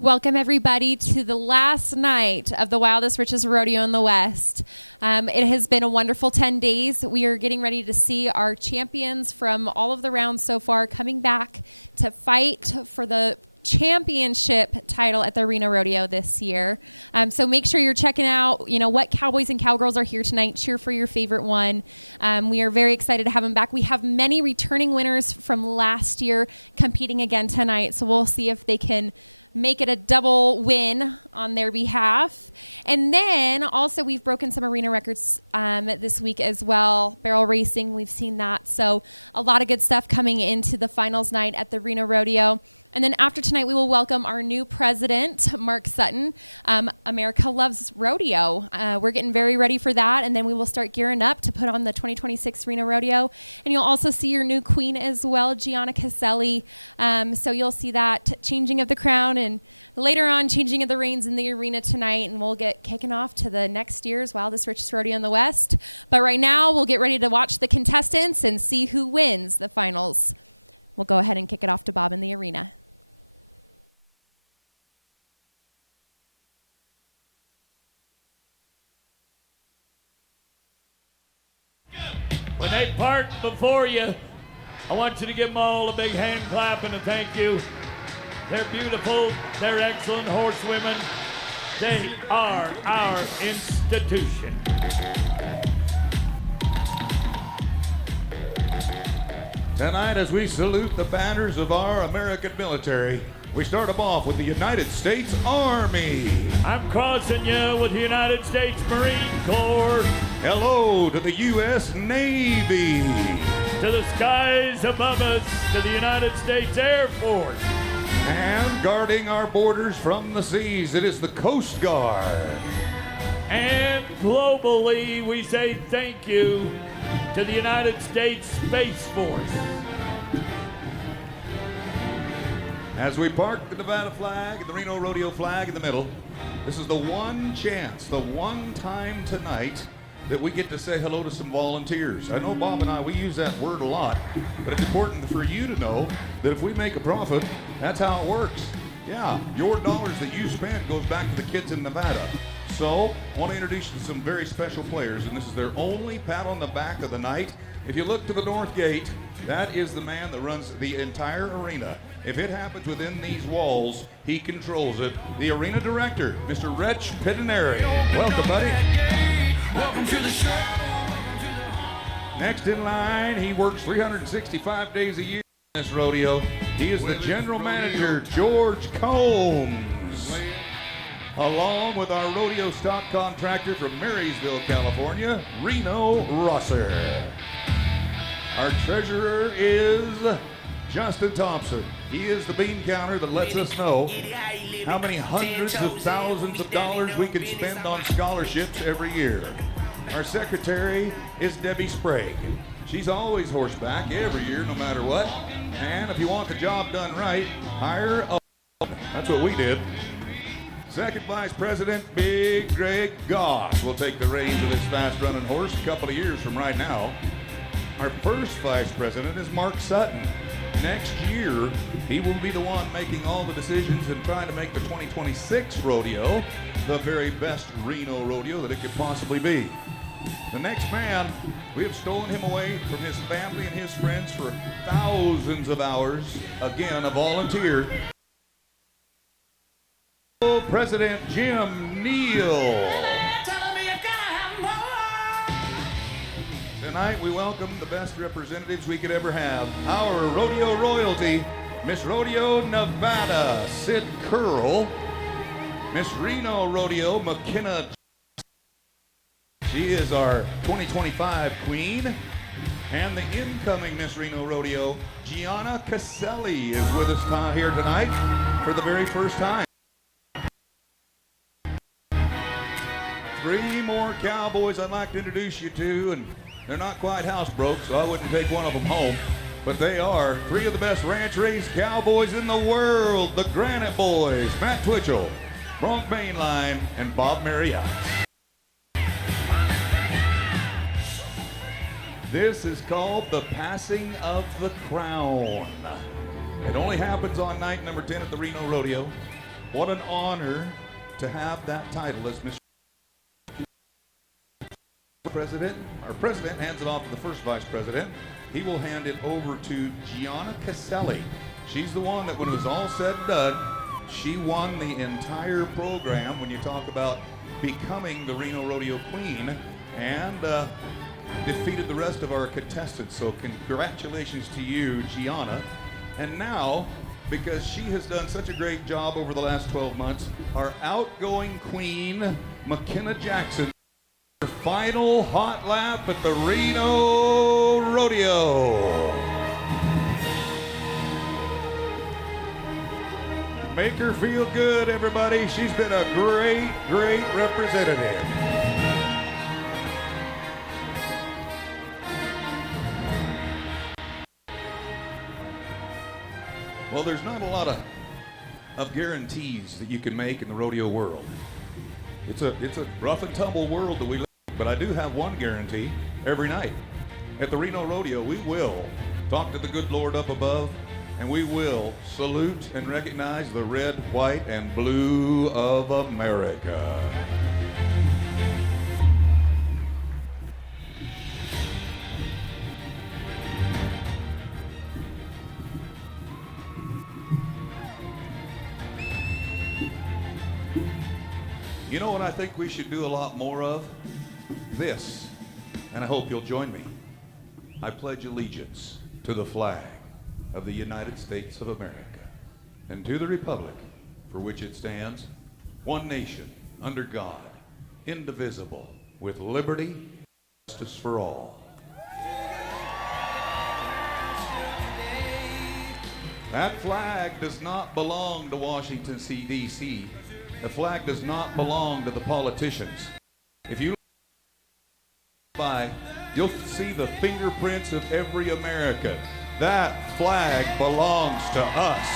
Welcome, everybody, to the last night of the Wildest, Richest Rodeo in the West. It has been a wonderful 10 days. We are getting ready to see our champions from all of the rounds so far coming back to fight for the championship title at the Reno Rodeo this year. So make sure you're checking out, what cowboys and cowgirls are here tonight. Cheer for your favorite one. We are very excited to have them back. We have many returning winners from last year competing again tonight. So we'll see if they can make it a double win on their behalf. And then also we've broken some arena records this week as well. Barrel racing, we've seen that. So a lot of good stuff coming into the finals night at the Reno Rodeo. And then after tonight, we will welcome our new president, Mark Sutton. America loves rodeo. We're getting very ready for that. And then we will start gearing up to put on the 2026 Reno Rodeo. And you'll also see your new queen as well, Gianna Caselli. So you'll see that changing of the crown and later on changing of the reins in the arena tonight. And we'll get kicking off to the next year's Wildest, Richest Rodeo in the West. But right now, we'll get ready to watch the contestants and see who wins the finals. We'll go ahead and kick it off to Bob in the arena. When they part before you, I want you to give them all a big hand clap and a thank you. They're beautiful, they're excellent horsewomen. They are our institution. Tonight, as we salute the banners of our American military, we start them off with the United States Army. I'm crossing you with the United States Marine Corps. Hello to the U.S. Navy. To the skies above us, to the United States Air Force. And guarding our borders from the seas, it is the Coast Guard. And globally, we say thank you to the United States Space Force. As we park the Nevada flag and the Reno Rodeo flag in the middle, this is the one chance, the one time tonight that we get to say hello to some volunteers. I know Bob and I, we use that word a lot, but it's important for you to know that if we make a profit, that's how it works. Yeah, your dollars that you spent goes back to the kids in Nevada. So, I want to introduce you to some very special players, and this is their only pat on the back of the night. If you look to the north gate, that is the man that runs the entire arena. If it happens within these walls, he controls it. The arena director, Mr. Rich Pedineri. Welcome, buddy. Welcome to the show. Next in line, he works 365 days a year in this rodeo. He is the general manager, George Combs. Along with our rodeo stock contractor from Marysville, California, Reno Rosser. Our treasurer is Justin Thompson. He is the bean counter that lets us know how many hundreds of thousands of dollars we can spend on scholarships every year. Our secretary is Debbie Sprague. She's always horseback every year, no matter what. And if you want the job done right, hire a... That's what we did. Second Vice President, Big Greg Goss, will take the reins of this fast-running horse a couple of years from right now. Our first Vice President is Mark Sutton. Next year, he will be the one making all the decisions and trying to make the 2026 rodeo the very best Reno rodeo that it could possibly be. The next man, we have stolen him away from his family and his friends for thousands of hours. Again, a volunteer. President Jim Neal. Tonight we welcome the best representatives we could ever have. Our rodeo royalty, Miss Rodeo Nevada, Sid Curl. Miss Reno Rodeo, McKenna. She is our 2025 queen. And the incoming Miss Reno Rodeo, Gianna Caselli, is with us here tonight for the very first time. Three more cowboys I'd like to introduce you to, and they're not quite housebroke, so I wouldn't take one of them home. But they are three of the best ranch race cowboys in the world, the Granite Boys, Matt Twitchell, Bronk Mainline, and Bob Marriott. This is called the Passing of the Crown. It only happens on night number 10 at the Reno Rodeo. What an honor to have that title as Mr. President. Our president hands it off to the first vice president. He will hand it over to Gianna Caselli. She's the one that when it was all said and done, she won the entire program when you talk about becoming the Reno Rodeo Queen, and defeated the rest of our contestants. So congratulations to you, Gianna. And now, because she has done such a great job over the last 12 months, our outgoing queen, McKenna Jackson, her final hot lap at the Reno Rodeo. Make her feel good, everybody. She's been a great, great representative. Well, there's not a lot of guarantees that you can make in the rodeo world. It's a rough and tumble world that we live in, but I do have one guarantee every night. At the Reno Rodeo, we will talk to the good Lord up above, and we will salute and recognize the red, white, and blue of America. You know what I think we should do a lot more of? This. And I hope you'll join me. I pledge allegiance to the flag of the United States of America and to the republic for which it stands, one nation, under God, indivisible, with liberty and justice for all. That flag does not belong to Washington, D.C. The flag does not belong to the politicians. If you look by, you'll see the fingerprints of every American. That flag belongs to us.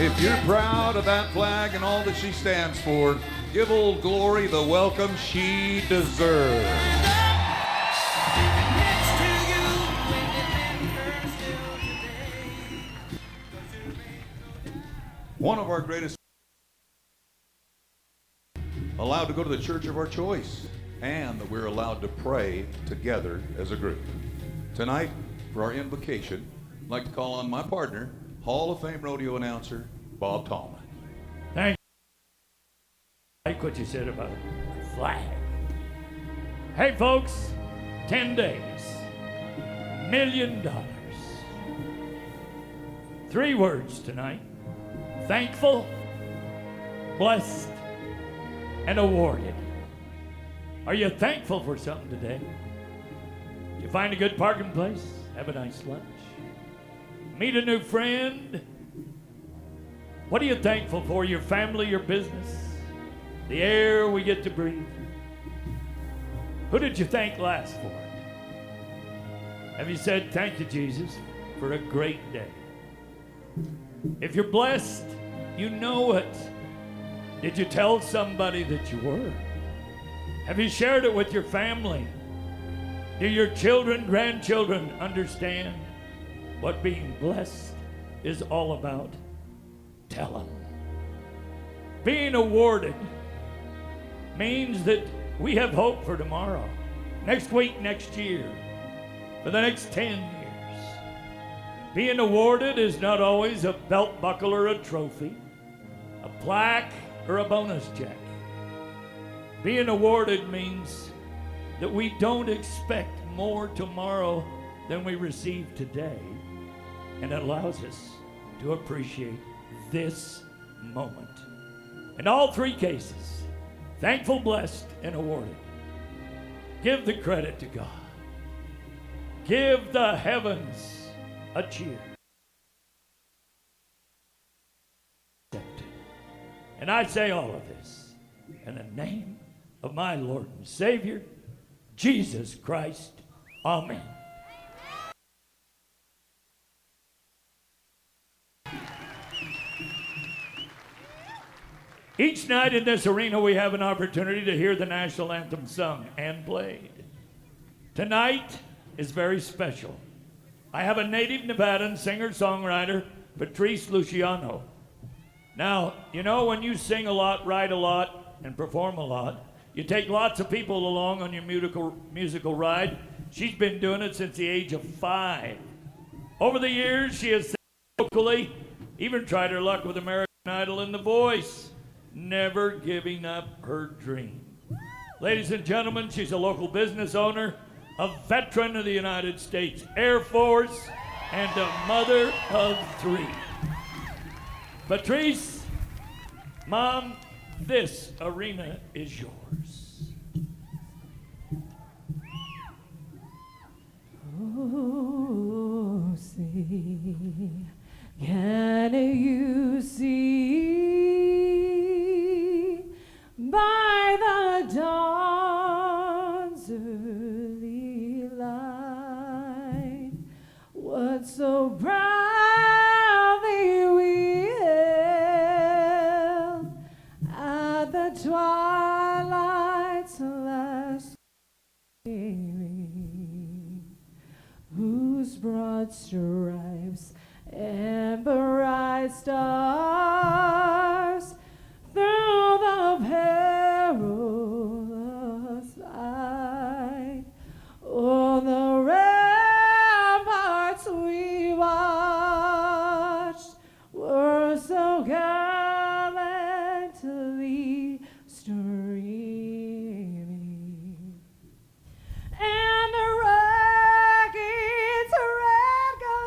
If you're proud of that flag and all that she stands for, give Old Glory the welcome she deserves. One of our greatest, allowed to go to the church of our choice, and that we're allowed to pray together as a group. Tonight, for our invocation, I'd like to call on my partner, Hall of Fame rodeo announcer, Bob Tallman. Thank you. I like what you said about the flag. Hey folks, 10 days, $1 million. 3 words tonight: thankful, blessed, and awarded. Are you thankful for something today? You find a good parking place? Have a nice lunch? Meet a new friend? What are you thankful for? Your family, your business, the air we get to breathe? Who did you thank last for it? Have you said, thank you, Jesus, for a great day? If you're blessed, you know it. Did you tell somebody that you were? Have you shared it with your family? Do your children, grandchildren understand what being blessed is all about? Tell them. Being awarded means that we have hope for tomorrow, next week, next year, for the next 10 years. Being awarded is not always a belt buckle or a trophy, a plaque or a bonus check. Being awarded means that we don't expect more tomorrow than we receive today, and it allows us to appreciate this moment. In all 3 cases, thankful, blessed, and awarded, give the credit to God. Give the heavens a cheer. And I say all of this in the name of my Lord and Savior, Jesus Christ. Amen. Each night in this arena, we have an opportunity to hear the national anthem sung and played. Tonight is very special. I have a native Nevadan singer-songwriter, Patrice Luciano. Now, you know when you sing a lot, write a lot, and perform a lot, you take lots of people along on your musical ride. She's been doing it since the age of 5. Over the years, she has sang locally, even tried her luck with American Idol and The Voice, never giving up her dream. Ladies and gentlemen, she's a local business owner, a veteran of the United States Air Force, and a mother of 3. Patrice, Mom, this arena is yours. Oh, see, can you see by the dawn's early light what so proudly we hailed at the twilight's last gleaming, whose broad stripes and bright stars through the perilous night on the ramparts we watched were so gallantly streaming, and the rocket's red glare,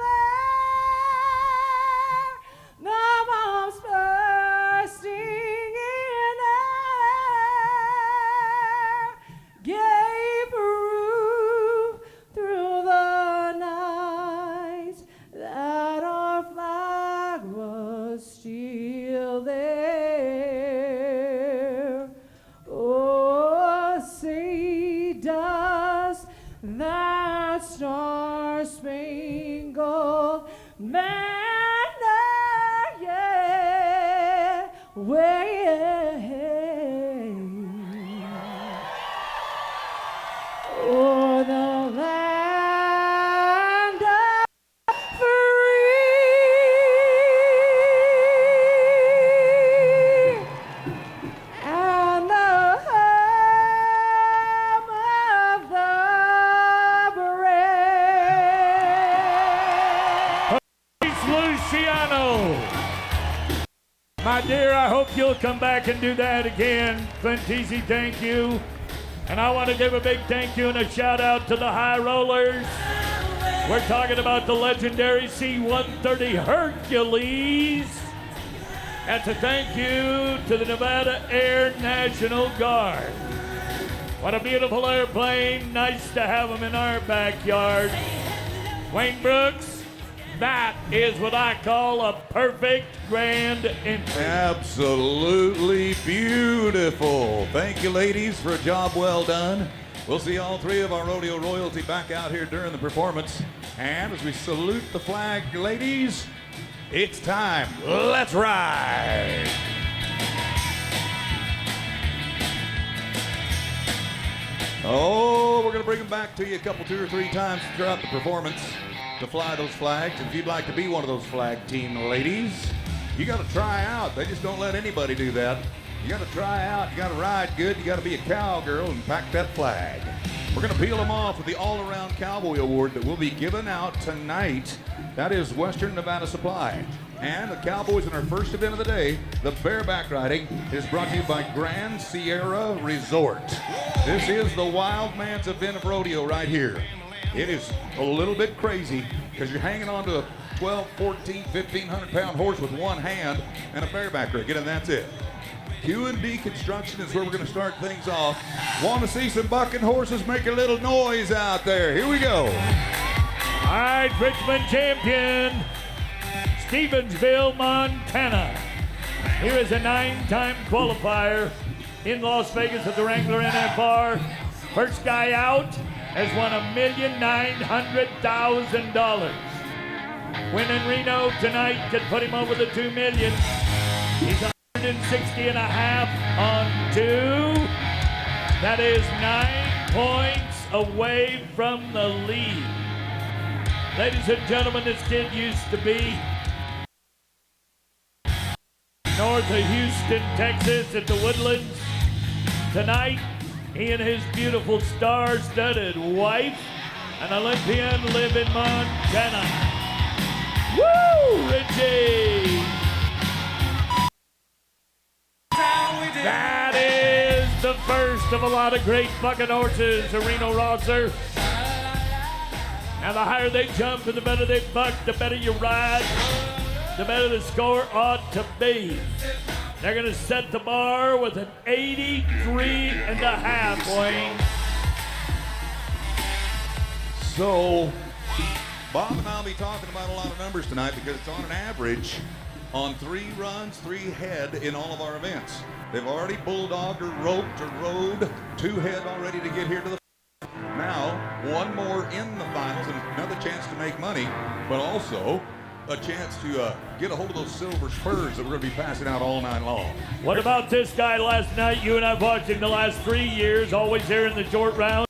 the bombs bursting in air, gave proof through the night that our flag was still there. Oh, say does that star-spangled banner yet wave o'er the land of free and the home of the brave. Luciano. My dear, I hope you'll come back and do that again. Clint Teasy, thank you. And I want to give a big thank you and a shout out to the High Rollers. We're talking about the legendary C-130 Hercules. That's a thank you to the Nevada Air National Guard. What a beautiful airplane. Nice to have them in our backyard. Wayne Brooks, that is what I call a perfect grand entry. Absolutely beautiful. Thank you, ladies, for a job well done. We'll see all 3 of our rodeo royalty back out here during the performance. And as we salute the flag, ladies, it's time. Let's ride. Oh, we're going to bring them back to you a couple, 2 or 3 times throughout the performance to fly those flags. And if you'd like to be one of those flag team ladies, you got to try out. They just don't let anybody do that. You got to try out. You got to ride good. You got to be a cowgirl and pack that flag. We're going to peel them off with the All-Around Cowboy Award that will be given out tonight. That is Western Nevada Supply. And the Cowboys in our first event of the day, the bareback riding, is brought to you by Grand Sierra Resort. This is the wild man's event of rodeo right here. It is a little bit crazy because you're hanging on to a 12, 14, 1,500-pound horse with one hand and a bareback rigging, and that's it. Q&D Construction is where we're going to start things off. Want to see some bucking horses? Make a little noise out there. Here we go. All right, Richmond champion, Stevensville, Montana. Here is a 9-time qualifier in Las Vegas at the Wrangler NFR. First guy out has won $1,900,000. Win in Reno tonight could put him over the $2 million. He's 160 and a half on 2. That is 9 points away from the lead. Ladies and gentlemen, this kid used to be north of Houston, Texas at the Woodlands. Tonight, he and his beautiful star-studded wife, an Olympian, live in Montana. Woo, Richie! That is the first of a lot of great bucking horses, the Reno Rodeo. Now the higher they jump and the better they buck, the better you ride, the better the score ought to be. They're going to set the bar with an 83.5, Wayne. So, Bob and I'll be talking about a lot of numbers tonight because it's on an average on 3 runs, 3 head in all of our events. They've already bulldogged or roped or rode 2 head already to get here to the now, 1 more in the finals and another chance to make money, but also a chance to get a hold of those silver spurs that we're going to be passing out all night long. What about this guy last night? You and I watched him the last 3 years, always there in the short round.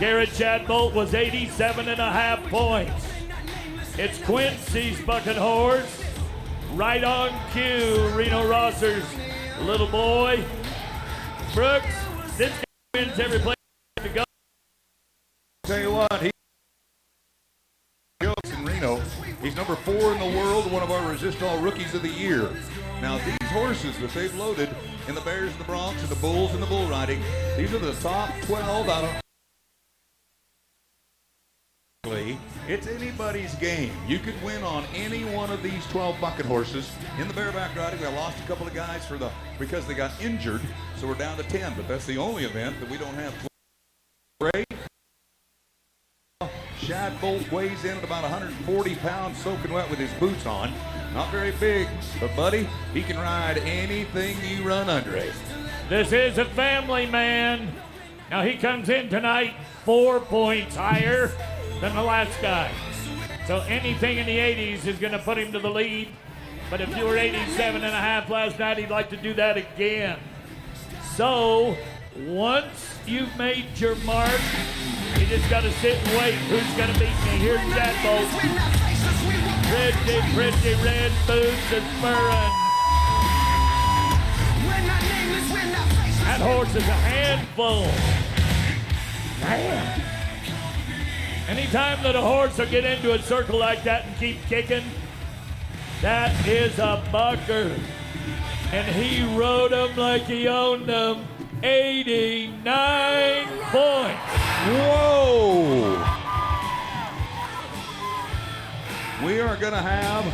Garrett Shadbolt was 87.5 points. It's Quincy's bucking horse. Right on cue, Reno Rodeo's little boy. Brooks, this guy wins every place to go. Tell you what, he jokes in Reno. He's number 4 in the world, one of our Resistol Rookies of the Year. Now, these horses that they've loaded in the Bears and the Bronx and the Bulls and the bull riding, these are the top 12 out of. It's anybody's game. You could win on any one of these 12 bucket horses. In the bareback riding, we lost a couple of guys because they got injured, so we're down to 10. But that's the only event that we don't have 12. Ray Shadbolt weighs in at about 140 pounds, soaking wet with his boots on. Not very big, but buddy, he can ride anything you run under him. This is a family man. Now he comes in tonight 4 points higher than the last guy. So anything in the 80s is going to put him to the lead. But if you were 87.5 last night, he'd like to do that again. So once you've made your mark, you just got to sit and wait. Who's going to beat me? Here's Shadbolt. Pretty red boots and spurring. That horse is a handful. Man. Anytime that a horse will get into a circle like that and keep kicking, that is a bucker. And he rode them like he owned them. 89 points. Whoa! We are going to have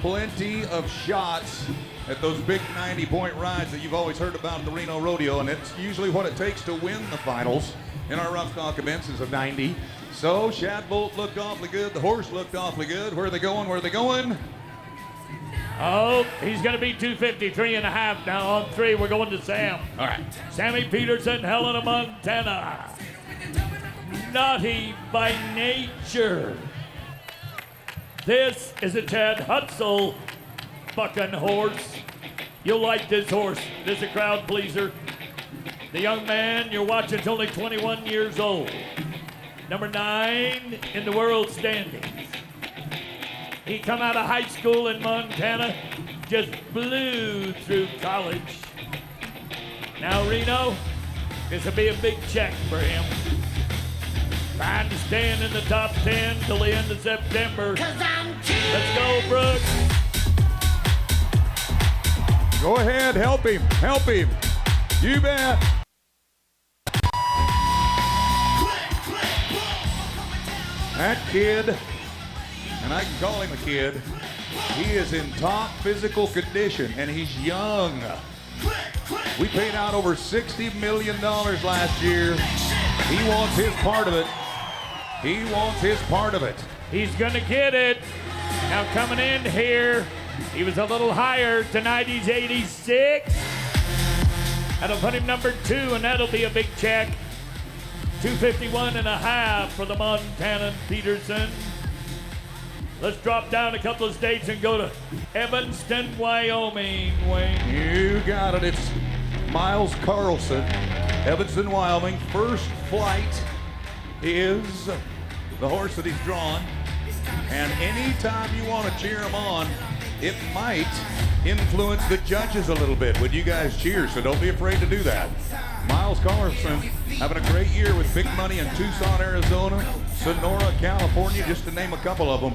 plenty of shots at those big 90-point rides that you've always heard about at the Reno Rodeo, and it's usually what it takes to win the finals in our rough stock events is a 90. So Shadbolt looked awfully good. The horse looked awfully good. Where are they going? Where are they going? Oh, he's going to be 253.5 now on 3. We're going to Sam. All right. Sammy Peterson, Helena, Montana. Naughty by nature. This is a Chad Hutzel bucking horse. You'll like this horse. This is a crowd pleaser. The young man you're watching is only 21 years old. Number 9 in the world standings. He come out of high school in Montana, just blew through college. Now Reno, this will be a big check for him. Trying to stand in the top 10 till the end of September. Let's go, Brooks. Go ahead, help him, help him. You bet. That kid, and I can call him a kid, he is in top physical condition, and he's young. We paid out over $60 million last year. He wants his part of it. He wants his part of it. He's gonna get it. Now coming in here, he was a little higher. Tonight he's 86. That'll put him number 2, and that'll be a big check. 251.5 for the Montanan Peterson. Let's drop down a couple of states and go to Evanston, Wyoming, Wayne. You got it. It's Miles Carlson, Evanston, Wyoming. First flight is the horse that he's drawn. And anytime you want to cheer him on, it might influence the judges a little bit when you guys cheer, so don't be afraid to do that. Miles Carlson having a great year with big money in Tucson, Arizona, Sonora, California, just to name a couple of them.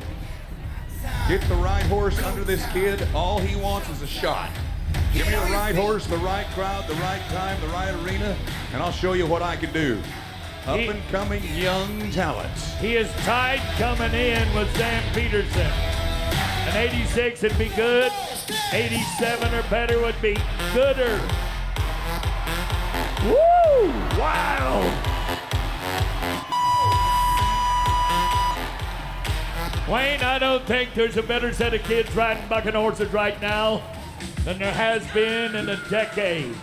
Get the right horse under this kid. All he wants is a shot. Give me the right horse, the right crowd, the right time, the right arena, and I'll show you what I can do. Up and coming young talent. He is tied coming in with Sam Peterson. An 86 would be good. 87 or better would be gooder. Woo! Wow! Wayne, I don't think there's a better set of kids riding bucking horses right now than there has been in a decade.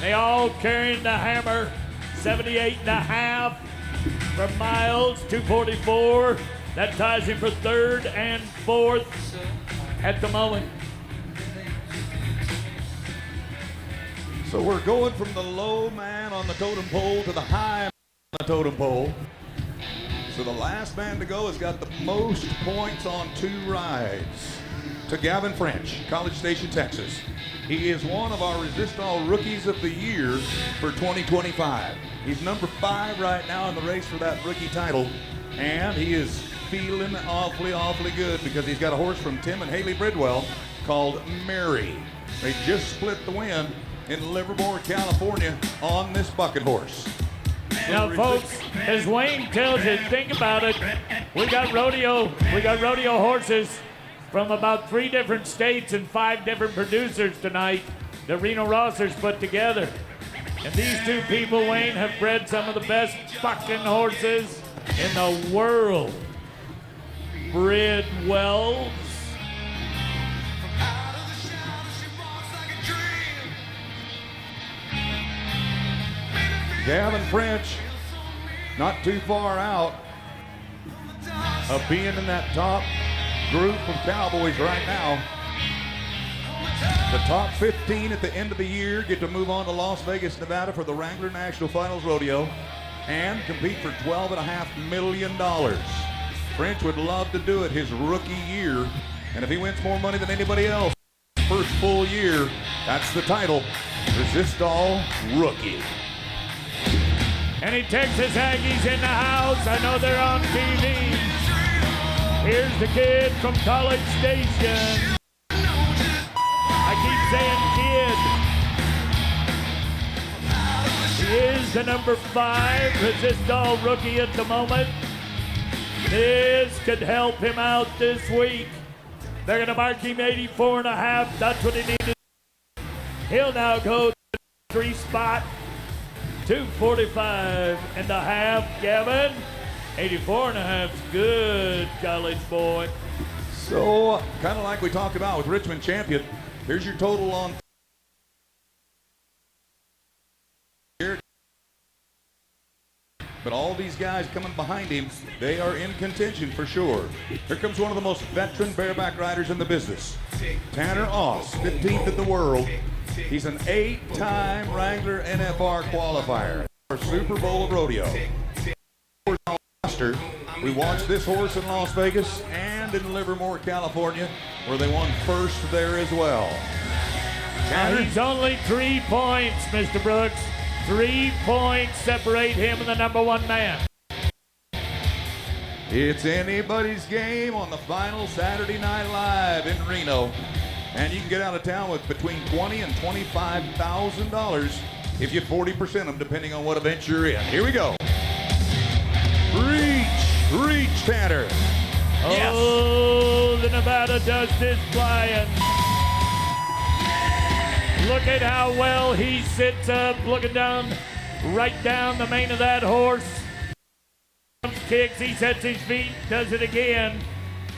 They all carrying the hammer. 78 and a half for Miles, 244. That ties him for third and fourth at the moment. So we're going from the low man on the totem pole to the high man on the totem pole. So the last man to go has got the most points on 2 rides. To Gavin French, College Station, Texas. He is one of our Resist All Rookies of the Year for 2025. He's number 5 right now in the race for that rookie title, and he is feeling awfully, awfully good because he's got a horse from Tim and Haley Bridwell called Mary. They just split the win in Livermore, California on this bucket horse. Now, folks, as Wayne tells you, think about it. We got rodeo horses from about 3 different states and 5 different producers tonight that Reno Rossers put together. And these 2 people, Wayne, have bred some of the best fucking horses in the world. Bridwells. Gavin French, not too far out of being in that top group of cowboys right now. The top 15 at the end of the year get to move on to Las Vegas, Nevada for the Wrangler National Finals Rodeo and compete for $12.5 million. French would love to do it his rookie year, and if he wins more money than anybody else first full year, that's the title, Resist All Rookie. Any Texas Aggies in the house? I know they're on TV. Here's the kid from College Station. I keep saying kid. He is the number 5 Resist All Rookie at the moment. This could help him out this week. They're gonna mark him 84 and a half. That's what he needed. He'll now go to the 3 spot. 245 and a half, Gavin. 84 and a half's good, college boy. So, kind of like we talked about with Richmond Champion, here's your total on here. But all these guys coming behind him, they are in contention for sure. Here comes one of the most veteran bareback riders in the business. Tanner Oss, 15th in the world. He's an 8-time Wrangler NFR qualifier for Super Bowl of Rodeo. We watched this horse in Las Vegas and in Livermore, California, where they won first there as well. He's only 3 points, Mr. Brooks. 3 points separate him and the number 1 man. It's anybody's game on the final Saturday Night Live in Reno. And you can get out of town with between $20,000 and $25,000 if you 40% them, depending on what event you're in. Here we go. Reach, Tanner. Yes. Oh, the Nevada dust is flying. Look at how well he sits up, looking down, right down the mane of that horse. Kicks, he sets his feet, does it again.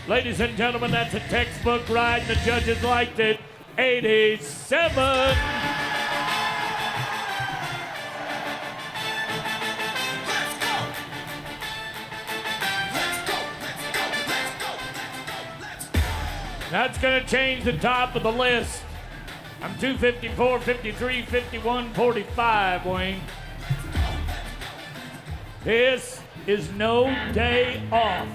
Ladies and gentlemen, that's a textbook ride, and the judges liked it. 87. That's going to change the top of the list. I'm 254, 53, 51, 45, Wayne. This is no day off.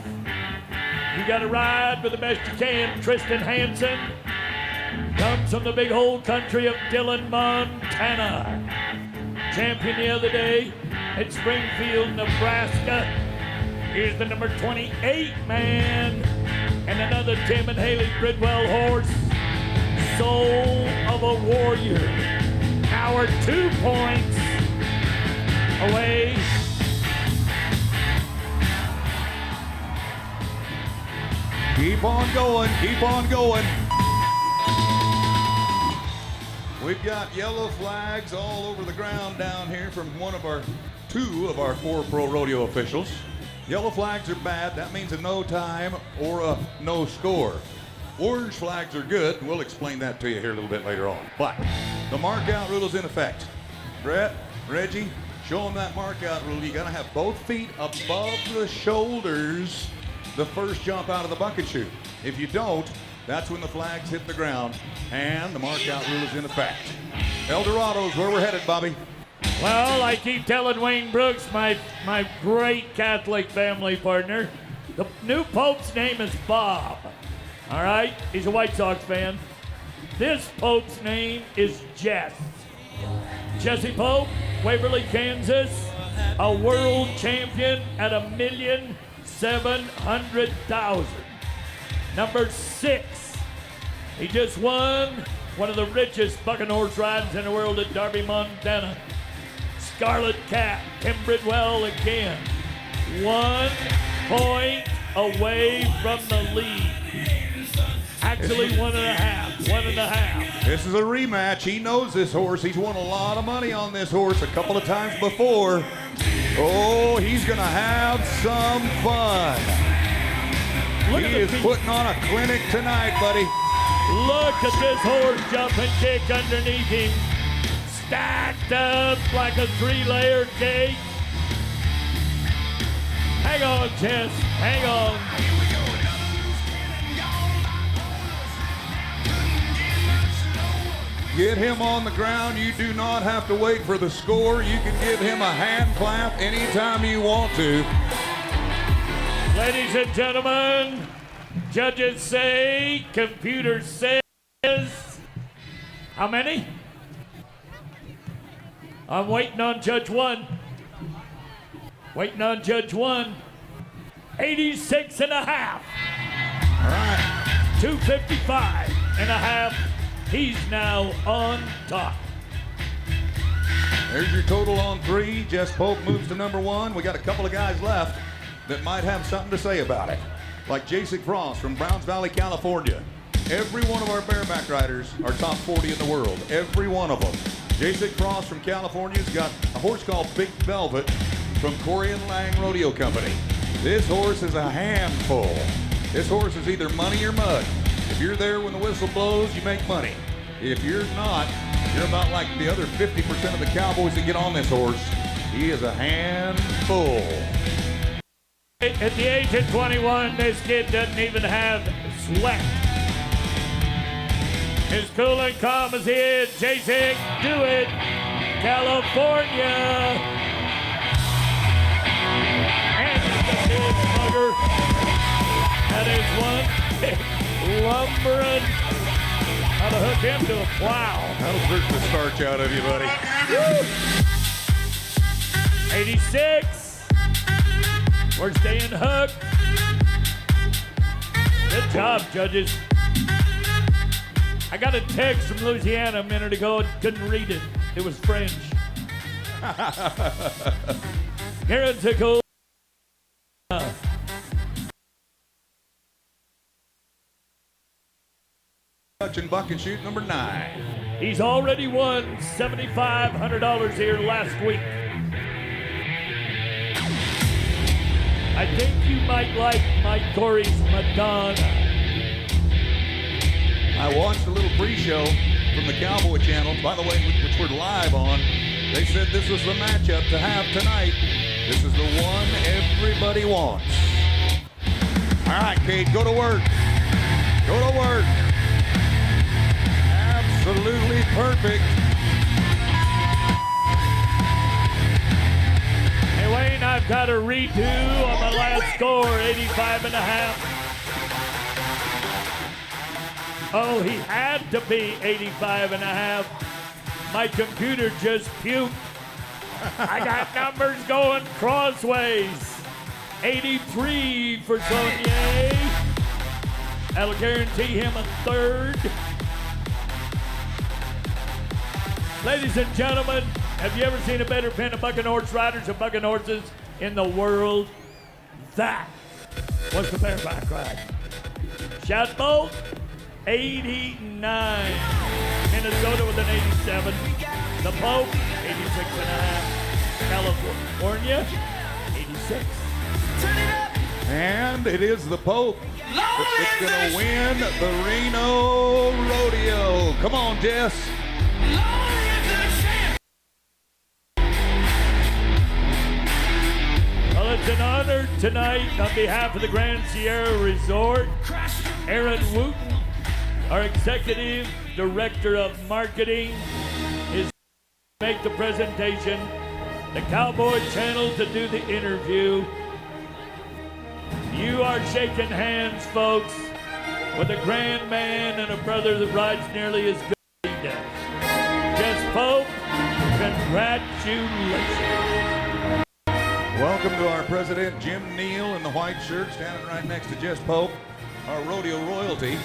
You got to ride with the best you can. Tristan Hansen comes from the big old country of Dillon, Montana. Champion the other day at Springfield, Nebraska. Here's the number 28 man. And another Tim and Haley Bridwell horse. Soul of a Warrior. Now we're 2 points away. Keep on going, keep on going. We've got yellow flags all over the ground down here from two of our 4 pro rodeo officials. Yellow flags are bad. That means a no time or a no score. Orange flags are good. We'll explain that to you here a little bit later on. But the mark out rule is in effect. Brett, Reggie, show them that mark out rule. You got to have both feet above the shoulders the first jump out of the bucket chute. If you don't, that's when the flags hit the ground and the mark out rule is in effect. Eldorado's where we're headed, Bobby. Well, I keep telling Wayne Brooks, my great Catholic family partner, the new Pope's name is Bob. All right? He's a White Sox fan. This Pope's name is Jess. Jesse Pope, Waverly, Kansas, a world champion at $1,700,000. Number 6. He just won one of the richest bucking horse rides in the world at Darby, Montana. Scarlet Cat, Tim Bridwell again. 1 point away from the lead. Actually, 1.5. 1.5. This is a rematch. He knows this horse. He's won a lot of money on this horse a couple of times before. Oh, he's going to have some fun. He is putting on a clinic tonight, buddy. Look at this horse jump and kick underneath him. Stacked up like a 3-layer cake. Hang on, Jess. Hang on. Get him on the ground. You do not have to wait for the score. You can give him a hand clap anytime you want to. Ladies and gentlemen, judges say, computer says, how many? I'm waiting on Judge 1. Waiting on Judge 1. 86 and a half. All right. 255 and a half. He's now on top. There's your total on 3. Jess Pope moves to number 1. We got a couple of guys left that might have something to say about it. Like Jason Frost from Browns Valley, California. Every one of our bareback riders are top 40 in the world. Every one of them. Jason Frost from California's got a horse called Big Velvet from Corey and Lang Rodeo Company. This horse is a handful. This horse is either money or mud. If you're there when the whistle blows, you make money. If you're not, you're about like the other 50% of the cowboys that get on this horse. He is a handful. At the age of 21, this kid doesn't even have sweat. As cool and calm as he is, Jason, do it, California. And the big mugger. That is one lumbering. How to hook him to a plow. That'll jerk the starch out of you, buddy. Woo! 86. We're staying hooked. Good job, judges. I got a text from Louisiana a minute ago. Couldn't read it. It was French. Here's a cool. Touch and buck and shoot number 9. He's already won $7,500 here last week. I think you might like Mike Corey's Madonna. I watched a little pre-show from the Cowboy Channel, by the way, which we're live on. They said this was the matchup to have tonight. This is the one everybody wants. All right, Kate, go to work. Go to work. Absolutely perfect. Hey, Wayne, I I've got a redo on my last score, 85.5. Oh, he had to be 85.5. My computer just puked. I got numbers going crossways. 83 for Sonier. That'll guarantee him a third. Ladies and gentlemen, have you ever seen a better pen of bucking horse riders and bucking horses in the world? That was the bareback ride. Shadbolt, 89. Minnesota with an 87. The Pope, 86.5. California, 86. And it is the Pope that's going to win the Reno Rodeo. Come on, Jess. Well, it's an honor tonight on behalf of the Grand Sierra Resort. Aaron Wooten, our Executive Director of Marketing, is to make the presentation. The Cowboy Channel to do the interview. You are shaking hands, folks, with a grand man and a brother that rides nearly as good as he does. Jess Pope, congratulations. Welcome to our president, Jim Neal, in the white shirt, standing right next to Jess Pope, our rodeo royalty.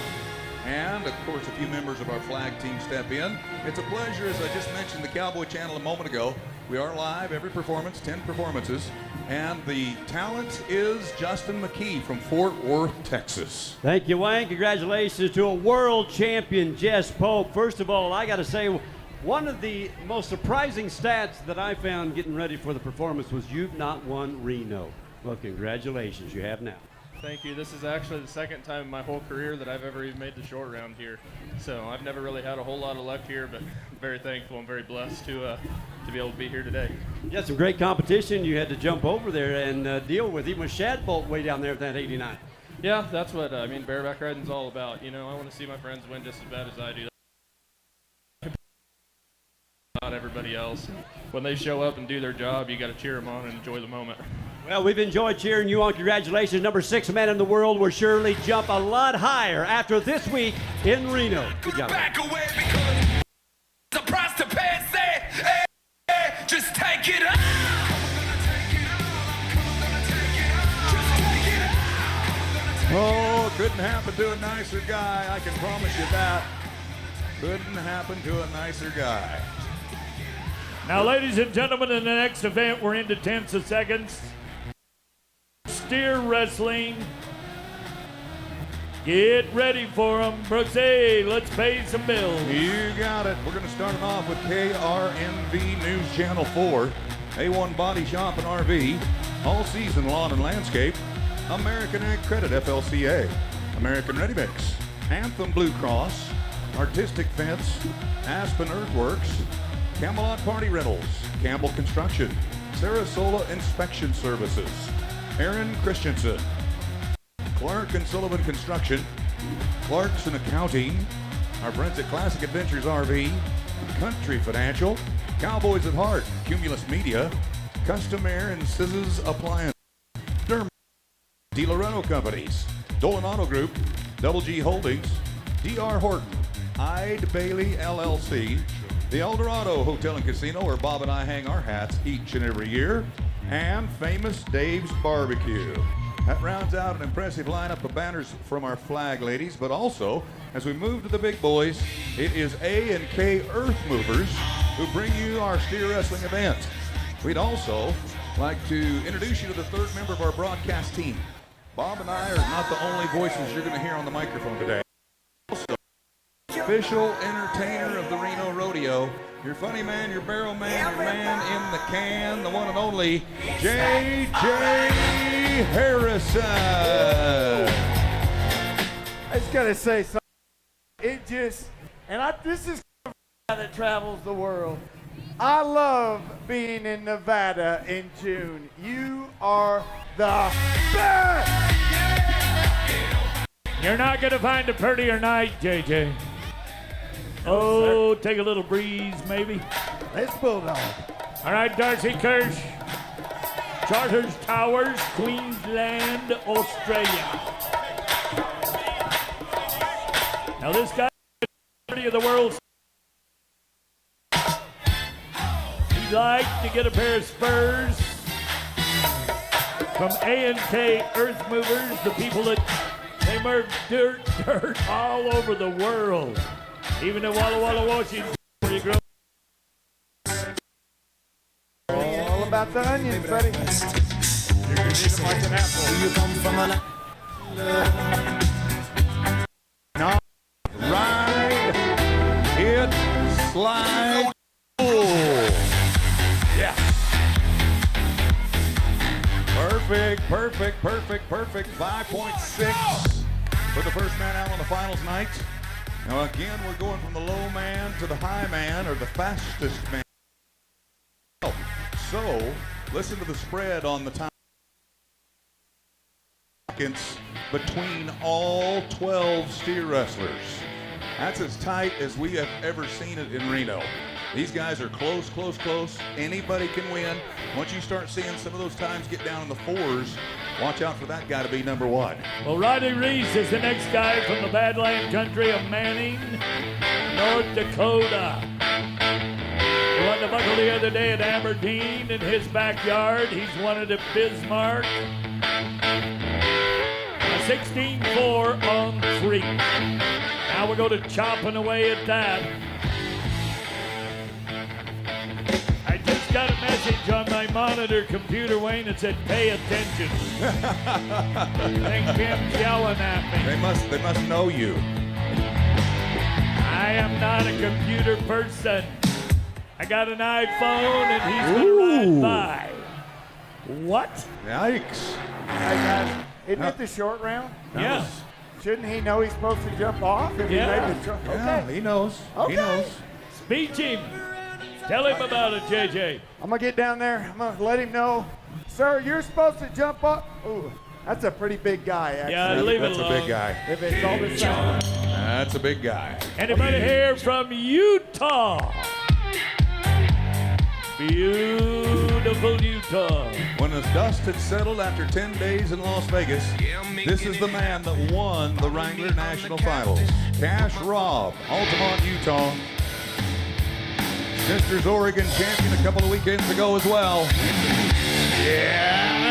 And, of course, a few members of our flag team step in. It's a pleasure, as I just mentioned, the Cowboy Channel a moment ago. We are live every performance, 10 performances. And the talent is Justin McKee from Fort Worth, Texas. Thank you, Wayne. Congratulations to a world champion, Jess Pope. First of all, I got to say, one of the most surprising stats that I found getting ready for the performance was you've not won Reno. Well, congratulations. You have now. Thank you. This is actually the second time in my whole career that I've ever even made the short round here. So I've never really had a whole lot of luck here, but I'm very thankful and very blessed to be able to be here today. You had some great competition. You had to jump over there and deal with even with Shadbolt way down there at that 89. Yeah, that's what bareback riding's all about. You know, I want to see my friends win just as bad as I do. Not everybody else. When they show up and do their job, you got to cheer them on and enjoy the moment. Well, we've enjoyed cheering you on. Congratulations. Number 6 man in the world will surely jump a lot higher after this week in Reno. Good job. Back away because the price to pay. Say, hey, hey, just take it up. Oh, couldn't happen to a nicer guy, I can promise you that. Couldn't happen to a nicer guy. Now, ladies and gentlemen, in the next event, we're into tenths of seconds. Steer wrestling. Get ready for them, Brooks. Hey, let's pay some bills. You got it. We're going to start it off with KRNV News Channel 4, A1 Body Shop and RV, All Season Lawn and Landscape, American Ag Credit FLCA, American Ready Mix, Anthem Blue Cross, Artistic Fence, Aspen Earthworks, Camelot Party Rentals, Campbell Construction, Sarasota Inspection Services, Aaron Christensen, Clark and Sullivan Construction, Clarkson Accounting, our friends at Classic Adventures RV, Country Financial, Cowboys at Heart, Cumulus Media, Custom Air and Scissors Appliance, Derm, D. Loreno Companies, Dolan Auto Group, Double G Holdings, D.R. Horton, Ide Bailey LLC, the Eldorado Hotel and Casino, where Bob and I hang our hats each and every year, and Famous Dave's Barbecue. That rounds out an impressive lineup of banners from our flag ladies, but also, as we move to the big boys, it is A&K Earth Movers who bring you our steer wrestling event. We'd also like to introduce you to the third member of our broadcast team. Bob and I are not the only voices you're going to hear on the microphone today. Also, official entertainer of the Reno Rodeo, your funny man, your barrel man, your man in the can, the one and only J.J. Harrison. I just gotta say something. It just, this is that travels the world. I love being in Nevada in June. You are the best. You're not going to find a prettier night, JJ. Oh, take a little breeze, maybe. Let's bulldog. All right, Darcy Kirsch. Charters Towers, Queensland, Australia. Now this guy is of the world. He'd like to get a pair of spurs from A&K Earth Movers, the people that they move dirt all over the world. Even in Walla Walla, Washington, where you grow. All about the onions, buddy. You're gonna eat them like an apple. You come from a Ride, hit, slide, pull. Yeah. Perfect. 5.6 for the first man out on the finals night. Now again, we're going from the low man to the high man, or the fastest man. So, listen to the spread on the time between all 12 steer wrestlers. That's as tight as we have ever seen it in Reno. These guys are close. Anybody can win. Once you start seeing some of those times get down in the fours, watch out for that guy to be number one. Well, Rodney Reese is the next guy from the Badland country of Manning, North Dakota. He won the buckle the other day at Aberdeen in his backyard. He's won it at Bismarck. A 16-4 on 3. Now we go to chopping away at that. I just got a message on my monitor computer, Wayne, that said, pay attention. I think Tim's yelling at me. They must know you. I am not a computer person. I got an iPhone and he's gonna ride by. What? Yikes. Hey, guys, isn't it the short round? Yeah. Shouldn't he know he's supposed to jump off if Yeah. he made the Yeah, Okay. he knows. Okay. He knows. Speech him. Tell him about it, JJ. I'm going to get down there. I'm going to let him know. Sir, you're supposed to jump up. Ooh, that's a pretty big guy, actually. Yeah, leave it That's a alone. big guy. If it's all the same. That's a big guy. Anybody here from Utah? Beautiful Utah. When the dust had settled after 10 days in Las Vegas, this is the man that won the Wrangler National Finals. Cash Robb, Altamont, Utah. Sisters Oregon champion a couple of weekends ago as well. Yeah.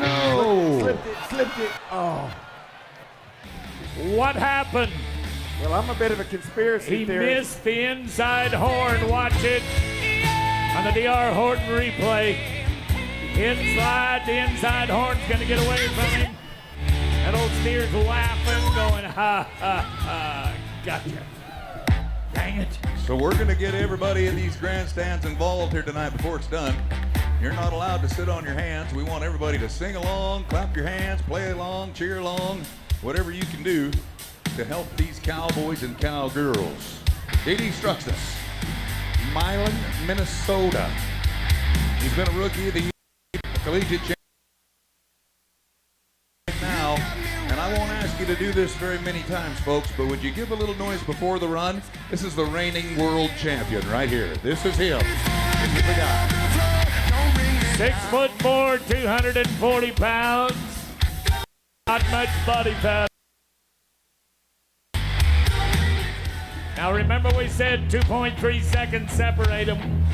No. Slipped it. Oh. What happened? Well, I'm a bit of a conspiracy He theorist. missed the inside horn. Watch it on the DR Horton replay. The inside horn's gonna get away from him. That old steer's laughing, going, ha, ha, ha, gotcha. Dang it. So we're going to get everybody in these grandstands involved here tonight before it's done. You're not allowed to sit on your hands. We want everybody to sing along, clap your hands, play along, cheer along, whatever you can do to help these cowboys and cowgirls. D.D. Struxus, Milan, Minnesota. He's been a rookie of the year, collegiate champion now. And I won't ask you to do this very many times, folks, but would you give a little noise before the run? This is the reigning world champion right here. This is him. This is the guy. 6'4", 240 pounds. Not much body fat. Now remember we said 2.3 seconds separate him.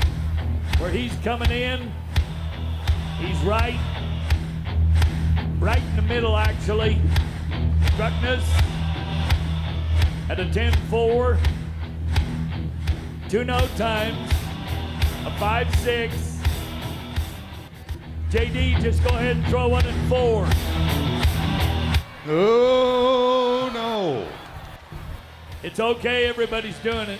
Where he's coming in, he's right in the middle actually. Struckness at a 10-4. 2 no times. A 5-6. JD, just go ahead and throw 1 and 4. Oh, no. It's okay, everybody's doing it.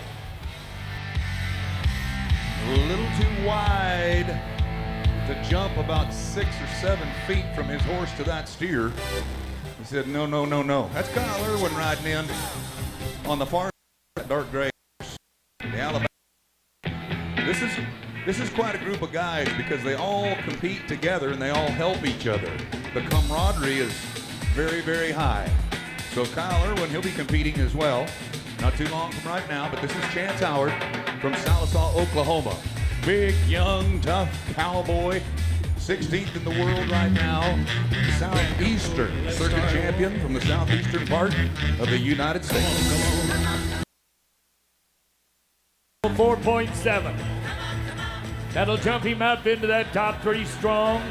A little too wide to jump about 6 or 7 feet from his horse to that steer. He said, no. That's Kyle Irwin riding in on the far side, dark gray. The Alabama. This is quite a group of guys because they all compete together and they all help each other. The camaraderie is very, very high. So Kyle Irwin, he'll be competing as well. Not too long from right now, but this is Chance Howard from Sallisaw, Oklahoma. Big, young, tough cowboy, 16th in the world right now. Southeastern circuit champion from the southeastern part of the United States. 4.7. That'll jump him up into that top 3 strong.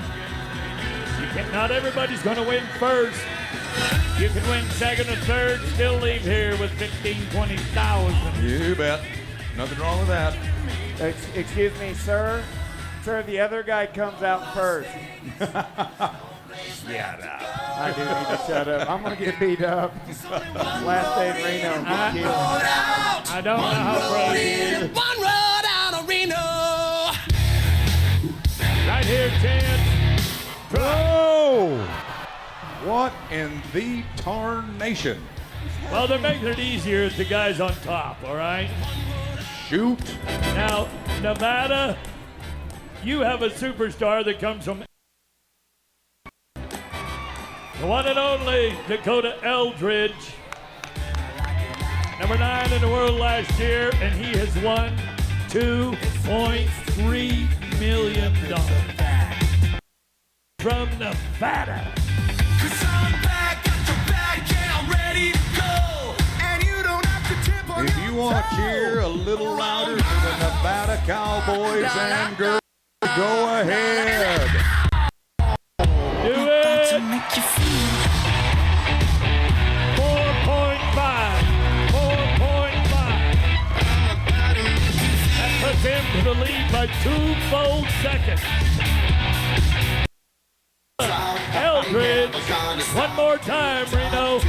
Not everybody's going to win first. You can win second or third, still leave here with 15, 20,000. You bet. Nothing wrong with that. Excuse me, sir. Sir, the other guy comes out first. Yeah, no. I do need to shut up. I'm going to get beat up. Last day in Reno. I don't know how crazy it is. One road out of Reno. Right here, chance. Oh! What in the tarnation? Well, they're making it easier with the guys on top, all right? Shoot. Now, Nevada, you have a superstar that comes from the one and only Dakota Eldridge. Number 9 in the world last year, and he has won $2.3 million from Nevada. 'Cause I'm back, got your back, and I'm ready to go. And you don't have to tip on If your you want to cheer a little louder for the Nevada Cowboys and girls, go ahead. Do it! 4.5. 4.5. That puts him to the lead by 2 full seconds. Eldridge, one more time, Reno.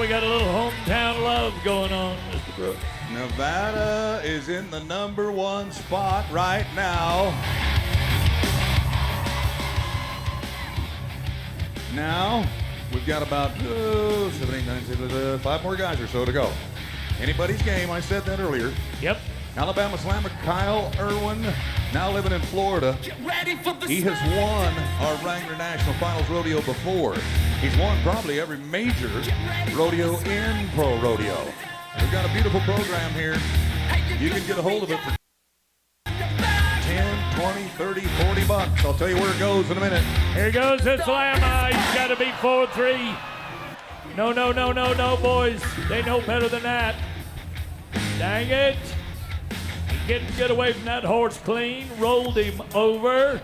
We got a little hometown love going on, Mr. Brooks. Nevada is in the number 1 spot right now. Now, we've got about 7, 8, 9, 10, 5 more guys or so to go. Anybody's game, I said that earlier. Yep. Alabama slammer Kyle Irwin, now living in Florida. He has won our Wrangler National Finals Rodeo before. He's won probably every major rodeo in pro rodeo. We've got a beautiful program here. You can get a hold of it for 10, 20, 30, 40 bucks. I'll tell you where it goes in a minute. Here goes the slammer. He's got to be 4-3. No, boys. They know better than that. Dang it. He couldn't get away from that horse clean. Rolled him over.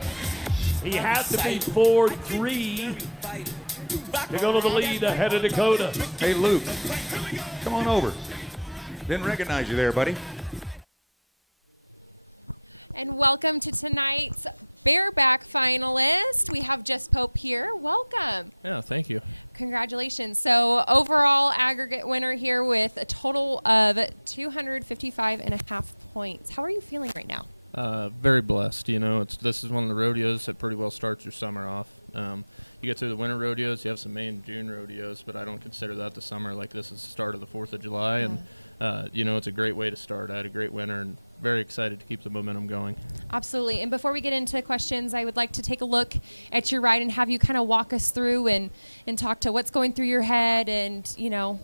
He had to be 4-3 to go to the lead ahead of Dakota. Hey, Luke, come on over. Didn't recognize you there, buddy. And welcome to tonight's bareback finalist. We have Jess Pope here. Welcome. Yeah, thank you. Congratulations. So overall aggregate winner here with a total of 255.5 points. How are you feeling right now? Very blessed. You know, this is one of the rodeos that pretty well starts your summer off. You get through the winter rodeos, you have some May and June rodeos, but I don't consider that the summer. Like, this is the start of the 4th of July, and you know, it's a great way to start. I had a great winter and very excited to keep the momentum going. Absolutely. And before we get into questions, I would like to take a look at your ride and have you kind of walk us through and talk to what's going through your head and, you know,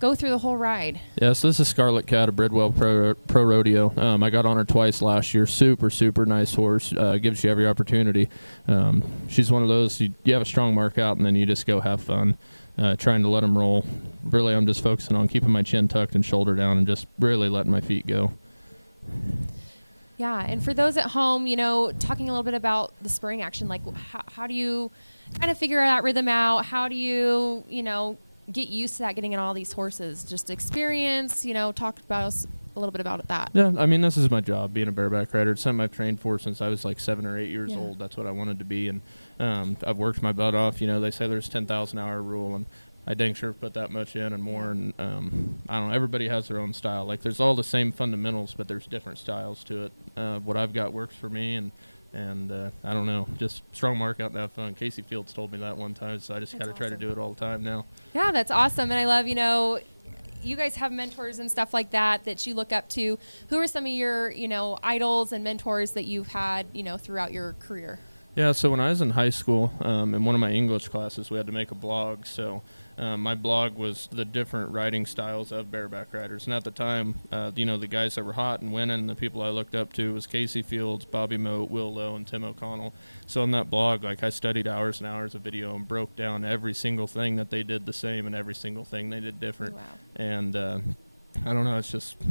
go through the whole ride. Yeah, so this is Scarlet Cat of Bridwell Pro Rodeo. I got on her twice last year. Super nice horse. Gives you every opportunity. She's one of those, you have a strong mark out and then you just go have fun. Trying to let them roll. Really, I'm just focusing on keeping my chin tucked and shoulder down and just really letting my feet go. Yeah, and for those at home, you know, talking a little bit about the spring action, like how do you kind of figure that rhythm out? How do you, you know, get used to that, getting in all these horses? Just experience, you know, talk about us a little bit about that. Yeah, I mean, this is my job, being a bareback rider. It's something I've trained for since I was like 7 or 8 years old. That's what I wanted to be, and I've worked my butt off. You know, they say there's 10,000 hour rule, and I dang sure put that much in and more. And I don't know, everybody has their own style. Like, there's all the same fundamentals, but there's different styles to it. What I've got works for me, and I don't know, just strong mark out and have fun. Casey Fields told me that one time, so I just gotta try to do it all the time now. Yeah, that's awesome. And I love, you know, you guys have mentors and stuff like that you look up to. Who are some of your, you know, idols and mentors that you've had, you know, throughout your career? Yeah, so when I was in high school, in one of my English classes, we had to make a blog. So my blog was the different riding styles of bareback riders. And at the time, the guys that were hot and winning, the people I looked up to was Casey Fields, Bobby Moat, Will Lowe, and Tim O'Connell. So on that blog, I studied hours and hours of video and broke down every single thing that they did the same and every single thing they did different. Wow. And I don't know,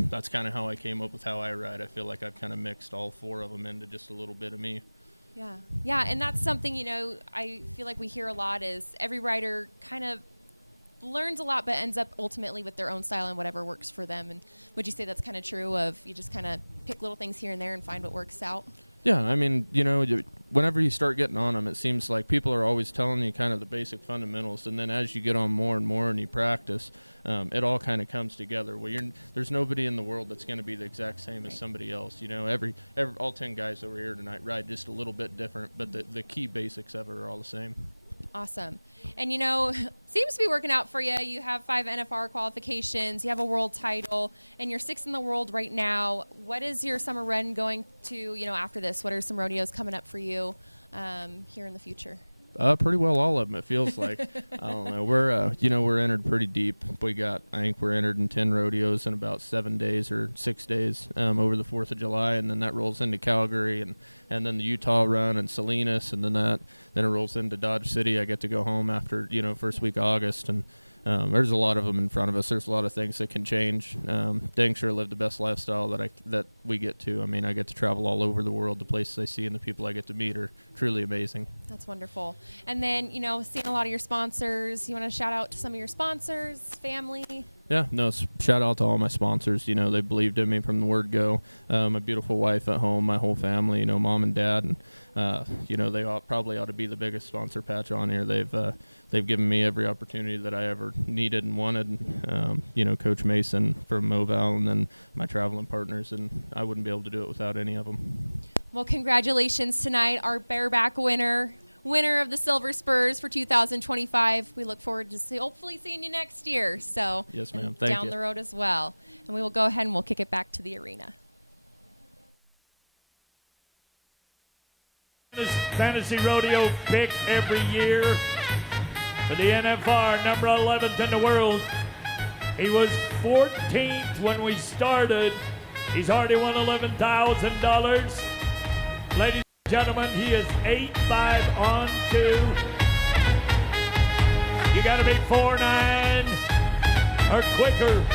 that's kind of how I came up with how I ride. I feel like I've kind of mixed all four of them into just a little bit of me. Yeah, and that's something, I feel like we hear a lot is every rider kind of learns a lot but ends up ultimately with their own style and whatever works for them. And would you say that's kind of true of you just kind of pick little things here and there and find what works out? Yeah, I mean, whenever you start getting on them, it seems like people are always telling you kind of the basic fundamentals, and then as you get on more and more and you practice, it all kind of comes together. Well, there's nobody in the world that's going to be the exact same as somebody else. All 10 guys over here tonight ride just a little bit different, but the key basics of it are all the same. Awesome. And seems to be working out for you. You have 5 NFR qualifications, you have a world title, and you're 6th in the world right now. What is your summer run going to, after this? What are some rodeos coming up for you here in the future? Pretty well all of them, it feels like. I don't know. We're entered pretty deep. I think we're entered in 10 rodeos in about 7 days or 6 days over the 4th of July, and then that rolls into Calgary, and then the Utah run and Salinas, and then it rolls into Dodge City. I get to go home after, first week of August, and there's a lot of them in front of us. There's a lot of things that can change. Dang sure live the best lifestyle that we get to. I mean, I get to travel all over the world. The places I see and the people I get to meet are truly amazing. That's wonderful. And then, seeing a lot of your sponsors, you want to shout out to some of your sponsors, family? Yeah, no, shout out to all my sponsors. They believed in me from the word go. My beautiful wife at home, my whole family, mom and dad, and they probably ought to be the biggest sponsor patch on here. They've given me every opportunity that I ever needed and wanted. Coach Mason from Moval, and then my traveling partners, and I wouldn't be able to do it without any of them. Well, congratulations tonight, our bareback winner of the Silver Spurs for 2025. We look forward to hopefully seeing you next year. So yes, ma'am. Thank you. Down the road as well. And we will go ahead and we'll kick it back to the arena. This fantasy rodeo pick every year for the NFR, number 11th in the world. He was 14th when we started. He's already won $11,000. Ladies and gentlemen, he is 8-5 on 2. You got to be 4'9" or quicker.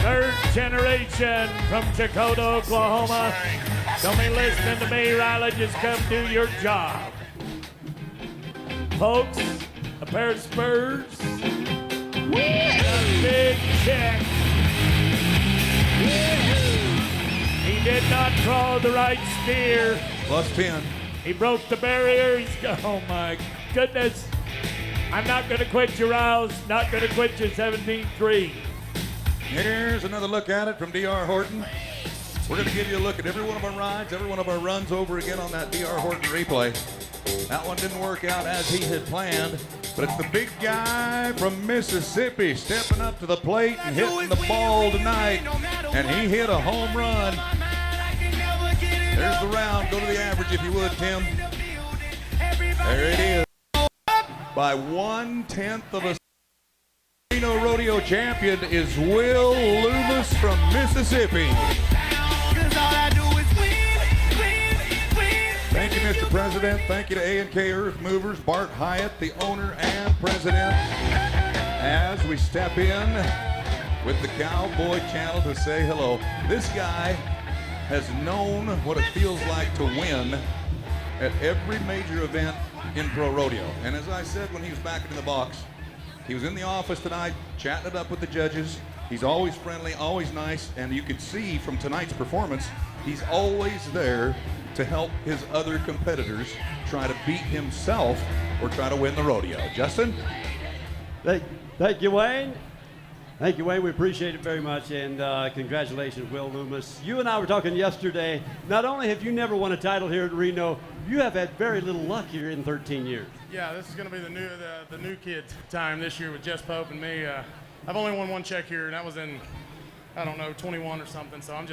Third generation from Chakota, Oklahoma. Don't be listening to me, Riley. Just come do your job. Folks, a pair of Spurs. And a big check. He did not draw the right steer. +10. He broke the barrier. Oh my goodness. I'm not going to quit you, Riles. Not going to quit you, 17-3. Here's another look at it from D.R. Horton. We're going to give you a look at every one of our rides, every one of our runs over again on that D.R. Horton replay. That one didn't work out as he had planned, but it's the big guy from Mississippi stepping up to the plate and hitting the ball tonight, and he hit a home run. There's the round. Go to the average if you would, Tim. There it is. By 1/10 of a Reno Rodeo champion is Will Loomis from Mississippi. Thank you, Mr. President. Thank you to A&K Earth Movers, Bart Hyatt, the owner and president, as we step in with the Cowboy Channel to say hello. This guy has known what it feels like to win at every major event in pro rodeo. And as I said when he was back in the box, he was in the office tonight chatting it up with the judges. He's always friendly, always nice, and you could see from tonight's performance, he's always there to help his other competitors try to beat himself or try to win the rodeo. Justin? Thank you, Wayne. Thank you, Wayne. We appreciate it very much, and congratulations, Will Loomis. You and I were talking yesterday. Not only have you never won a title here at Reno, you have had very little luck here in 13 years. Yeah, this is going to be the new kid time this year with Jess Pope and me. I've only won one check here, and that was in, I don't know, 21 or something. So I'm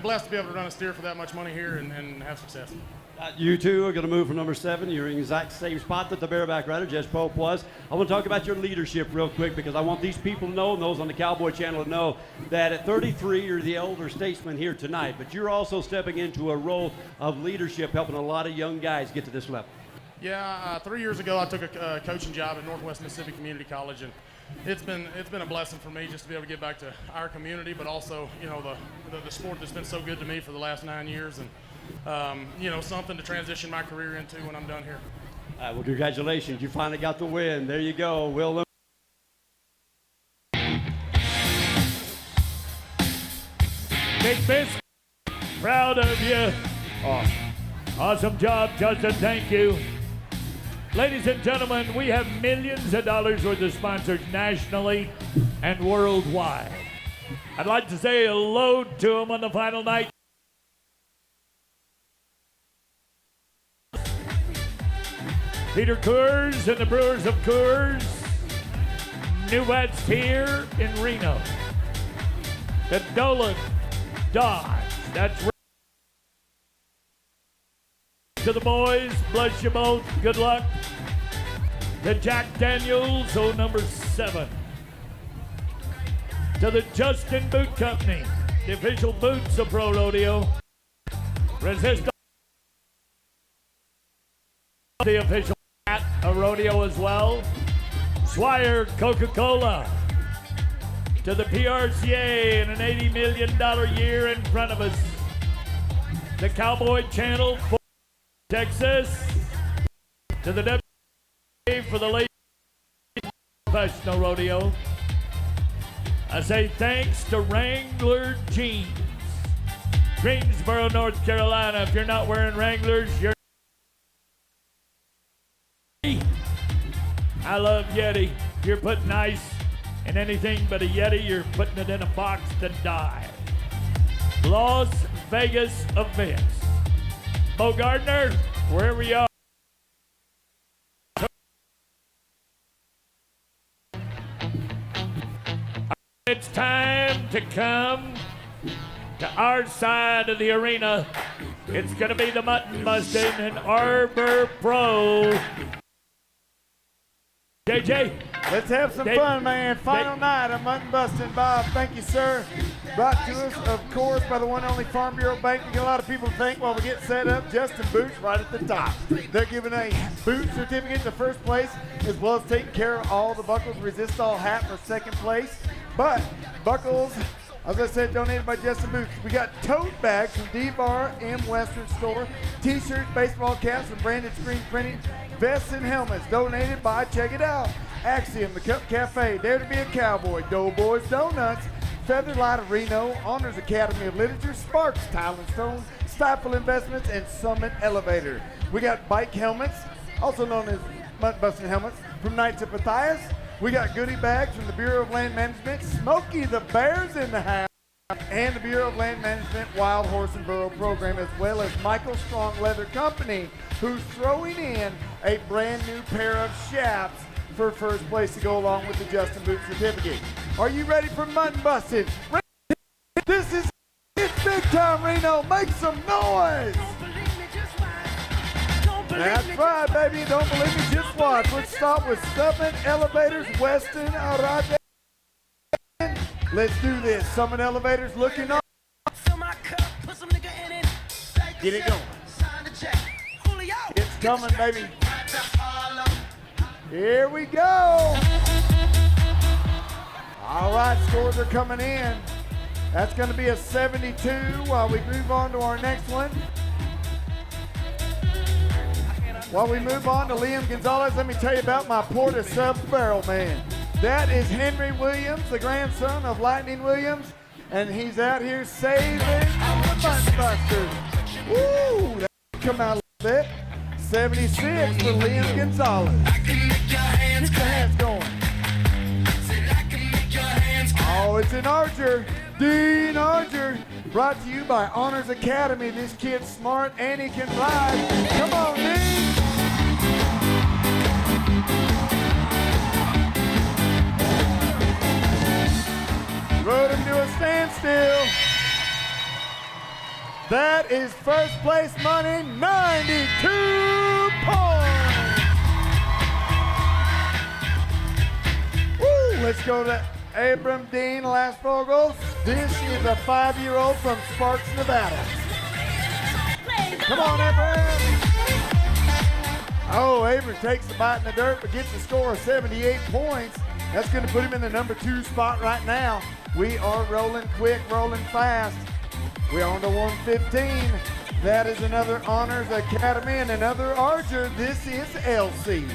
blessed to be able to run a steer for that much money here and have success. You two are going to move from number 7. You're in the exact same spot that the bareback rider, Jess Pope, was. I want to talk about your leadership real quick because I want these people to know, and those on the Cowboy Channel to know, that at 33, you're the elder statesman here tonight, but you're also stepping into a role of leadership, helping a lot of young guys get to this level. Yeah, 3 years ago I took a coaching job at Northwest Mississippi Community College, and it's been a blessing for me just to be able to give back to our community, but also, you know, the sport that's been so good to me for the last 9 years, and you know, something to transition my career into when I'm done here. Well, congratulations. You finally got the win. There you go. Will. Big Biscuit, proud of you. Awesome. Awesome job, Justin. Thank you. Ladies and gentlemen, we have millions of dollars worth of sponsors nationally and worldwide. I'd like to say hello to them on the final night. Peter Coors and the Brewers of Coors. New West here in Reno. The Dolan Dodge. That's right. To the boys, bless you both. Good luck. To Jack Daniels, number 7. To the Justin Boot Company, the official boots of Pro Rodeo. Resist the official hat of rodeo as well. Swire Coca-Cola. To the PRCA and an $80 million year in front of us. The Cowboy Channel for Texas. To the W for the ladies professional rodeo. I say thanks to Wrangler Jeans. Greensboro, North Carolina. If you're not wearing Wranglers, you're I love Yeti. If you're putting ice in anything but a Yeti, you're putting it in a box to die. Las Vegas events. Bo Gardner, wherever you are. It's time to come to our side of the arena. It's going to be the Mutton Busting and Arbor Pro. JJ. Let's have some fun, man. Final night of Mutton Bustin'. Bob, thank you, sir. Brought to us, of course, by the one and only Farm Bureau Bank. We get a lot of people to thank while we get set up. Justin Boots right at the top. They're giving a boot certificate to first place, as well as taking care of all the Buckles Resist All hat for second place. But Buckles, as I said, donated by Justin Boots. We got tote bags from D-Bar M Western Store, t-shirts, baseball caps, and branded screen printing, vests and helmets donated by, check it out, Axiom, the Cup Cafe, Dare to be a Cowboy, Doughboys Donuts, Featherlight of Reno, Honors Academy of Literature, Sparks Tile and Stone, Stifle Investments, and Summit Elevator. We got bike helmets, also known as Mutton Busting helmets, from Knights of Matthias. We got goodie bags from the Bureau of Land Management, Smokey the Bear's in the house, and the Bureau of Land Management Wild Horse and Burro program, as well as Michael Strong Leather Company, who's throwing in a brand new pair of chaps for first place to go along with the Justin Boots certificate. Are you ready for Mutton Busting? This is it's big time, Reno. Make some noise. That's right, baby. Don't believe me, just watch. Let's start with Summit Elevators, Weston Arade. Let's do this. Summit Elevators looking on. Get it going. It's coming, baby. Here we go. All right, scores are coming in. That's going to be a 72 while we move on to our next one. While we move on to Liam Gonzalez, let me tell you about my Porta Sub Barrel Man. That is Henry Williams, the grandson of Lightning Williams, and he's out here saving the Mutton Busters. Woo! That come out a little bit. 76 for Liam Gonzalez. Get your hands going. Oh, it's an Archer. Dean Archer. Brought to you by Honors Academy. This kid's smart and he can ride. Come on, Dean. Rode him to a standstill. That is first place money, 92 points. Woo, let's go to Abram Dean Lasfogel. This is a 5-year-old from Sparks, Nevada. Come on, Abram. Oh, Abram takes the bite in the dirt, but gets a score of 78 points. That's going to put him in the number 2 spot right now. We are rolling quick, rolling fast. We're on to 115. That is another Honors Academy and another Archer. This is Elsie.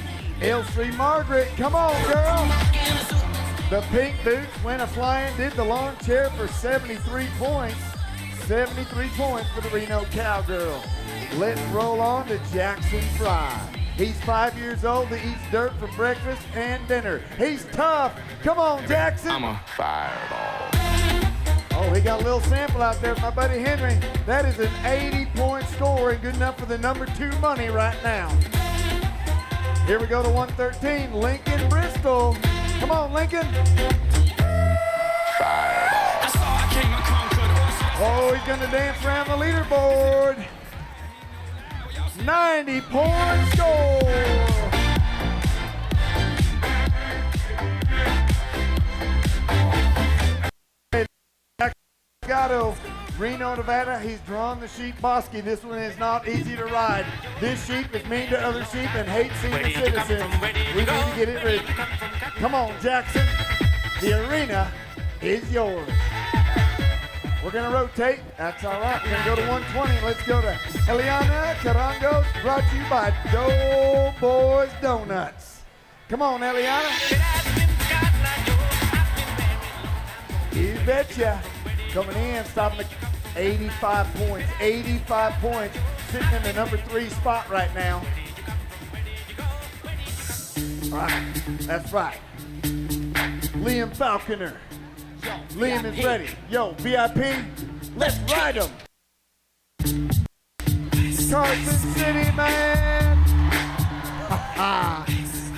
Elsie Margaret, come on, girl. The pink boots went a flying, did the lawn chair for 73 points. 73 points for the Reno Cowgirl. Let's roll on to Jackson Fry. He's 5 years old. He eats dirt for breakfast and dinner. He's tough. Come on, Jackson. I'm a fireball. Oh, he got a little sample out there, my buddy Henry. That is an 80-point score and good enough for the number 2 money right now. Here we go to 113, Lincoln Bristol. Come on, Lincoln. Fireball. Oh, he's gonna dance around the leaderboard. 90-point score. Gato, Reno, Nevada. He's drawn the sheep Bosky. This one is not easy to ride. This sheep is mean to other sheep and hates senior citizens. We need to get it ready. Come on, Jackson. The arena is yours. We're going to rotate. That's all right. We're going to go to 120. Let's go to Eliana Carangos, brought to you by Doughboys Donuts. Come on, Eliana. You betcha. Coming in, stopping at 85 points. 85 points. Sitting in the number 3 spot right now. All right. That's right. Liam Falconer. Liam is ready. Yo, VIP, let's ride him. Carson City, man.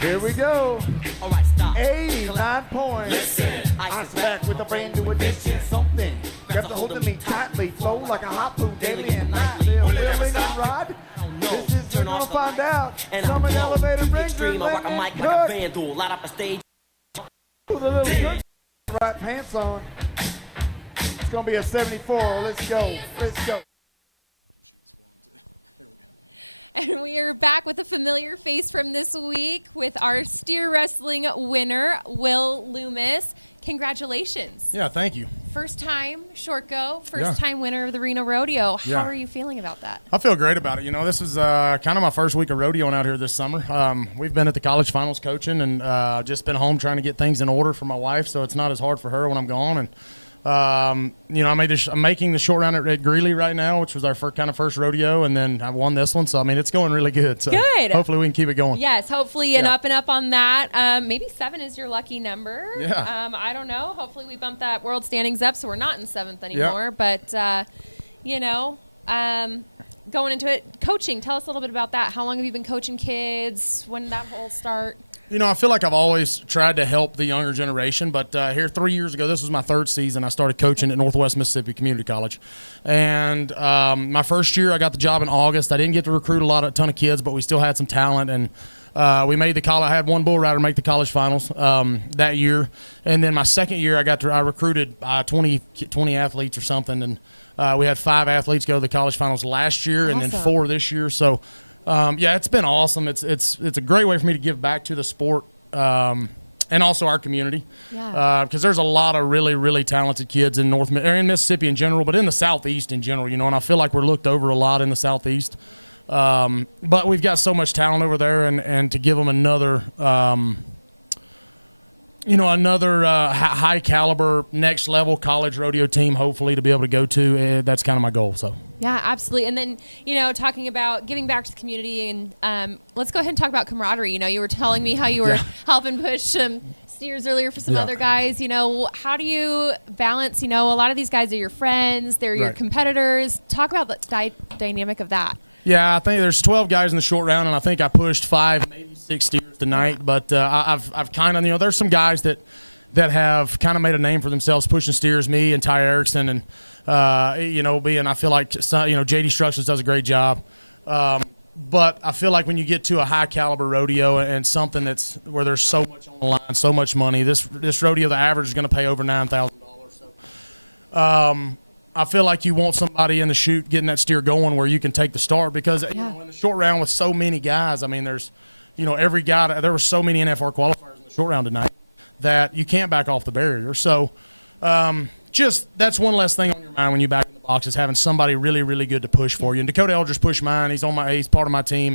Here we go. All right, stop. 89 points. Listen, I'm back with a brand new edition. Something got to hold me tightly, flow like a harpoon daily and nightly. A willing and rod. This is you're gonna find out. Summer elevator brings your I rock a mic like a vandal, light up a stage. With a little right pants on. It's gonna be a 74. Let's go. Let's go. And we are back with a familiar face from this week with our steer wrestling winner, Will Loomis. Congratulations. Yeah, thank you. First time short go, first time winner of the Reno Rodeo. How are you feeling about that? I feel great about it. You know, this is kind of my first week of rodeoing out here this summer. We've been at the college finals coaching and just been home trying to get things in order for my wife, so it's not as hard for her when I'm gone. And you know, I'm making the short round at Greeley right now, which was our first rodeo, and then I won this one. So I mean, it's going really good. So good. Hopefully we can keep it going. Yes, hopefully and up on that. Maybe 7 is your lucky number. Yeah. I don't know. Hopefully we bump that world standings up so we're not in 7th anymore. But you know, going into it, coaching. Tell us a little bit about that. How long have you been coaching kids? When did that whole start? You know, I feel like I've always tried to help the younger generation, but here 3 years ago, this was my 3rd season, I started coaching at Northwest Mississippi Community College. And my first year, I got the job in August. I didn't get to recruit a ton of kids, but we still had some talent, and we made the college. I had one bull rider make the college finals that year. And then my second year, I recruited 20 athletes or something, and we had 5 athletes go to the college finals last year, and then 4 this year. So it's been awesome. It's a great way for me to give back to the sport and also our community. Because there's a lot of really, really talented kids in in Mississippi in general, but in the Southeast in general, you know, and I feel like we're looked over a lot in the Southeast. But we've got so much talent over there, and to give them another high caliber, next level college rodeo team, hopefully to be able to go to. That's kind of my goal. So. Yeah, absolutely. And then, you know, talking about giving back to the community, and let's go ahead and talk about camaraderie. You know, you were telling me how you were helping push some steers earlier for some other guys. You know, how do you balance, you know, a lot of these guys are your friends, they're your competitors. Talk about the dynamic of that. Yeah, I think there's 12 guys in the short round, and I think I pushed 5, maybe 6 steers tonight. But I've kind of, you know, there's some guys that have kind of made a name for themselves pushing steers, me and Ty Erickson. And I feel like JD Structures does a great job. But I feel like when you get to a high caliber rodeo and something that's where there's so much on the line, so much money, this rodeo, the average is going to pay over $9,000. So I feel like you want somebody in the chute getting that steer going where you can take the start, because in the short round with so many guys, I mean, there's every guy, there were so many NFR qualifiers in the short round tonight that you can't back off the barrier. So just that's one less thing on your mind when you back in the box, is having somebody really, really good to push for you. And Dakota Eldridge pushed mine. He's part of my team,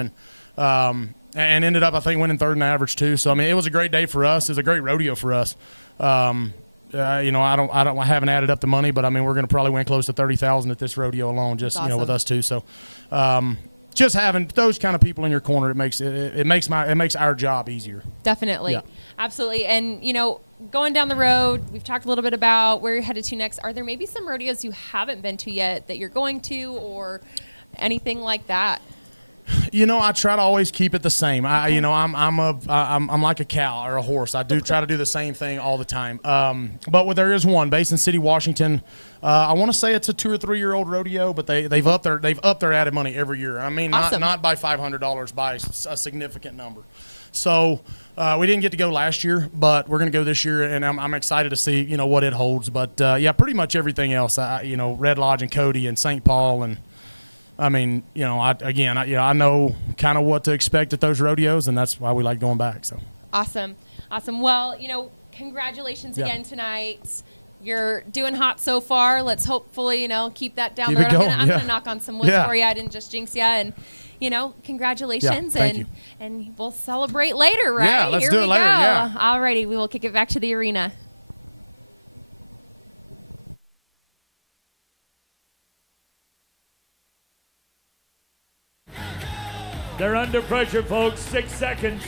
and ended up, I think, winning third in average too. So I mean, it was a great day for us. It was a great rodeo for us. I haven't added up the money, but I mean, we're going to probably win close to $30,000 at this rodeo alone, just awesome. With us too. So just having those kind of people in your corner, it makes our job easier. Definitely. Yeah. Absolutely. And going down the road, we've talked a little bit about where you're headed to next. Are there maybe some rodeos you haven't been to yet that you're going to, or anything like that? I try to always keep it the same. I'm like a cow or a horse. I do try to do the same thing all the time. But there is one based in City, Washington. I want to say it's a 2 or 3 year old rodeo, but they've upped their added money every year. I mean, awesome. not by $500, by a significant number. So we didn't get to go last year, but we're going to go this year, and I'm excited to see what it holds. But pretty much everything else. Red Lodge and Cody and St. Paul, and I mean, I know kind of what to expect at those rodeos, and that's why we like going back. So awesome. Well, congratulations again tonight. You're doing hot so far. Let's hopefully, keep that down the road. I'm gonna knock on some wood for you. I didn't just jinx you, and congratulations, and we'll celebrate later, right? Yeah, let's Here do we it later. go. Yeah. Alrighty, we will kick it back to the arena. They're under pressure, folks. 6 seconds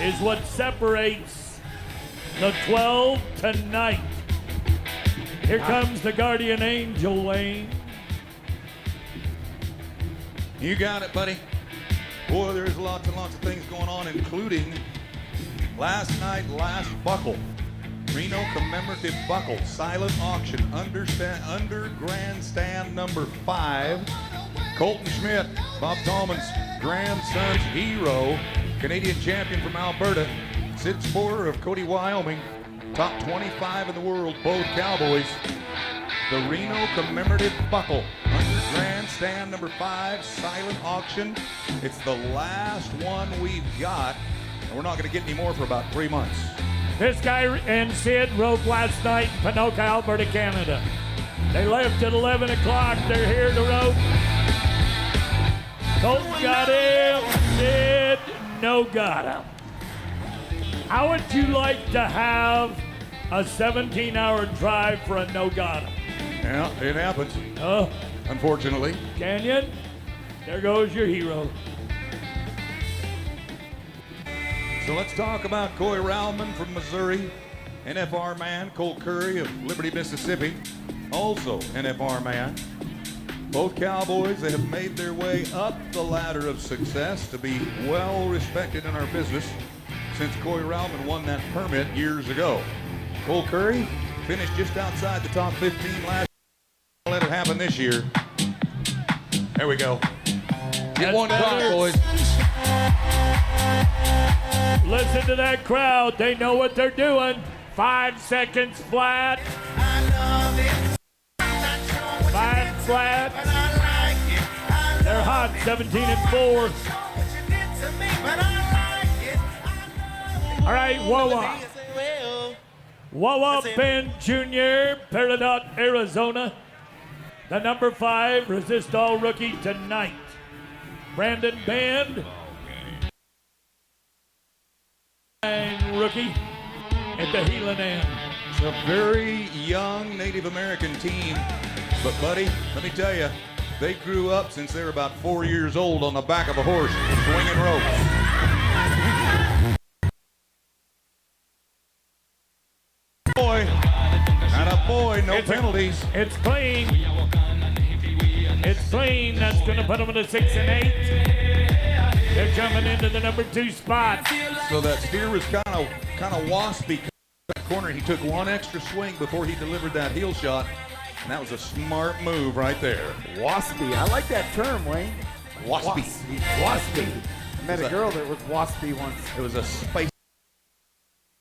is what separates the 12 tonight. Here comes the guardian angel, Wayne. You got it, buddy. Boy, there's lots and lots of things going on, including last buckle. Reno commemorative buckle, silent auction, under grandstand number 5. Colton Schmidt, Bob Tallman's grandson's hero, Canadian champion from Alberta. Sid Sporer of Cody, Wyoming, top 25 in the world, both cowboys. The Reno commemorative buckle, under grandstand number 5, silent auction. It's the last one we've got, and we're not going to get any more for about 3 months. This guy and Sid rode last night in Ponoka, Alberta, Canada. They left at 11 o'clock. They're here to rope. Colton got him. Sid got him. How would you like to have a 17-hour drive for a got him? Yeah, it happens. Oh, unfortunately. Canyon, there goes your hero. So let's talk about Coy Rowman from Missouri, NFR man. Cole Curry of Liberty, Mississippi, also NFR man. Both cowboys, they have made their way up the ladder of success to be well respected in our business since Coy Rowman won that permit years ago. Cole Curry finished just outside the top 15 last year. Let it happen this year. There we go. Get one drop, boys. Listen to that crowd. They know what they're doing. 5 seconds flat. 5 flat. They're hot, 17-4. All right, Wawa. Wawa Ben Jr., Peridot, Arizona. The number 5 Resist All rookie tonight. Brandon Band. Rookie at the Heelan end. It's a very young Native American team, but buddy, let me tell you, they grew up since they were about 4 years old on the back of a horse, swinging ropes. Boy, not a boy, no penalties. It's clean. It's clean. That's going to put them at a 6 and 8. They're jumping into the number 2 spot. So that steer was kind of waspy. That corner, he took one extra swing before he delivered that heel shot. And that was a smart move right there. Waspy. I like that term, Wayne. Waspy. Waspy. I met a girl that was waspy once. It was a spicy.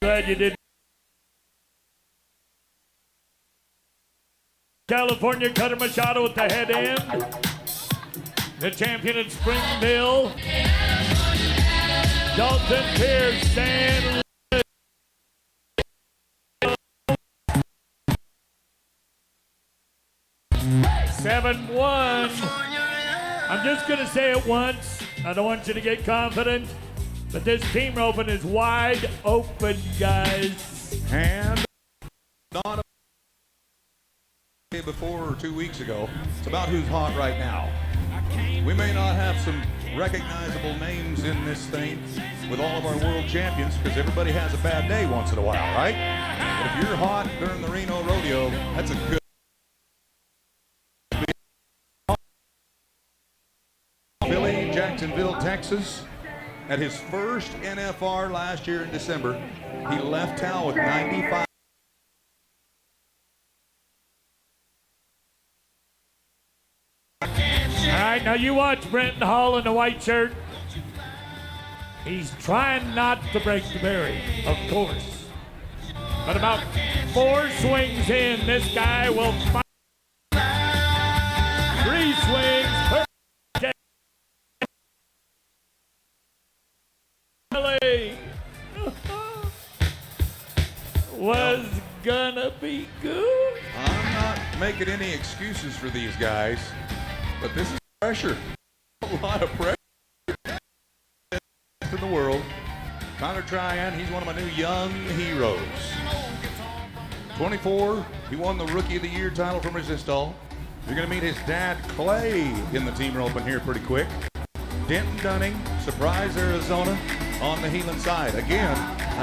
Glad you did. California Cutter Machado at the head end. The champion at Springville. Dalton Pierce and 7-1. I'm just going to say it once. I don't want you to get confident, but this team open is wide open, guys. And not a before or 2 weeks ago. It's about who's hot right now. We may not have some recognizable names in this thing with all of our world champions because everybody has a bad day once in a while, right? But if you're hot during the Reno Rodeo, that's a good. Billy, Jacksonville, Texas. At his first NFR last year in December, he left town with 95. All right, now you watch Brenton Hall in the white shirt. He's trying not to break the barrier, of course. But about 4 swings in, this guy will find 3 swings. Was gonna be good. I'm not making any excuses for these guys, but this is pressure. A lot of pressure in the world. Connor Tryon, he's one of my new young heroes. 24, he won the Rookie of the Year title from Richest. You're gonna meet his dad, Clay, in the team open here pretty quick. Denton Dunning, Surprise, Arizona, on the Heelan side. Again,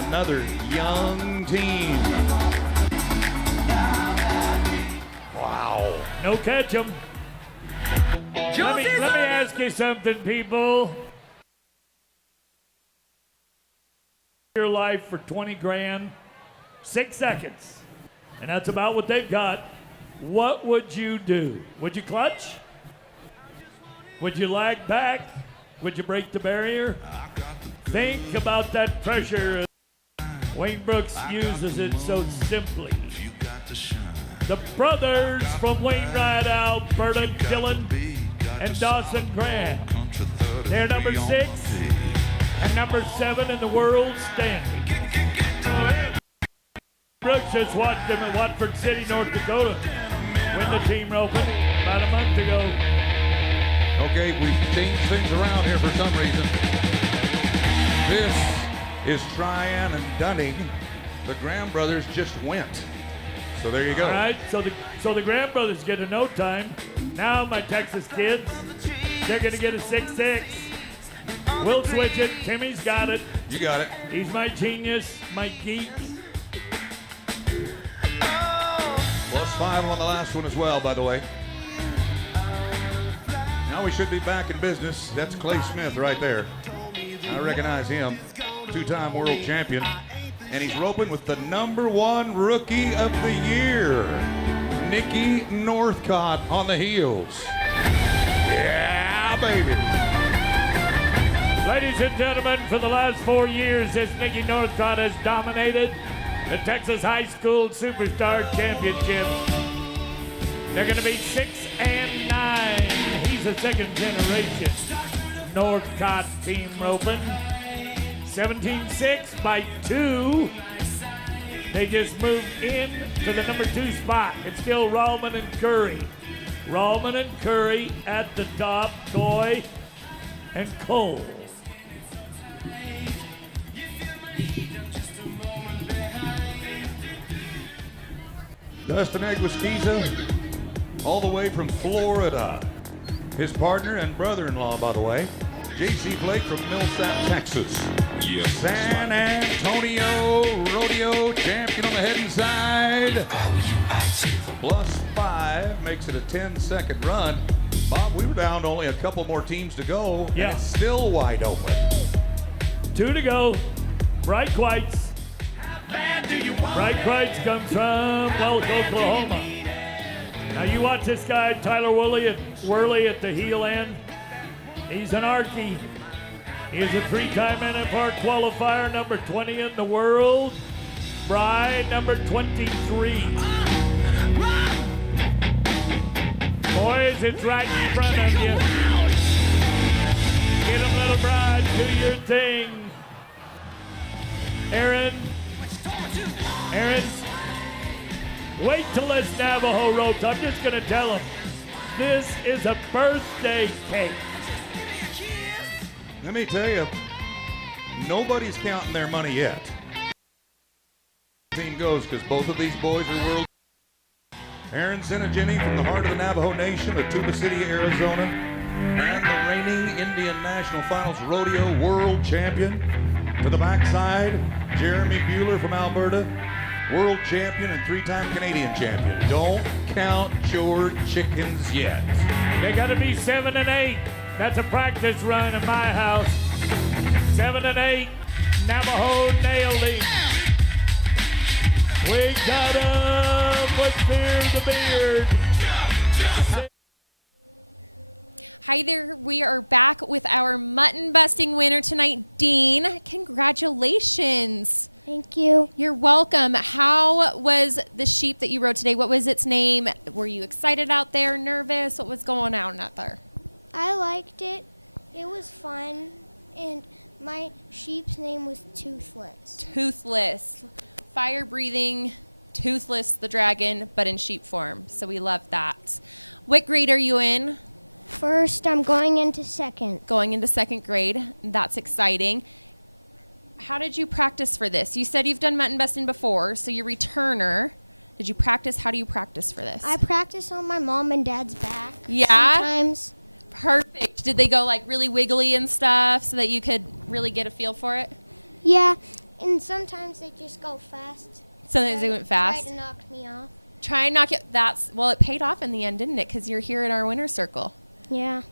another young team. Wow. No catch 'em. Let me ask you something, people. Your life for 20 grand, 6 seconds. And that's about what they've got. What would you do? Would you clutch? Would you lag back? Would you break the barrier? Think about that pressure. Wayne Brooks uses it so simply. The brothers from Wainwright, Alberta, Dylan and Dawson Graham. They're number 6 and number 7 in the world standing. Brooks just watched them at Watford City, North Dakota, win the team open about a month ago. Okay, we've changed things around here for some reason. This is Tryon and Dunning. The Graham brothers just went. So there you go. All right, so the Graham brothers get a no time. Now my Texas kids, they're going to get a 6-6. We'll switch it. Timmy's got it. You got it. He's my genius, my geek. +5 on the last one as well, by the way. Now we should be back in business. That's Clay Smith right there. I recognize him. 2-time world champion. And he's roping with the #1 Rookie of the Year, Nicky Northcott, on the heels. Yeah, baby. Ladies and gentlemen, for the last 4 years, this Nicky Northcott has dominated the Texas High School Superstar Championship. They're going to be 6 and 9. He's a second generation Northcott team roping. 17-6 by 2. They just moved in to the #2 spot. It's still Rallman and Curry. Rallman and Curry at the top, Toy and Cole. Dustin Eguisquiza, all the way from Florida. His partner and brother-in-law, by the way, J.C. Blake from Millsap, Texas. Yes. San Antonio Rodeo champion on the head and side. +5 makes it a 10-second run. Bob, we were down to only a couple more teams to go. Yeah. And it's still wide open. 2 to go. Bright Whites. Bright Whites comes from Welk, Oklahoma. Now you watch this guy, Tyler Worley at the heel end. He's an Archie. He is a 3-time NFR qualifier, number 20 in the world. Bride, number 23. Boys, it's right in front of you. Get him, little bride, do your thing. Aaron's, wait till this Navajo ropes. I'm just going to tell him, this is a birthday cake. Let me tell you, nobody's counting their money yet. Team goes because both of these boys are world. Aaron Sinagini from the heart of the Navajo Nation of Tuba City, Arizona, and the reigning Indian National Finals Rodeo World Champion. To the backside, Jeremy Bueller from Alberta, World Champion and 3-time Canadian Champion. Don't count your chickens yet. They got to be 7 and 8. That's a practice run in my house. 7 and 8. Navajo nailed him. We got him with Fear the Beard. Hi there. We are back with our mutton busting winner tonight, Dean. Congratulations. Thank you. You're welcome. How was the sheep that you rode today? What was its name? Were you excited out there, nervous? What was going on out there? I liked it. It was fun. And my sheep's name was Toothless. Toothless. Fire-breathing, Toothless the dragon, but in sheep form. So we love that. What grade are you in? First, I'm going into second. Going into second grade. That's exciting. How did you practice for this? You said you've done mutton busting before, so you're returner. Did you practice? How do you practice for this? I practice on my mom and dad's back. Yeah? Sometimes. Perfect. Did they go like really wiggly and stuff so that you could really get a feel for it? Yeah, and sometimes they just go fast. Sometimes they went fast? Try to knock me off. Try and knock it. Well, it paid off in the end, didn't it? Because you're here in our winner's circle. Yeah.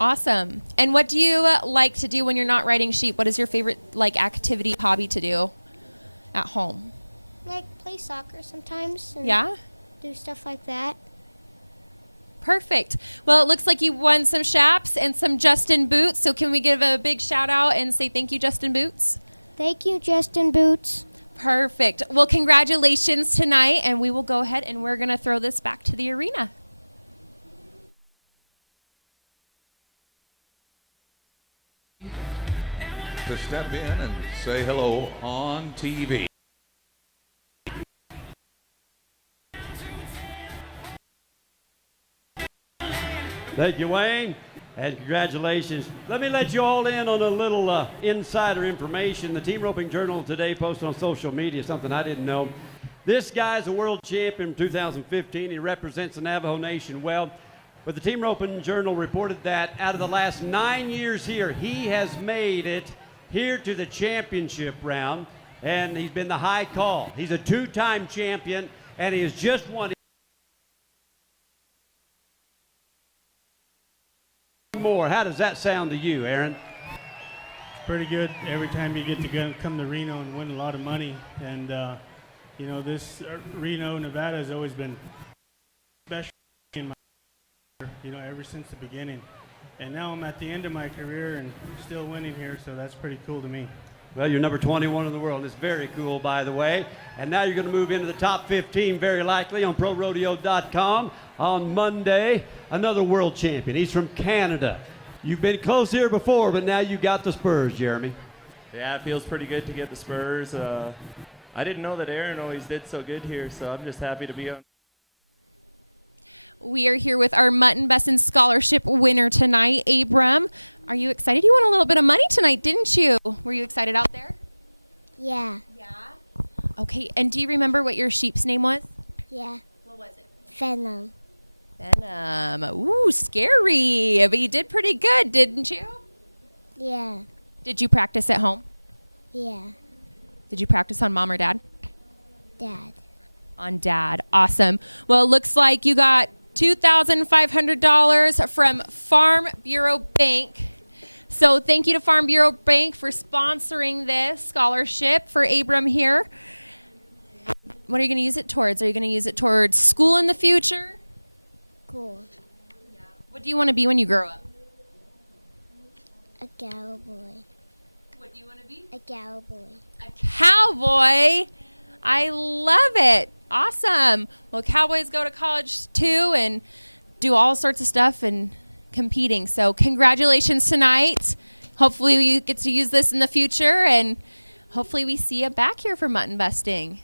Awesome. And what do you like to do when you're not riding sheep? What is your favorite activity, hobby to do at home? Like play soccer sometimes. And Yeah? do stuff like that. Perfect. Well, it looks like you won some chaps and some Justin Boots. So can we give a big shout out and say thank you, Justin Boots? Thank you, Justin Boots. Perfect. Well, congratulations tonight. And we will go ahead and we're going to throw this back to the arena. To step in and say hello on TV. Thank you, Wayne, and congratulations. Let me let you all in on a little insider information. The Team Roping Journal today posted on social media something I didn't know. This guy's a world champion in 2015. He represents the Navajo Nation well. But the Team Roping Journal reported that out of the last 9 years here, he has made it here to the championship round, and he's been the high call. He's a 2-time champion, and he has just won more. How does that sound to you, Aaron? Pretty good. Every time you get to come to Reno and win a lot of money, and you know, this Reno, Nevada has always been special in my career, you know, ever since the beginning. And now I'm at the end of my career and still winning here, so that's pretty cool to me. Well, you're number 21 in the world. It's very cool, by the way. And now you're going to move into the top 15, very likely, on ProRodeo.com on Monday. Another world champion. He's from Canada. You've been close here before, but now you got the spurs, Jeremy. Yeah, it feels pretty good to get the spurs. I didn't know that Aaron always did so good here, so I'm just happy to be on. We are here with our Mutton Bustin' Scholarship winner tonight, Abram. Are you excited? You won a little bit of money tonight, didn't you? Were you excited out there? Yeah. Yeah. Okay, and do you remember what your sheep's name was? Yeah. What was it? Venom. Venom. Ooh, scary. But you did pretty good, didn't you? Yeah. Did you practice at home? Yeah. Did you practice on mom or dad? Dad. On dad. Awesome. Well, it looks like you got $2,500 from Farm Bureau Bank. So thank you to Farm Bureau Bank for sponsoring this scholarship for Abram here. What are you going to use it towards? Are you going to use it towards school in the future? Cool. What do you want to be when you grow up? A cowboy. What do you want to be? A cowboy. A cowboy. I love it. Awesome. Well, cowboys go to college too and do all sorts of stuff and competing. So congratulations tonight. Hopefully you get to use this in the future, and hopefully we see you back here for mutton busting.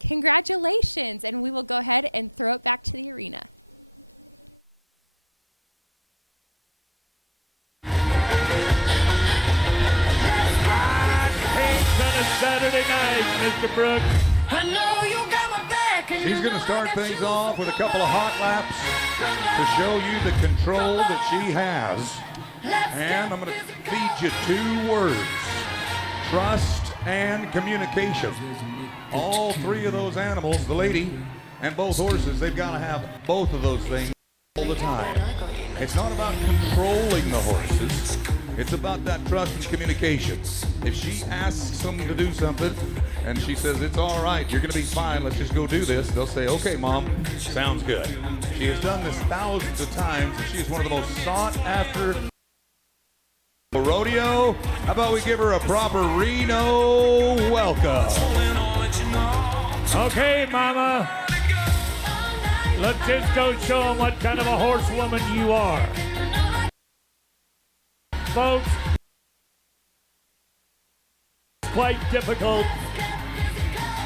Congratulations. And we will go ahead and throw it back to the arena. Saturday night, Mr. Brooks. I know you got my back. She's going to start things off with a couple of hot laps to show you the control that she has. And I'm going to feed you 2 words: trust and communication. All 3 of those animals, the lady and both horses, they've got to have both of those things all the time. It's not about controlling the horses. It's about that trust and communication. If she asks them to do something and she says, it's all right, you're going to be fine, let's just go do this, they'll say, okay, Mom, sounds good. She has done this thousands of times, and she is one of the most sought after rodeo. How about we give her a proper Reno welcome? Okay, Mama. Let's just go show them what kind of a horsewoman you are. Folks, it's quite difficult.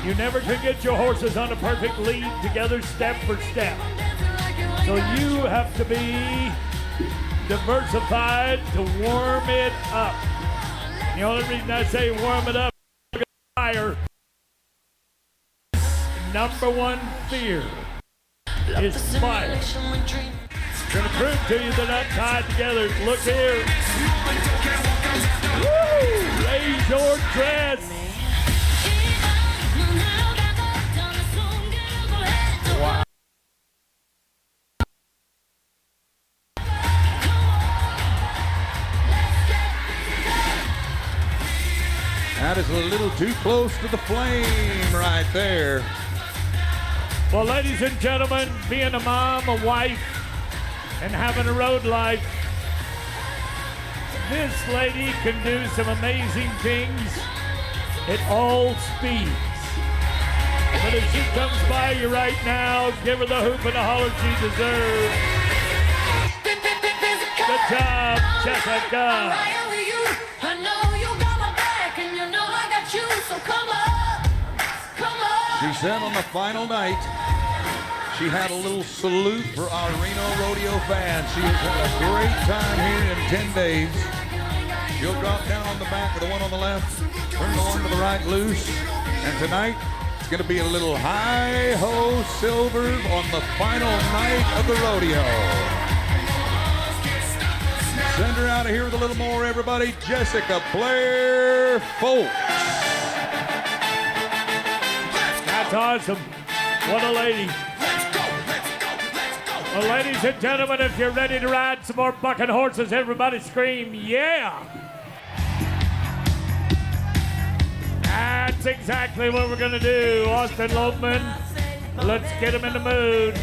You never can get your horses on a perfect lead together step for step. So you have to be diversified to warm it up. The only reason I say warm it up is fire. Number 1 fear is fire. Gonna prove to you they're not tied together. Look here. Woo! Raise your dress. Wow. That is a little too close to the flame right there. Well, ladies and gentlemen, being a mom, a wife, and having a road life, this lady can do some amazing things at all speeds. But if she comes by you right now, give her the hoop and the holler she deserves. Good job, Jessica. I know you got my back, and you know I got you, so come on, come on. She said on the final night, she had a little salute for our Reno Rodeo fans. She has had a great time here in 10 days. She'll drop down on the back of the one on the left, turn the one to the right loose, and tonight it's going to be a little hi-ho silver on the final night of the rodeo. Send her out of here with a little more, everybody. Jessica Blair Folks. That's awesome. What a lady. Well, ladies and gentlemen, if you're ready to ride some more bucking horses, everybody scream, yeah! That's exactly what we're going to do, Austin Lopeman. Let's get him in the mood.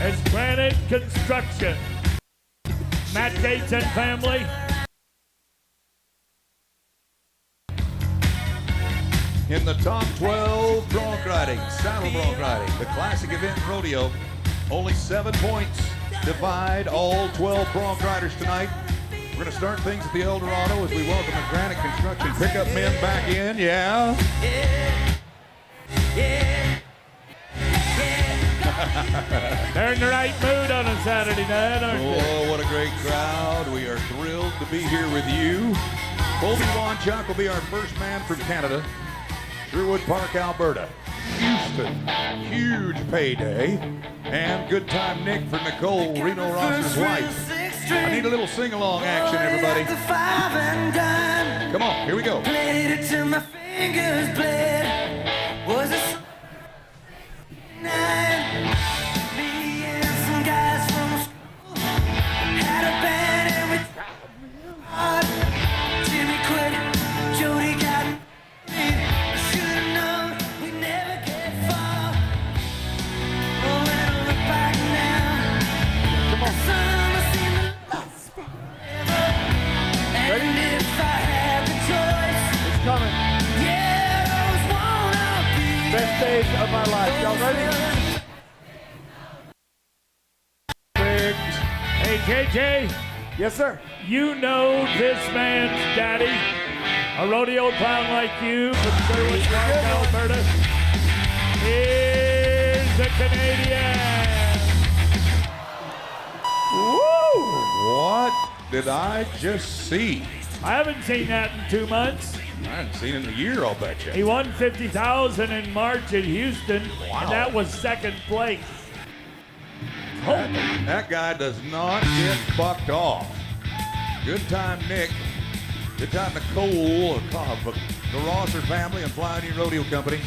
As Granite Construction, Matt Gates and family. In the top 12 bronc riding, saddle bronc riding, the classic event rodeo, only 7 points divide all 12 bronc riders tonight. We're going to start things at the El Dorado as we welcome the Granite Construction pickup men back in. Yeah. They're in the right mood on a Saturday night, aren't they? Oh, what a great crowd. We are thrilled to be here with you. Colby Wanchuk will be our first man from Canada. Sherwood Park, Alberta. Houston, huge payday. And good time Nick for Nicole, Reno Ross's wife. I need a little sing-along action, everybody. Come on, here we go. Played it till my fingers bled. Was it night? Me and some guys from school had a band and we hard. Jimmy quit, Jody got me. Should've known we'd never get far. Oh, when I look back now, days of my life. Y'all ready? Hey, JJ. Yes, sir. You know this man's daddy, a rodeo clown like you from Sherwood Park, Alberta. Here's the Canadian. Woo! What did I just see? I haven't seen that in 2 months. I haven't seen it in a year, I'll bet you. He won $50,000 in March at Houston, Wow. and that was second place. That guy does not get bucked off. Good time, Nick. Good time, Nicole of the Rosser family and Flying Rodeo Company.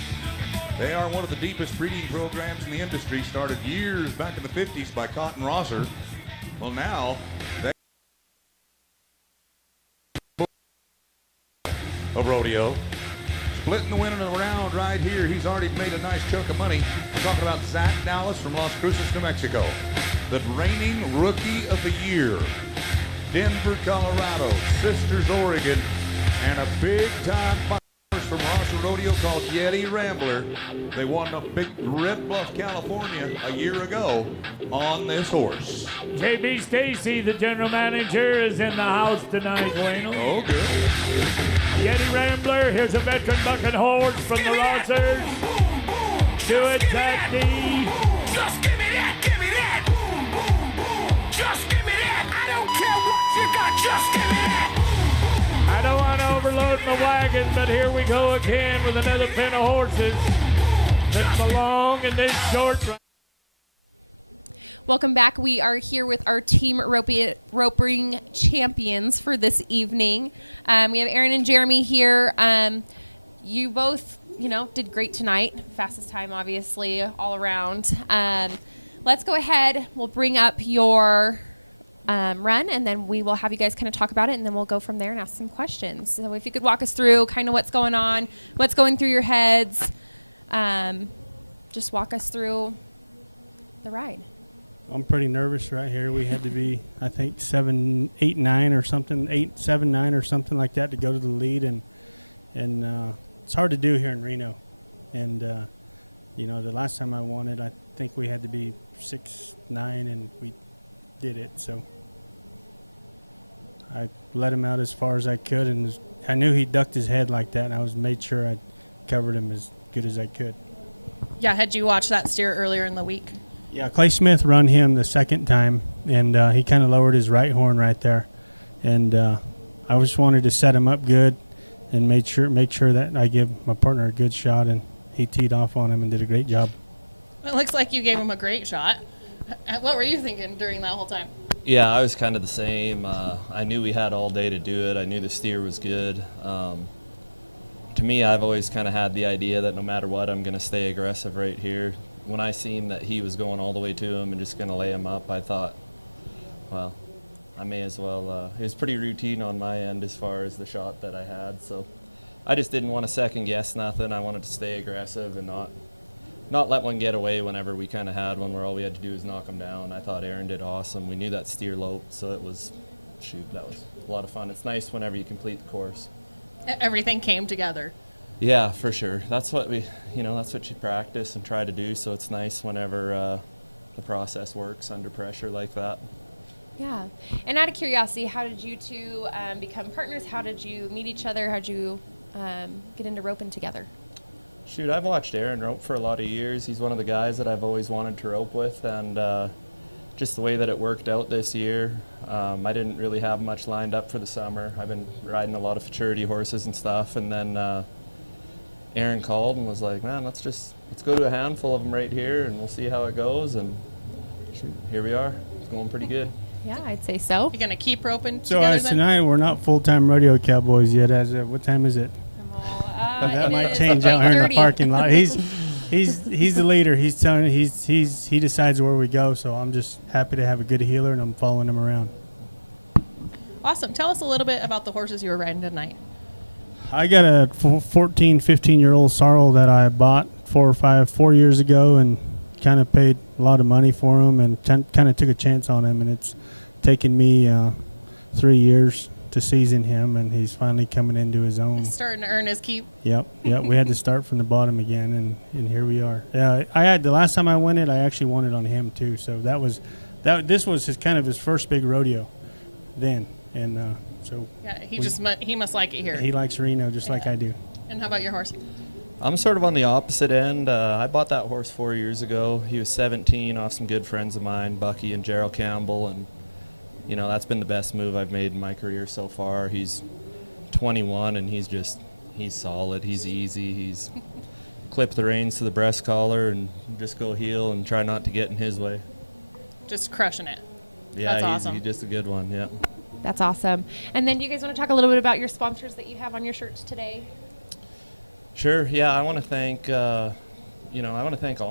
They are one of the deepest breeding programs in the industry, started years back in the 50s by Cotton Rosser. Well, now they of rodeo. Splitting the win in a round right here. He's already made a nice chunk of money. We're talking about Zach Dallas from Las Cruces, New Mexico. The reigning Rookie of the Year. Denver, Colorado. Sisters, Oregon. And a big-time fighter from Rosser Rodeo called Yeti Rambler. They won a big Red Bluff, California a year ago on this horse. JB Stacy, the general manager, is in the house tonight, Wayne. Oh, good. Yeti Rambler, here's a veteran bucking horse from the Rossers. Do it, Tati. Just give me that, give me that. Just give me that. I don't care what you got, just give me that. I don't want to overload my wagon, but here we go again with another pen of horses that belong in this short run. Welcome back. We are here with our team roping champions for this evening. We have Aaron and Jeremy here. You both, did great tonight. Fastest time, obviously, all around. Let's go ahead. We'll bring up your run, and then we will have you guys kind of talk about it, and then we'll go from there and ask some questions. So if you could walk us through kind of what's going on, what's going through your heads, just walk us through the ride. I'm pretty nervous right here. We had to be, I think, 7, 8, 9 or something, 8, 7, 9 or something like that to go to the lead, and it's hard to do here in Reno. And the last time I won it, I think we had to be 6, 9, and we did it. So I let him out as far as I could, and I knew he ducked his head like that, and I made sure I covered him as good as I could. Yeah, had you watched that steer earlier in the week? Yeah, Clay Smith run him the second time, and he kind of lowered his right horn right there, and I just wanted to set him up good and make sure that I give my partner a good shot, and he teed off on him and did a great job. It looks like you gave him a great shot. What were you thinking during that whole time? Yeah, I was kind of the same. I knew we had all day to do it. I knew the steer was good. To me, I've always kind of had the idea that no matter what, I'm going to stay aggressive right here. When I seen that he was going all the way to him and just going to lay him up, I thought, well, I may as well. It was pretty routine on my end as far as the shot that I had. So I just didn't want to second guess nothing. I wanted to stay aggressive and not let one get away whenever we kind of had one where all we had to do was knock him down. I thought Aaron did awesome. We knew that steer loped, so that was a lot of fun. It's nice whenever you complete the course. Everything came together. Yeah, for sure. That's what that's what you practice and try to do, so it's nice whenever the process works under pressure like that. Yeah. And out of curiosity, how did you two become partners? How did you meet each other? How did you get into roping together? Shoot, I've watched Aaron rope for a lot of years. He's one of the guys that I've always wanted to rope with, and just the way that it worked out this year, I didn't really have much lined up for the summer. I've been riding a lot of futurity horses and stuff, and then Aaron called and was like, man, let's go to a handful of them right here, and we'll see how it goes, and shoot, here we are. It's going pretty good. Yeah, I'd say so. You're going to keep roping So together as then? tonight, we're not full-time rodeo cowboys yet. What time is it? That might change out here in the parking lot. He's the leader. He's telling he decides where we go. So I'm just happy to have a good healer, and I'm following him around. Awesome. Tell us a little bit about the horses you were riding tonight. I got a 14, 15-year-old sorrel that I bought 4 years ago, and kind of paid a lot of money for him, and kind of took a chance on him, and it's taken me 3 years to season him, and he's finally coming into his own. Starting to earn his keep. Yep. We had to start from the bottom again, and here we are. I had the last time I won it, I actually won it on him too. So this was his first big rodeo, then, and so. Yeah, he must like it here. He likes Reno just like I do. And how about your horse? I'm sort of on the opposite end. I bought that horse 4 years ago. He was 17 off some good friends of mine, Bucky and Gerald Campbell, and that's been the best move I've made in my career so far. He's 21 and he's solid. He's easy. He's clip the reins to the breast collar and just go heel and try not to get in his way. Just crushing it. Yeah, That's awesome. He's just a good one. Yeah. That's awesome. And then do you guys want to talk a little bit about your sponsors that you have on your shirts today? Sure. Yeah, I want to thank all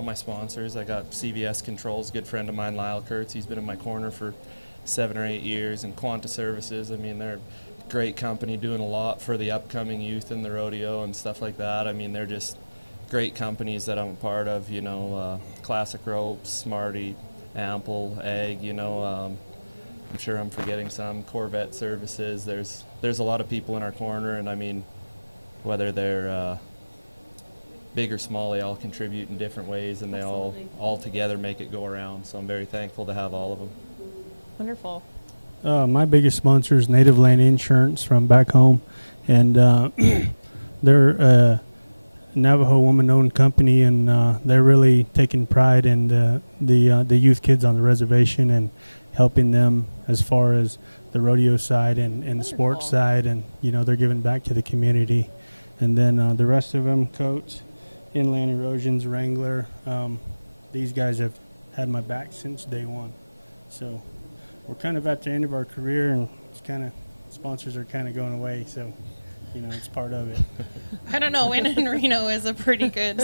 my sponsors. I got CVS Controls, good friend of mine, Lyle Kurtz. He's been in my corner for 7 or 8 years, and Quanta Services. I mean, they're a great company doing a lot for the upcoming youth in the rodeo and stuff like that. I mean, they're just great companies that I'm a part of. Classic Ropes, Smarty, Ample, Egg. I'm sure I'm forgetting some. Corvette Services. There's a lot of people in our corner, and I mean, whether they're big or small, they all contribute in different ways, and they all together make it go around. So I'm very thankful to have all of them. Wonderful. My biggest sponsor is Native Land Insurance from back home, and they're a Navajo woman-owned company, and they're really taking pride in the youth kids on the reservation and helping them as far as the rodeo side and the sports side, and they're giving back to the community. And then the rest of them, Coats, Inland Erosions, Wrangler, these guys have had my back since day one. So we're kind of at the end of our career, and sponsors are kind of going away, so it's part of it. I don't know. Winning in Reno is a pretty good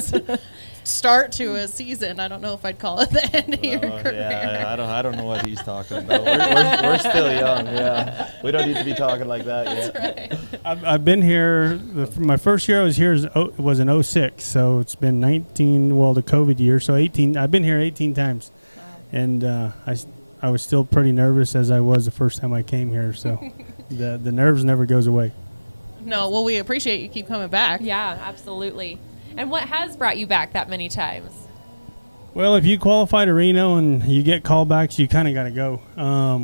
start to a season. I don't know if I'd call it the end of your career. Yeah, I don't know what he's talking about. We're still young. Yeah, we don't need to be talking like that yet. That's right. I've been here. My first year I was here was in 06, so it's been 19. Well, the COVID year, so 18. I've been here 18 times, and I was still pretty nervous as I was the first time I came here. So the nerves never goes away. No, well, we appreciate you keep coming back. Yeah, absolutely. And what has brought you back that many times? Well, if you qualify to Reno and you get callbacks, you kind of got to go.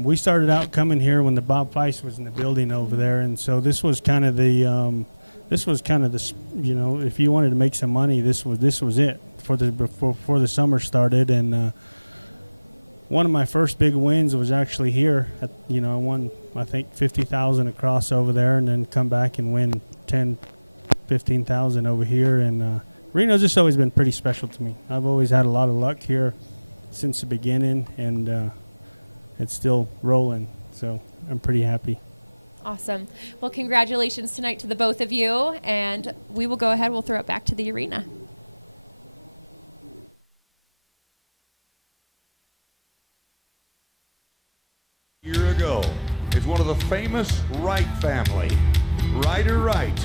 We started out coming here when the Bob Feist was in the building over there, and so this was kind of the if you wanted to make some money, this was it before the summer started. And one of my first big wins was actually here. I won, I think, $50,000 across over there, and then come back and win $15,000 over here. And Reno's just always been pretty special to me. I've always had a lot of luck here since the beginning, and it's still rolling. So I'm pretty happy. Awesome. Well, congratulations tonight to the both of you, and we will go ahead. We'll throw it back to the arena. Year ago is one of the famous Wright family, Ryder Wright.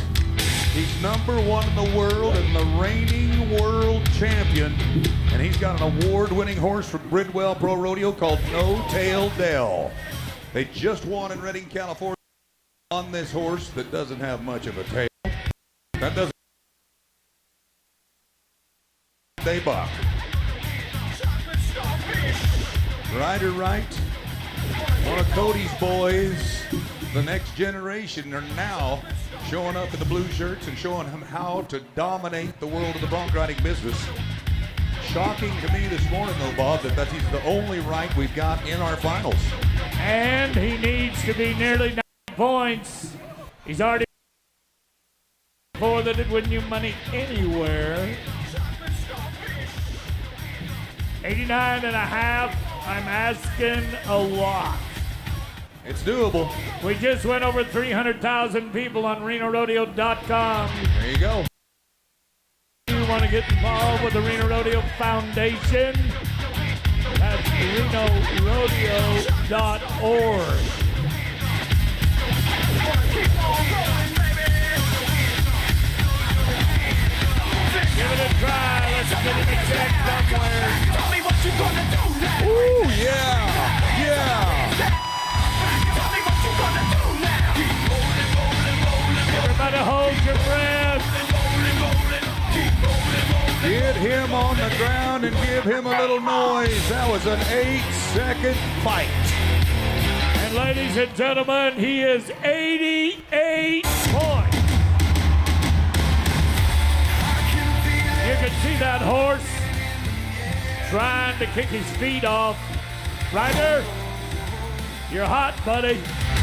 He's number one in the world and the reigning world champion, and he's got an award-winning horse from Bridwell Pro Rodeo called No Tail Dell. They just won in Redding, California on this horse that doesn't have much of a tail. That doesn't. They buck. Ryder Wright, one of Cody's boys, the next generation, are now showing up in the blue shirts and showing him how to dominate the world of the bronc riding business. Shocking to me this morning, though, Bob, that he's the only Wright we've got in our finals. And he needs to be nearly 9 points. He's already more than it win you money anywhere. 89 and a half. I'm asking a lot. It's doable. We just went over 300,000 people on RenoRodeo.com. There you go. If you want to get involved with the Reno Rodeo Foundation, that's RenoRodeo.org. Give it a try. Let's get it a check somewhere. Tell me what you gonna do now. Ooh, yeah. Yeah. Tell me what you gonna do now. him on the ground and give him a little noise. That was an 8-second fight. And ladies and gentlemen, he is 88 points. You can see that horse trying to kick his feet off. Ryder, you're hot, buddy.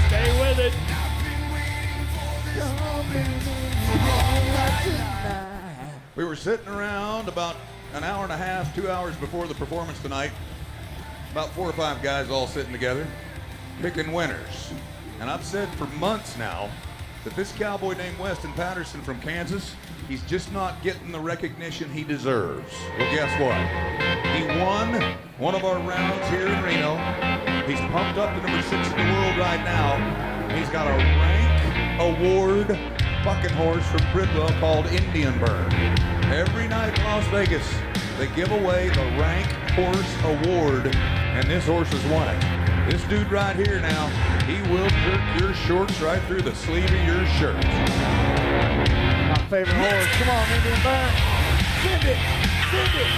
Stay with it. We were sitting around about an hour and a half, 2 hours before the performance tonight. About 4 or 5 guys all sitting together, picking winners. And I've said for months now that this cowboy named Weston Patterson from Kansas, he's just not getting the recognition he deserves. Well, guess what? He won one of our rounds here in Reno. He's pumped up to number 6 in the world right now. He's got a rank award bucking horse from Bridwell called Indian Burn. Every night in Las Vegas, they give away the rank horse award, and this horse has won it. This dude right here now, he will jerk your shorts right through the sleeve of your shirt. My favorite horse. Come on, Indian Burn. Send it. Send it.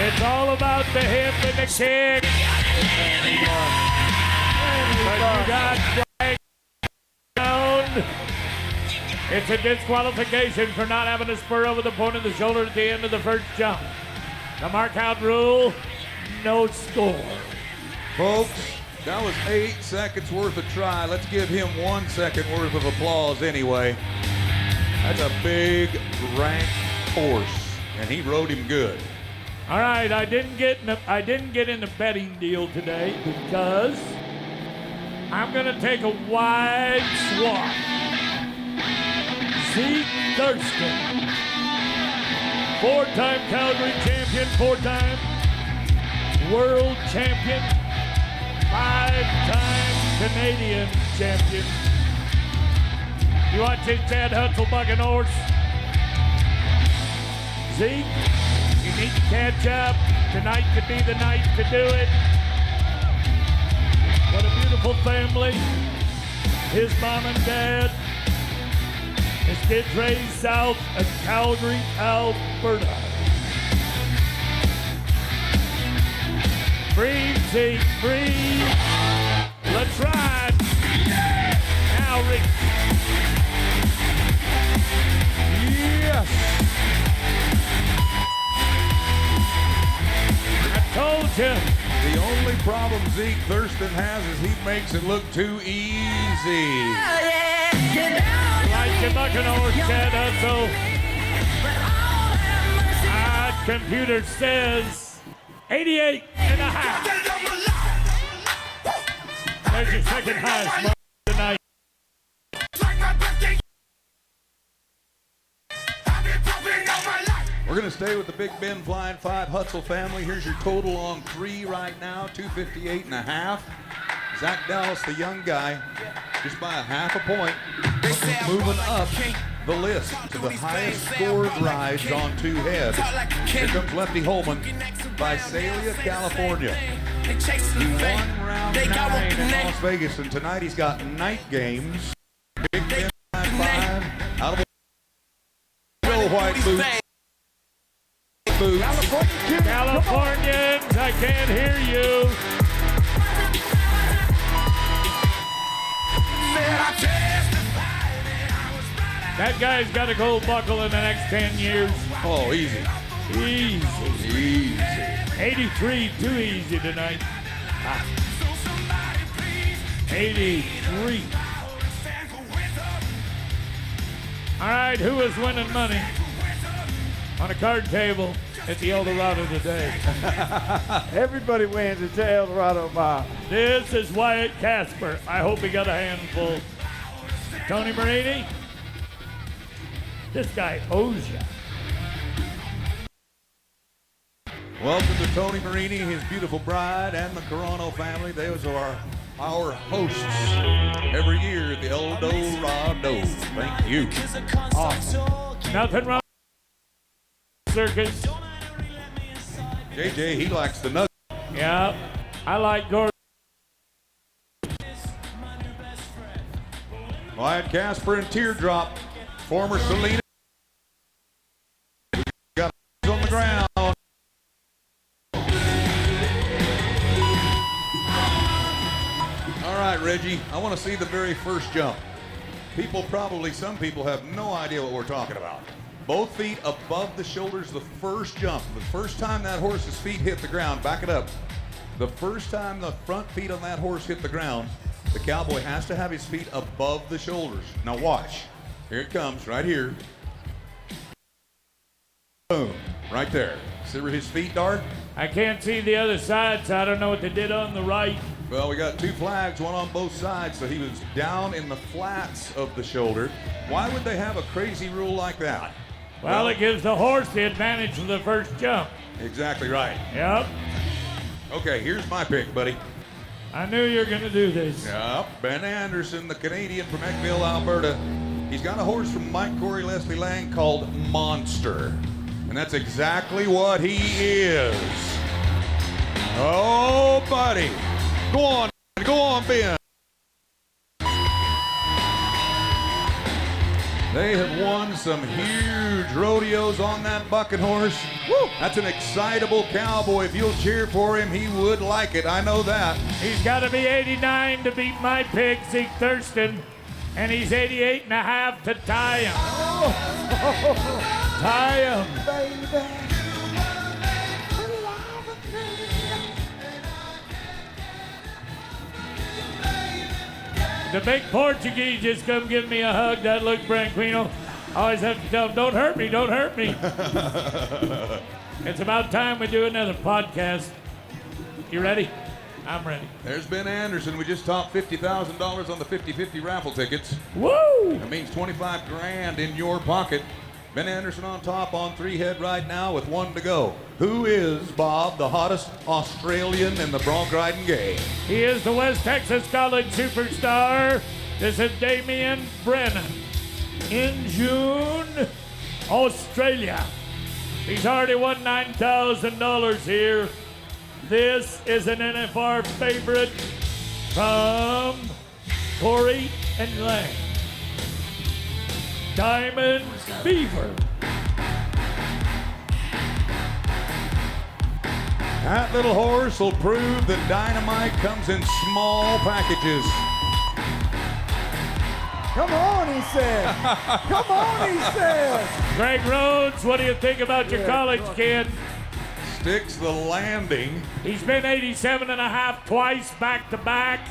It's all about the hip and the kick. But you got flag down. It's a disqualification for not having a spur over the point of the shoulder at the end of the first jump. The mark-out rule, no score. Folks, that was 8 seconds worth of try. Let's give him 1 second worth of applause anyway. That's a big rank horse, and he rode him good. All right, I didn't get in a betting deal today because I'm going to take a wide swath. Zeke Thurston, 4-time Calgary champion, 4-time world champion, 5-time Canadian champion. You watch this Chad Hutzel bucking horse. Zeke, you need to catch up. Tonight could be the night to do it. What a beautiful family. His mom and dad. His kids raised south of Calgary, Alberta. Breathe, Zeke, breathe. Let's ride. Now, Rick. Yes. I told you. The only problem Zeke Thurston has is he makes it look too easy. Like the bucking horse, Chad Hutzel. Our computer says 88 and a half. There's your second highest mark tonight. We're going to stay with the Big Ben Flying 5 Hutzel family. Here's your total on 3 right now, 258 and a half. Zach Dallas, the young guy, just by a half a point, moving up the list to the highest scored rides on 2 heads. Here comes Lefty Holman, Visalia, California. He won round 9 in Las Vegas, and tonight he's got night games. Big Ben Flying 5 out of the white boots. Californians, I can't hear you. That guy's got a gold buckle in the next 10 years. Oh, easy. Easy. 83, too easy tonight. 83. All right, who is winning money on a card table at the El Dorado today? Everybody wins at the El Dorado Bar. This is Wyatt Casper. I hope he got a handful. Tony Marini, this guy owes you. Welcome to Tony Marini, his beautiful bride, and the Carano family. Those are our hosts every year at the El Dorado. Thank you. Awesome. Nothing wrong with circus. JJ, he likes the nugget. Yeah, I like Gordon. Wyatt Casper and Teardrop, former Selena. Got Georgie, I want to see the very first jump. Some people have no idea what we're talking about. Both feet above the shoulders, the first jump. The first time that horse's feet hit the ground, back it up. The first time the front feet on that horse hit the ground, the cowboy has to have his feet above the shoulders. Now watch. Here it comes, right here. Boom, right there. See where his feet dart? I can't see the other side, so I don't know what they did on the right. Well, we got two flags, one on both sides, so he was down in the flats of the shoulder. Why would they have a crazy rule like that? Well, it gives the horse the advantage for the first jump. Exactly right. Yep. Okay, here's my pick, buddy. I knew you were going to do this. Yep, Ben Anderson, the Canadian from Eckville, Alberta. He's got a horse from Mike Corey Leslie Lang called Monster. And that's exactly what he is. Oh, buddy. Go on, Ben. They have won some huge rodeos on that bucking horse. Woo! That's an excitable cowboy. If you'll cheer for him, he would like it. I know that. He's got to be 89 to beat my pick, Zeke Thurston. And he's 88 and a half to tie him. Tie him. Baby. The big Portuguese just come give me a hug. That look, Branquino. I always have to tell him, don't hurt me, don't hurt me. It's about time we do another podcast. You ready? I'm ready. There's Ben Anderson. We just topped $50,000 on the 50-50 raffle tickets. Woo! That means 25 grand in your pocket. Ben Anderson on top on 3 head right now with 1 to go. Who is, Bob, the hottest Australian in the bronc riding game? He is the West Texas College superstar. This is Damian Brennan. In June, Australia. He's already won $9,000 here. This is an NFR favorite from Corey and Lang. Diamond Beaver. That little horse will prove that dynamite comes in small packages. Come on, he said. Come on, he said. Greg Rhodes, what do you think about your college kid? Sticks the landing. He's been 87 and a half twice back to back.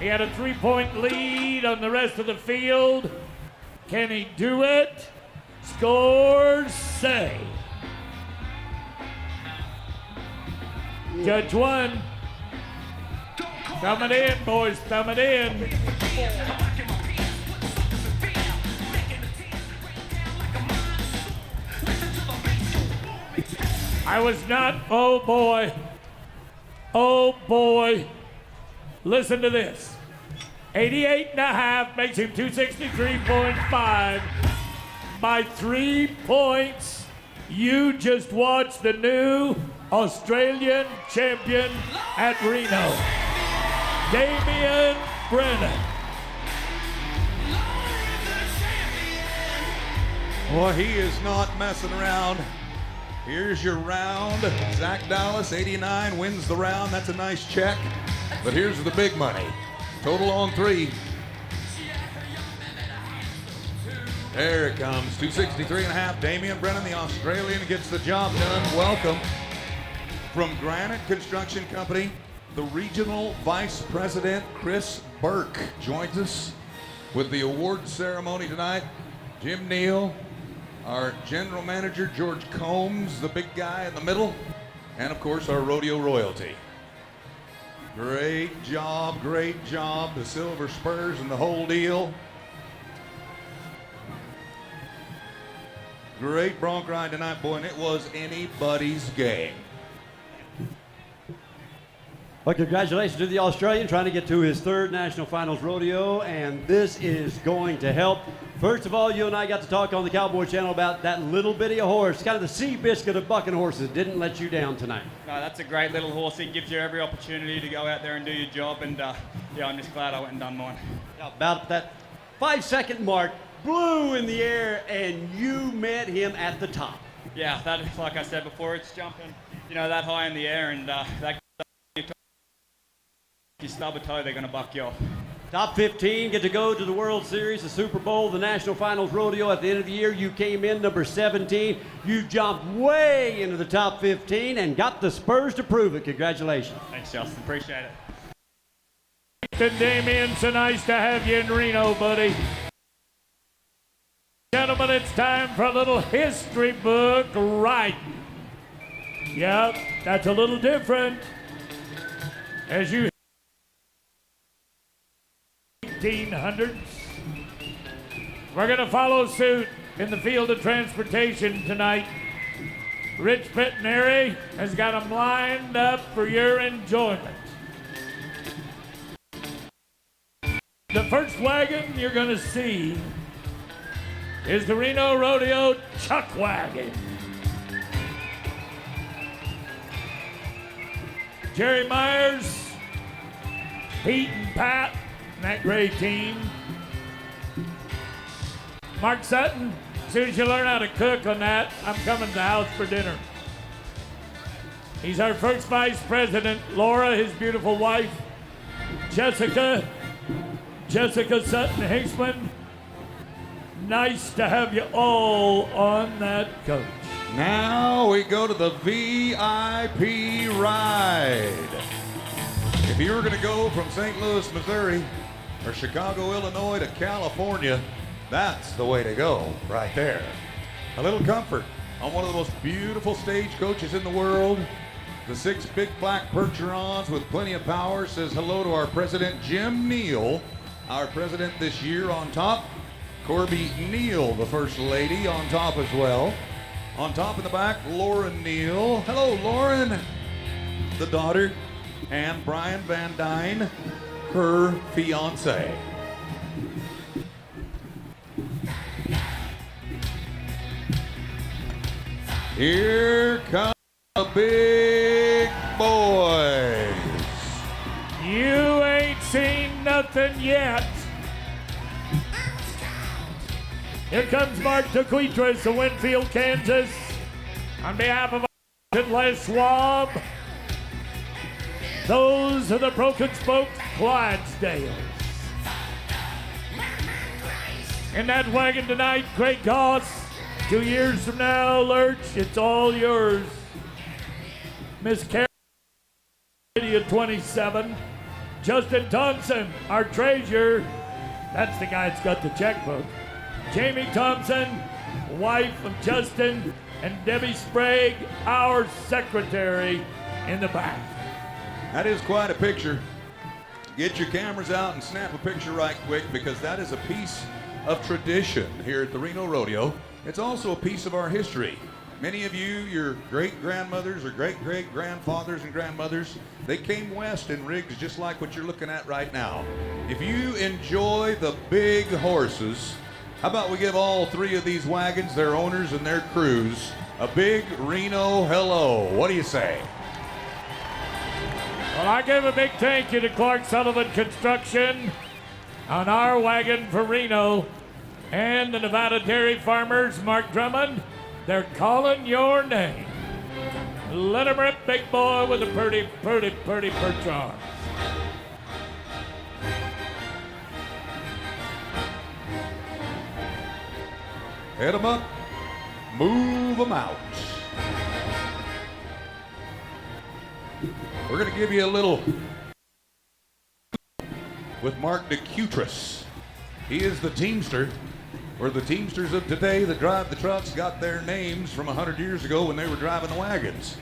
He had a 3-point lead on the rest of the field. Can he do it? Scores say. Judge 1. Thumb it in, boys, thumb it in. I was not, oh boy. Listen to this. 88 and a half makes him 263.5 by 3 points. You just watched the new Australian champion at Reno, Damian Brennan. Boy, he is not messing around. Here's your round. Zach Dallas, 89, wins the round. That's a nice check. But here's the big money. Total on 3. There it comes. 263 and a half. Damian Brennan, the Australian, gets the job done. Welcome. From Granite Construction Company, the Regional Vice President, Chris Burke, joins us with the award ceremony tonight. Jim Neal, our General Manager, George Combs, the big guy in the middle, and of course our rodeo royalty. Great job, the silver spurs and the whole deal. Great bronc ride tonight, boy, and it was anybody's game. Well, congratulations to the Australian trying to get to his 3rd National Finals rodeo, and this is going to help. First of all, you and I got to talk on the Cowboy Channel about that little bitty horse, kind of the sea biscuit of bucking horses. Didn't let you down tonight. No, that's a great little horse. He gives you every opportunity to go out there and do your job, and yeah, I'm just glad I went and done mine. About that 5-second mark, blew in the air, and you met him at the top. Yeah, that, like I said before, it's jumping, that high in the air, and that if you stub a toe, they're going to buck you off. Top 15 get to go to the World Series, the Super Bowl, the National Finals Rodeo at the end of the year. You came in number 17. You jumped way into the top 15 and got the spurs to prove it. Congratulations. Thanks, Justin. Appreciate it. And Damien, so nice to have you in Reno, buddy. Gentlemen, it's time for a little history book writing. Yep, that's a little different. As you 1800s. We're going to follow suit in the field of transportation tonight. Rich Pettinari has got them lined up for your enjoyment. The first wagon you're going to see is the Reno Rodeo Chuck Wagon. Jerry Myers, Pete and Pat, and that gray team. Mark Sutton, as soon as you learn how to cook on that, I'm coming to the house for dinner. He's our first vice president. Laura, his beautiful wife. Jessica Sutton Hicksman. Nice to have you all on that coach. Now we go to the VIP ride. If you were going to go from St. Louis, Missouri, or Chicago, Illinois to California, that's the way to go right there. A little comfort on one of the most beautiful stagecoaches in the world. The 6 big black Percherons with plenty of power says hello to our president, Jim Neal, our president this year on top. Corby Neal, the first lady, on top as well. On top in the back, Lauren Neal. Hello, Lauren, the daughter, and Brian Van Dyne, her fiance. Here come the big boys. You ain't seen nothing yet. Here comes Mark DeQuitras of Winfield, Kansas. On behalf of Les Schwab, those are the broken spoked Clydesdales. In that wagon tonight, Craig Goss. 2 years from now, Lurch, it's all yours. Miss Carrie at 27. Justin Thompson, our treasurer. That's the guy that's got the checkbook. Jamie Thompson, wife of Justin, and Debbie Sprague, our secretary, in the back. That is quite a picture. Get your cameras out and snap a picture right quick, because that is a piece of tradition here at the Reno Rodeo. It's also a piece of our history. Many of you, your great-grandmothers or great-great-grandfathers and grandmothers, they came west in rigs just like what you're looking at right now. If you enjoy the big horses, how about we give all 3 of these wagons, their owners and their crews, a big Reno hello. What do you say? Well, I give a big thank you to Clark Sullivan Construction on our wagon for Reno, and the Nevada Dairy Farmers, Mark Drummond. They're calling your name. Let 'em rip, big boy, with a pretty Percheron. Head 'em up, move 'em out. We're going to give you a little with Mark DeQuitras. He is the Teamster, where the Teamsters of today that drive the trucks got their names from 100 years ago when they were driving the wagons.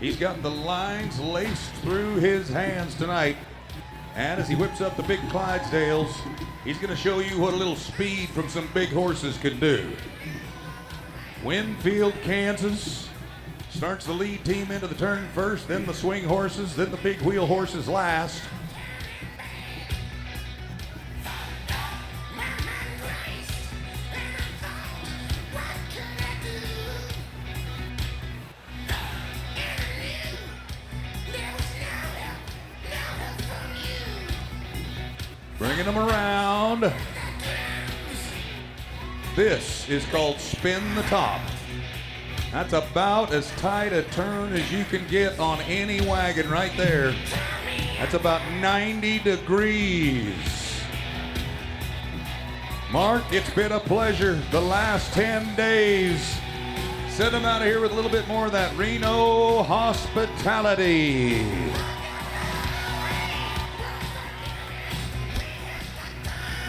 He's got the lines laced through his hands tonight. And as he whips up the big Clydesdales, he's going to show you what a little speed from some big horses can do. Winfield, Kansas starts the lead team into the turn first, then the swing horses, then the big wheel horses last. Bringing them around. This is called spin the top. That's about as tight a turn as you can get on any wagon right there. That's about 90 degrees. Mark, it's been a pleasure the last 10 days. Send them out of here with a little bit more of that Reno hospitality.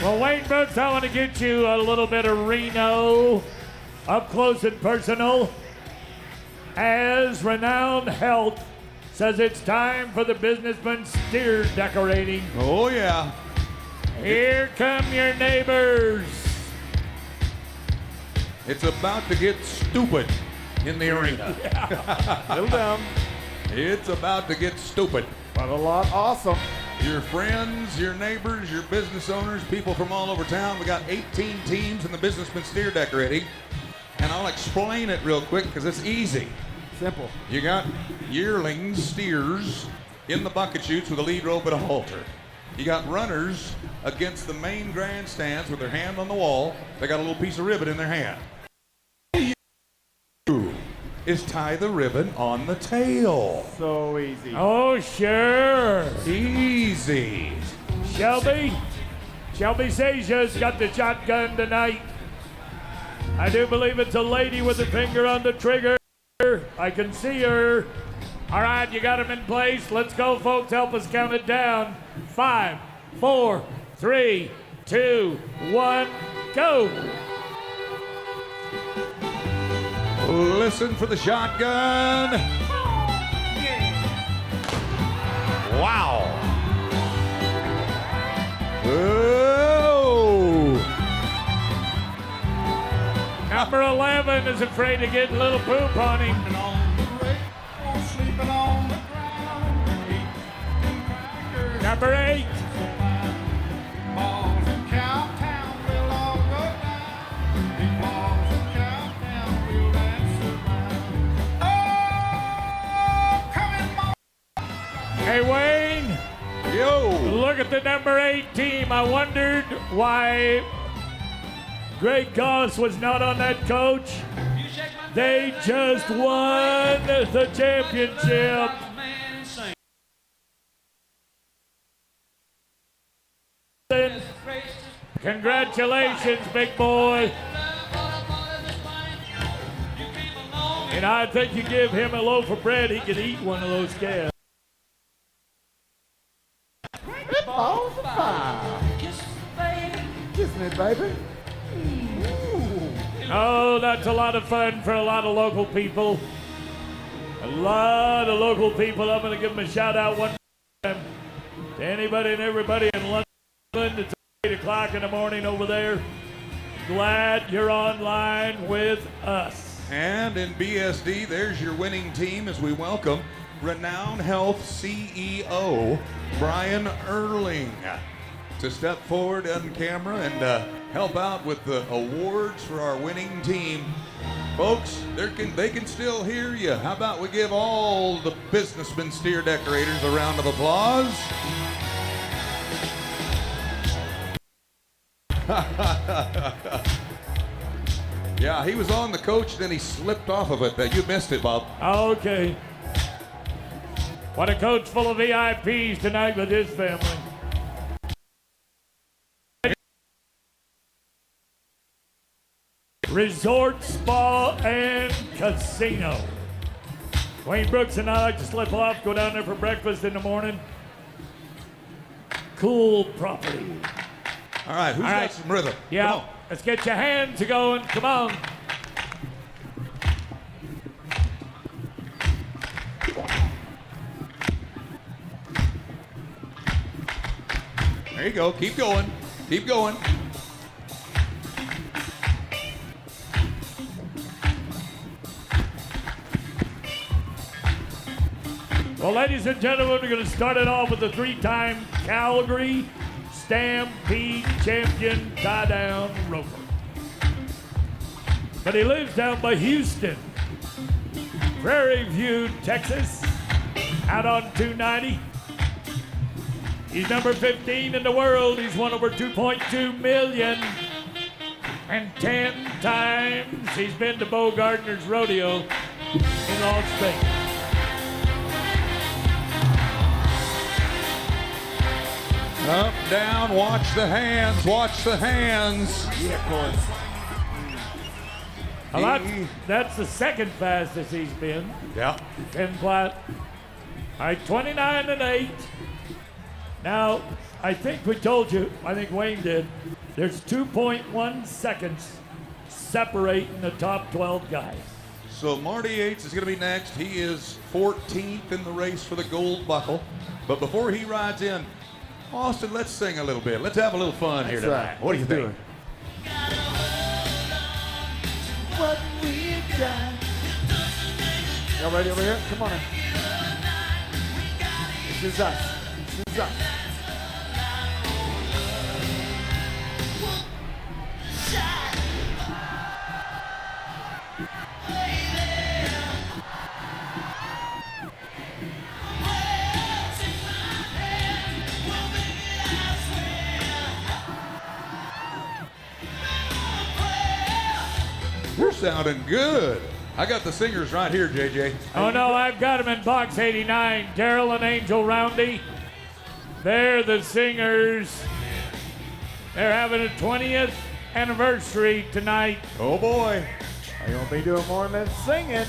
Well, Wayne Brooks, I want to get you a little bit of Reno up close and personal. As Renowned Health says it's time for the businessman steer decorating. Oh, yeah. Here come your neighbors. It's about to get stupid in the arena. Little down. It's about to get stupid. But a lot awesome. Your friends, your neighbors, your business owners, people from all over town. We got 18 teams in the businessman steer decorating. And I'll explain it real quick because it's easy. Simple. You got yearlings, steers, in the bucket chutes with a lead rope and a halter. You got runners against the main grandstands with their hand on the wall. They got a little piece of ribbon in their hand. All you do is tie the ribbon on the tail. So easy. Oh, sure. Easy. Shelby Sasia's got the shotgun tonight. I do believe it's a lady with a finger on the trigger. I can see her. All right, you got them in place. Let's go, folks. Help us count it down. 5, 4, 3, 2, 1, go. Listen for the shotgun. Wow. Whoa. Number 11 is afraid of getting a little poop on him. Number 8. Hey, Wayne. Yo. Look at the number 8 team. I wondered why Greg Goss was not on that coach. They just won the championship. Congratulations, big boy. And I think you give him a loaf of bread, he could eat one of those calves. Balls of fire. Kiss me, baby. Oh, that's a lot of fun for a lot of local people. A lot of local people. I'm going to give them a shout out one time to anybody and everybody in London. It's 8 o'clock in the morning over there. Glad you're online with us. And in BSD, there's your winning team as we welcome Renowned Health CEO Brian Erling to step forward on camera and help out with the awards for our winning team. Folks, they can still hear you. How about we give all the businessmen steer decorators a round of applause? Yeah, he was on the coach, then he slipped off of it. You missed it, Bob. Okay. What a coach full of VIPs tonight with his family. Resort, spa, and casino. Wayne Brooks and I like to slip off, go down there for breakfast in the morning. Cool property. All right, who's got some rhythm? Yeah, Come on. let's get your hands going. Come on. There you go. Keep going. Keep going. Well, ladies and gentlemen, we're going to start it off with the 3-time Calgary Stampede champion tie-down roper. But he lives down by Houston, Prairie View, Texas, out on 290. He's number 15 in the world. He's won over 2.2 million. And 10 times he's been to Bo Gardner's Rodeo in Las Vegas. Up, down, watch the hands, watch the hands. Yeah, boy. Well, that's the second fastest he's been. Yeah. 10 flat. All right, 29 and 8. Now, I think we told you, I think Wayne did, there's 2.1 seconds separating the top 12 guys. So Marty Yates is going to be next. He is 14th in the race for the gold buckle. But before he rides in, Austin, let's sing a little bit. Let's have a little fun here tonight. Right. What do you think? What we've done. Y'all ready over here? Come on in. This is us. This is us. You're sounding good. I got the singers right here, JJ. Oh no, I've got them in box 89. Daryl and Angel Roundy. They're the singers. They're having a 20th anniversary tonight. Oh boy. Are you gonna be doing more than singing?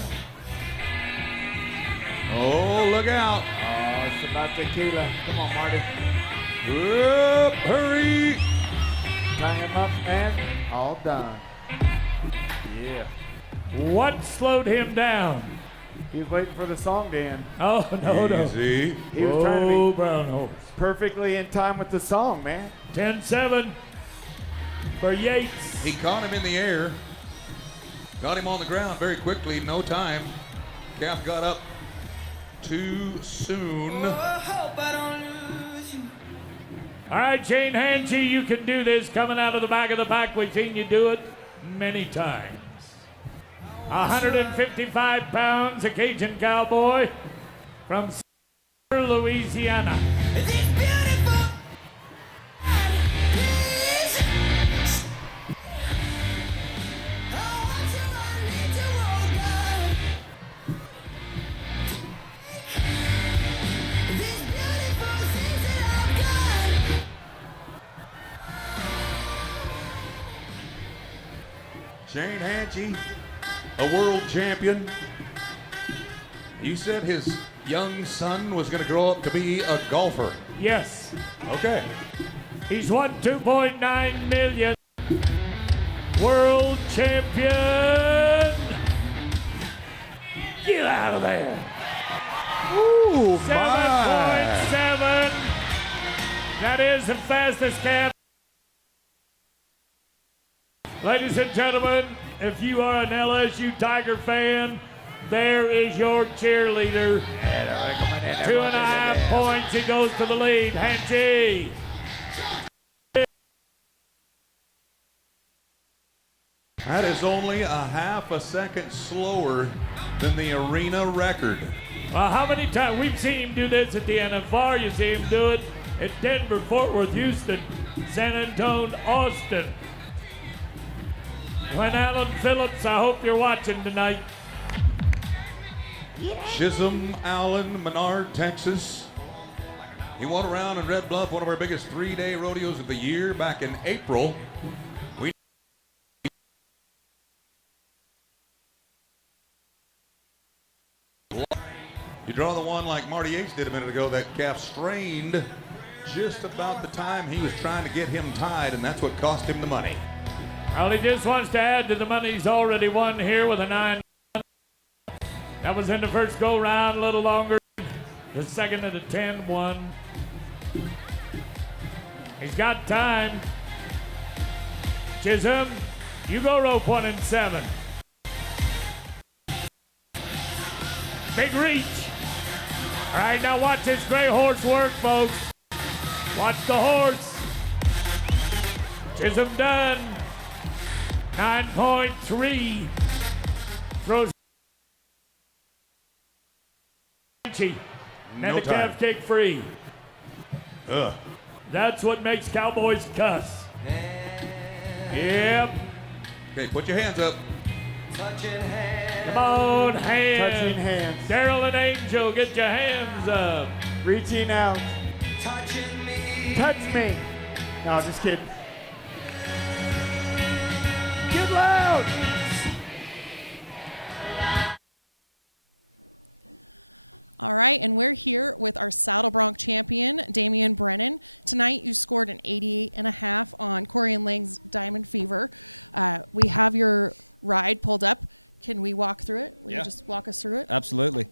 Oh, look out. Oh, it's about tequila. Come on, Marty. Up, hurry. Tie him up and all done. Yeah. What slowed him down? He was waiting for the song to end. Oh, no. Easy. He was trying to be Brown Horse. perfectly in time with the song, man. 10-7 for Yates. He caught him in the air. Got him on the ground very quickly, no time. Calf got up too soon. All right, Shane Hanchey, you can do this coming out of the back of the pack. We've seen you do it many times. 155 pounds, a Cajun cowboy from Louisiana. Shane Hanchey, a world champion. You said his young son was going to grow up to be a golfer. Yes. Okay. He's won $2.9 million. World champion. Get out of there. Ooh, 7.7. That is the fastest calf. Ladies and gentlemen, if you are an LSU Tiger fan, there is your cheerleader. 2.5 points. He goes to the lead. Hanchey. That is only a half a second slower than the arena record. Well, how many times? We've seen him do this at the NFR. You see him do it at Denver, Fort Worth, Houston, San Antonio, Austin. Glenn Allen Phillips, I hope you're watching tonight. Chisholm Allen, Menard, Texas. He won around in Red Bluff, one of our biggest 3-day rodeos of the year back in April. You draw the one like Marty Yates did a minute ago, that calf strained just about the time he was trying to get him tied, and that's what cost him the money. Well, he just wants to add to the money he's already won here with a 9. That was in the first go-round, a little longer. The second at a 10-1. He's got time. Chisholm, you go rope 1 and 7. Big reach. All right, now watch this gray horse work, folks. Watch the horse. Chisholm done. 9.3. Throws. And No the time. calf kick free. Ugh. That's what makes Cowboys cuss. Yep. Okay, put your hands up. Come on, hands. Touching hands. Daryl and Angel, get your hands up. Reaching out. Touch me. No, just kidding. Get loud. All right, and we're here with our Saddle Bronc champion, Damian Brennan. Tonight you scored an 88.5 on Corey and Lang's Diamond Fever. We have your ride pulled up. Can we walk through it? Will you just walk us through it? Absolutely.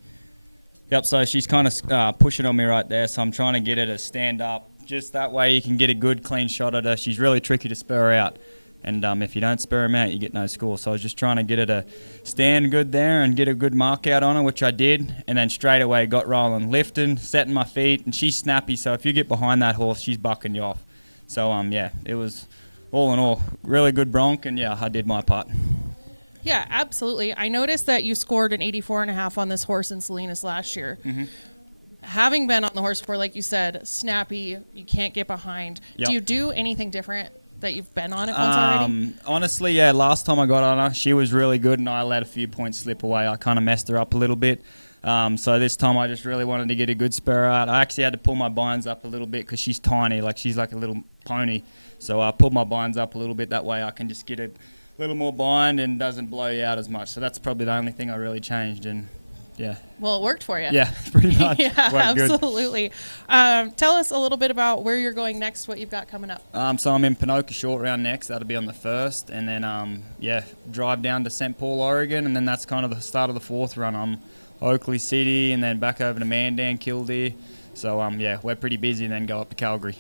Yep, so she's kind of pushing on me right there, so I'm trying to get her to stand up. Just that way you can get a good, clean shot at her. She's really tricky to spur out. And if you don't spur him out, you get no score. So I was just trying to get her to stand good there and get a good mark out on her, which I did. And then straight away got rolling, lifting, setting my feet. And she's snappy, so if you get behind that horse, she's bucking you off. So, yeah, it was all in all really good bronc. And, yeah, I did my part. Yeah, absolutely. I noticed that you scored an 84.5 on this horse in Salinas last year. Mm-hmm. Having been on the horse before, like you said, snappy, you can't get behind. Yep. Do you do anything different that you've been on it once already? Honestly, yeah, last time I got on her, she was really good and I let a few points slip away. I kind of messed her up a little bit. So this time I just really wanted to get a good spur out. I actually had to pull my binds up a little bit because she's tiny, like she's like a little pony. So I pulled my binds up a little bit, that way I can just get a little more bind and doesn't blow you out as much. So that's probably the only thing I really changed. And yeah. Well, it worked for you. Yeah, pretty much. Yeah, absolutely. Tell us a little bit about where you're going next, what you've got coming up. So I'm in Ponoka Short Round next. That'll be on the 1st. And then, drive down to St. Paul, Oregon. And then that's kind of the start of the 4th run. I'm Oakley City and then back over to Mandan, Kildare. So, we're pretty busy and then go up to Calgary.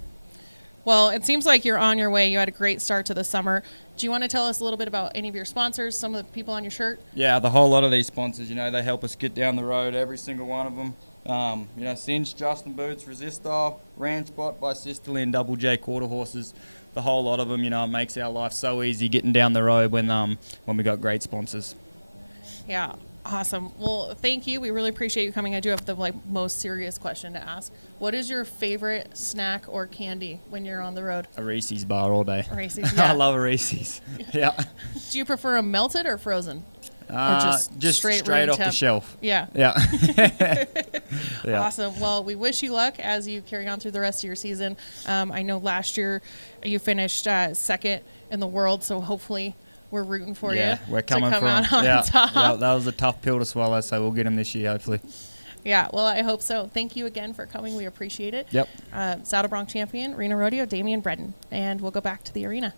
Well, it seems like you're on your way. You had a great start to the summer. Do you want to tell us a little bit about any of your sponsors, some of the people on your shirt? Yeah, the whole lot of these sponsors, they help us get down the road, every single one of them. Cinch, Justin Boots, Resistor, Ranch Spot by Sisterly and Double J Quarter Horses. The whole lot of them, it makes our life so easy getting down the road when we got great sponsors. Yeah. Awesome. Well, thank you. We really appreciate you coming. I do have the most serious question to ask. What is your favorite snack or candy when you're on the road? A Reese's bar all day. A Reese's, yeah. I love a Reese's. Yeah. Do you prefer a melted or frozen? Or just straight off the shelf. Yeah. Yeah. Yeah. Awesome. Well, we wish you luck as you carry on through the rest of your season. I know last year you finished second in the world, so hopefully we're rooting for you. We're coming to come out on top. Yeah, that was a tough pill to swallow, so we'll get him this year, hopefully. Yeah, well, I hope so. Thank you again for coming. We appreciate it. Yep. Saddle Bronc champion, Reno Rodeo, Damian Brennan. And we'll go back to the arena.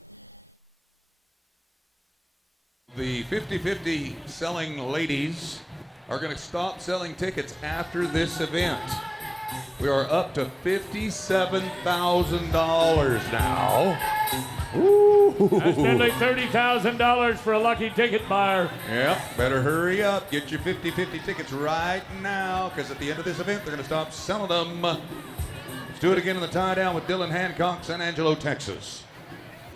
The 50-50 selling ladies are going to stop selling tickets after this event. We are up to $57,000 now. Ooh. That's nearly $30,000 for a lucky ticket buyer. Yep, better hurry up. Get your 50-50 tickets right now, because at the end of this event, they're going to stop selling them. Let's do it again in the tie-down with Dylan Hancock, San Angelo, Texas.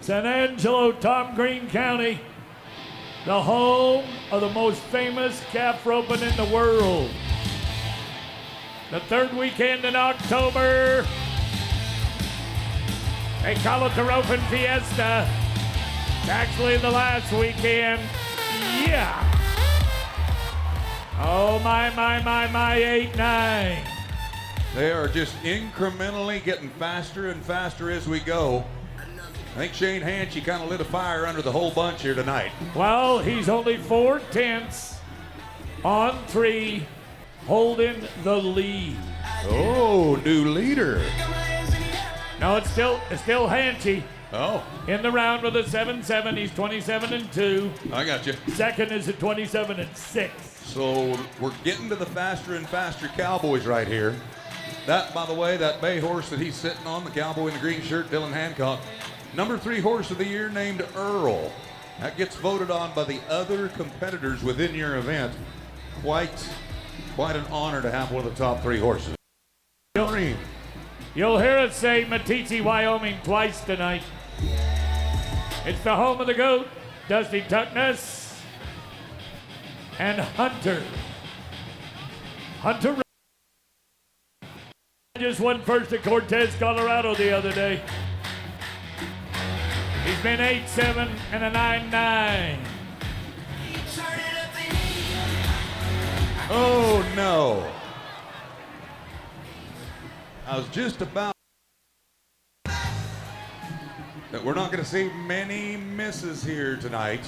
San Angelo, Tom Green County, the home of the most famous calf roping in the world. The 3rd weekend in October, they call it the Roping Fiesta. It's actually the last weekend. Yeah. Oh, my, 8-9. They are just incrementally getting faster and faster as we go. I think Shane Hanchy kind of lit a fire under the whole bunch here tonight. Well, he's only 4/10 on 3, holding the lead. Oh, new leader. No, it's still Hanchy. Oh. In the round with a 7-7, he's 27-2. I got you. Second is a 27-6. So we're getting to the faster and faster cowboys right here. That, by the way, that bay horse that he's sitting on, the cowboy in the green shirt, Dylan Hancock, number 3 horse of the year named Earl. That gets voted on by the other competitors within your event. Quite an honor to have one of the top 3 horses. You'll hear us say Matisse, Wyoming twice tonight. It's the home of the GOAT, Dusty Tuckness, and Hunter just won first at Cortez, Colorado the other day. He's been 8-7 and a 9-9. Oh, no. I was just about that we're not going to see many misses here tonight,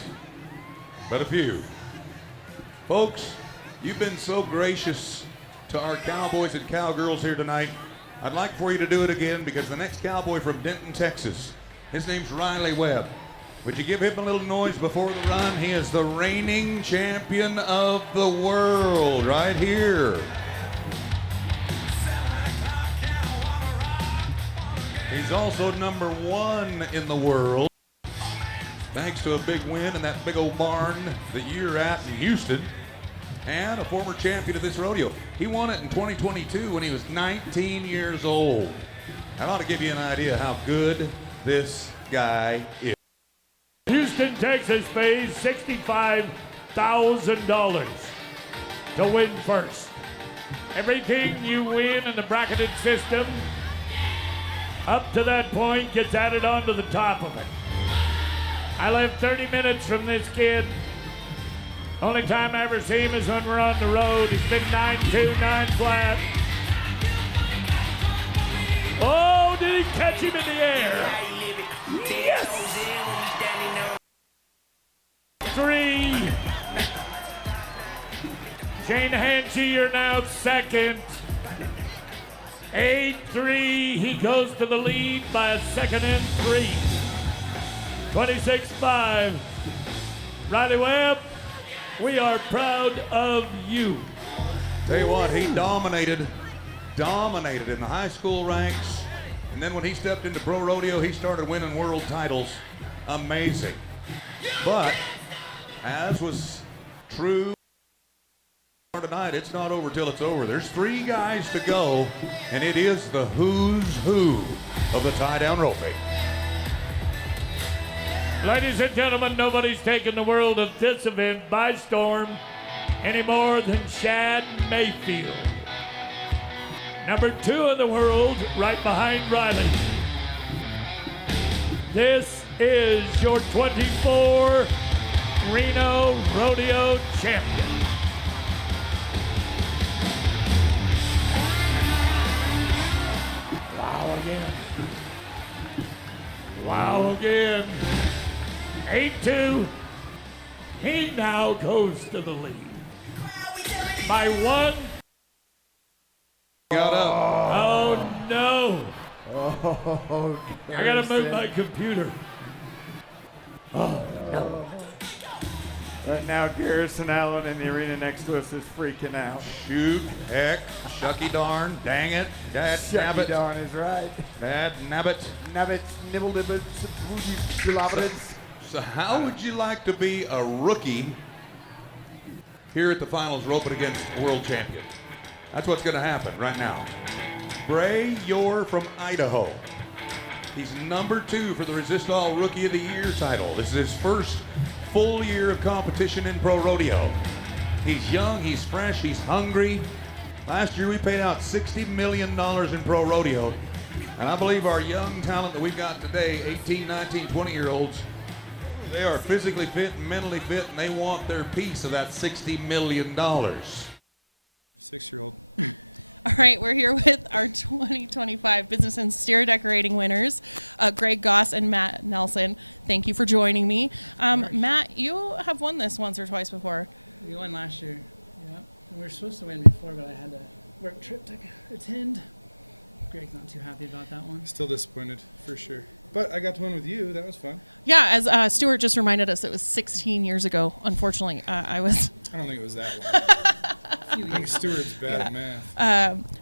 but a few. Folks, you've been so gracious to our cowboys and cowgirls here tonight. I'd like for you to do it again because the next cowboy from Denton, Texas, his name's Riley Webb. Would you give him a little noise before the run? He is the reigning champion of the world right here. He's also number 1 in the world, thanks to a big win in that big old barn that you're at in Houston, and a former champion of this rodeo. He won it in 2022 when he was 19 years old. That ought to give you an idea how good this guy is. Houston, Texas pays $65,000 to win first. Everything you win in the bracketed system up to that point gets added onto the top of it. I live 30 minutes from this kid. Only time I ever see him is when we're on the road. He's been 9-2, 9 flat. Oh, did he catch him in the air? Yes! 3. Shane Hanchy, you're now second. 8-3, he goes to the lead by a second and 3. 26-5. Riley Webb, we are proud of you. Tell you what, he dominated in the high school ranks. And then when he stepped into pro rodeo, he started winning world titles. Amazing. But as was true tonight, it's not over till it's over. There's 3 guys to go, and it is the who's who of the tie-down roping. Ladies and gentlemen, nobody's taken the world of this event by storm any more than Shad Mayfield. Number 2 in the world, right behind Riley. This is your 24 Reno Rodeo champion. Wow again. Wow again. 8-2. He now goes to the lead. By 1. Got up. Oh no. Oh, I gotta move my computer. Oh no. Right now, Garrison Allen in the arena next to us is freaking out. Shoot, heck, shucky darn, dang it, dad nabbit. Shucky darn is right. Dad nabbit. Nabbit, nibble dibbits, booty So how would you like to be a rookie here at the finals roping against world champion? That's what's going to happen right now. Bray Yore from Idaho. He's number 2 for the Resist All Rookie of the Year title. This is his first full year of competition in pro rodeo. He's young, he's fresh, he's hungry. Last year we paid out $60 million in pro rodeo. And I believe our young talent that we've got today, 18, 19, 20-year-olds, they are physically fit and mentally fit, and they want their piece of that $60 million. 6-year-old. All right, we're here with our 2025 Business and Steer Decorating winners, Greg Goss and Matt Nelson. Thank you for joining me. Matt, you have won this once or twice before. We won last year. Yeah, we were supposed to win before, but I had a work trip to attend. Greg's not too happy about that one. Still disappointed, for sure. But I got to win with you. That was fun. Yeah, as Stuart just reminded us, it was 16 years ago. Unfortunately, I don't think it was that long. I think Stuart's bad at math.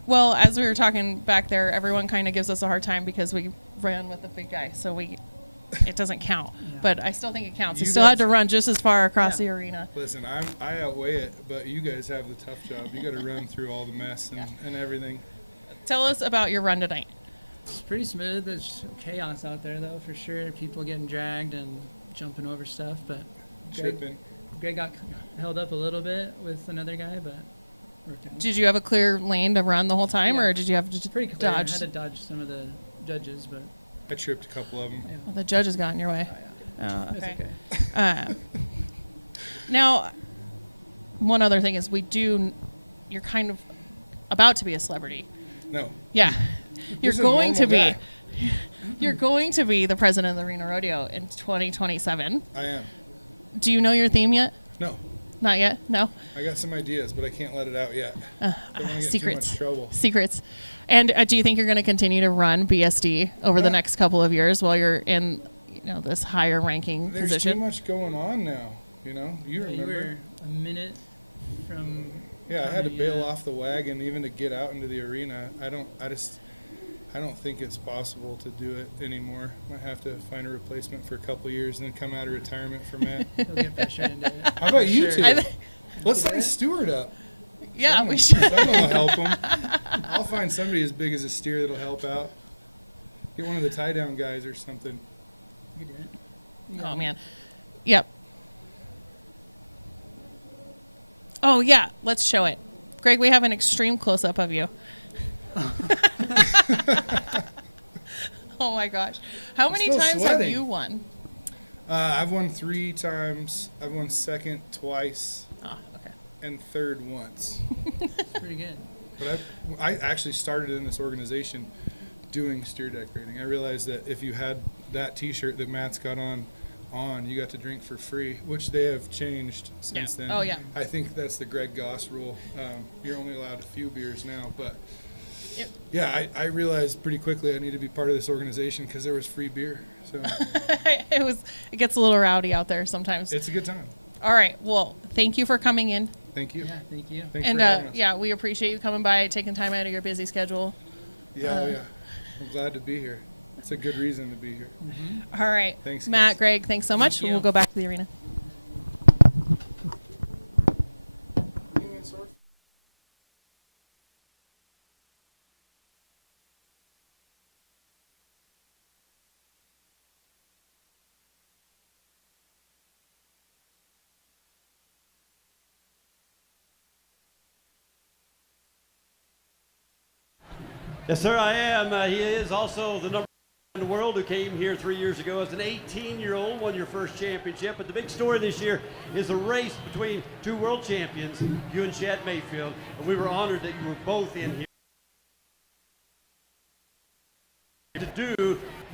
Well, as we were talking back there, everyone kind of gives us a hard time because we ran with the big guy, so it doesn't count. Yeah. But I still think it counts. You still had to run just as far across the arena. Listen, I outweigh it, but you guys have the tough job. You got to run through all the mess and everything. Tell us about your run tonight. It's pretty smooth. There's chaos out there, though, for sure. People getting dragged and jumping over stuff, but Greg got held up a little bit with another guy, but worked out. Did you have a clear lane to run the whole time, or did you have to pretty clear. dodge? I had to dodge some of the judges, but I tripped a couple of them. Yeah. Well, the judges got in your way. Okay. It's okay. Now, one other thing is you're kind of about to be a celebrity. No. Yeah. You're going to be. You're going to be the president of the Reno Rodeo in 2027. I am. Do you know your theme yet? No. Not yet? No? I got some ideas, but I can't let it out yet. Don't want to get Secrets. too much trouble. Secrets. And do you think you're going to continue to run BSD over the next couple of years while you're in, this higher ranking There's position? too much going on now. You remember. You were a minute from. Yeah, I had to bail off the wagon even to get out into the arena. I don't think it's possible to do it anymore. Might have to find a replacement for a couple of years and then come out of retirement for Matt. He'll get frustrated into it. How about you Sure. two? Let's sign Stewart up. Yeah, we should. Someone will help him. I'll find somebody as big as a steer that'll help out. Get one of the tie down guys or something. You can do it. Oh, man. Yep. Oh, yeah. Let's show it. Greg, we have an extreme close-up of you. Oh, my gosh. How many times have you won? I've won 3 times. I've won second twice. Oh, okay. And third once. Pretty good. But I actually started in this organization doing steer decorating. I realized that if you had that T-shirt that Matt's got on, you got to drink for free, which they have changed since then. Oh, yeah. I think that's the Greg Goss rule. You're only allowed a few beers now, but yeah, I realized pretty quickly I need to be part of this organization because there was free beer. So it gets a little rowdy out there sometimes. It's a good time. All right. Well, thank you for coming in. Thank you. Yeah, thank you. Thanks for having us. Yeah, we appreciate you coming by, taking time out of your busy schedule. Yeah, yeah. I'm glad to be here. It's a good reason to be here. All right. Thanks, Matt, guys. Greg, thanks so much. Thank you. We'll go back to the arena. Yes, sir, I am. He is also the number one in the world who came here 3 years ago as an 18-year-old, won your first championship. But the big story this year is a race between 2 world champions, you and Chad Mayfield. And we were honored that you were both in here.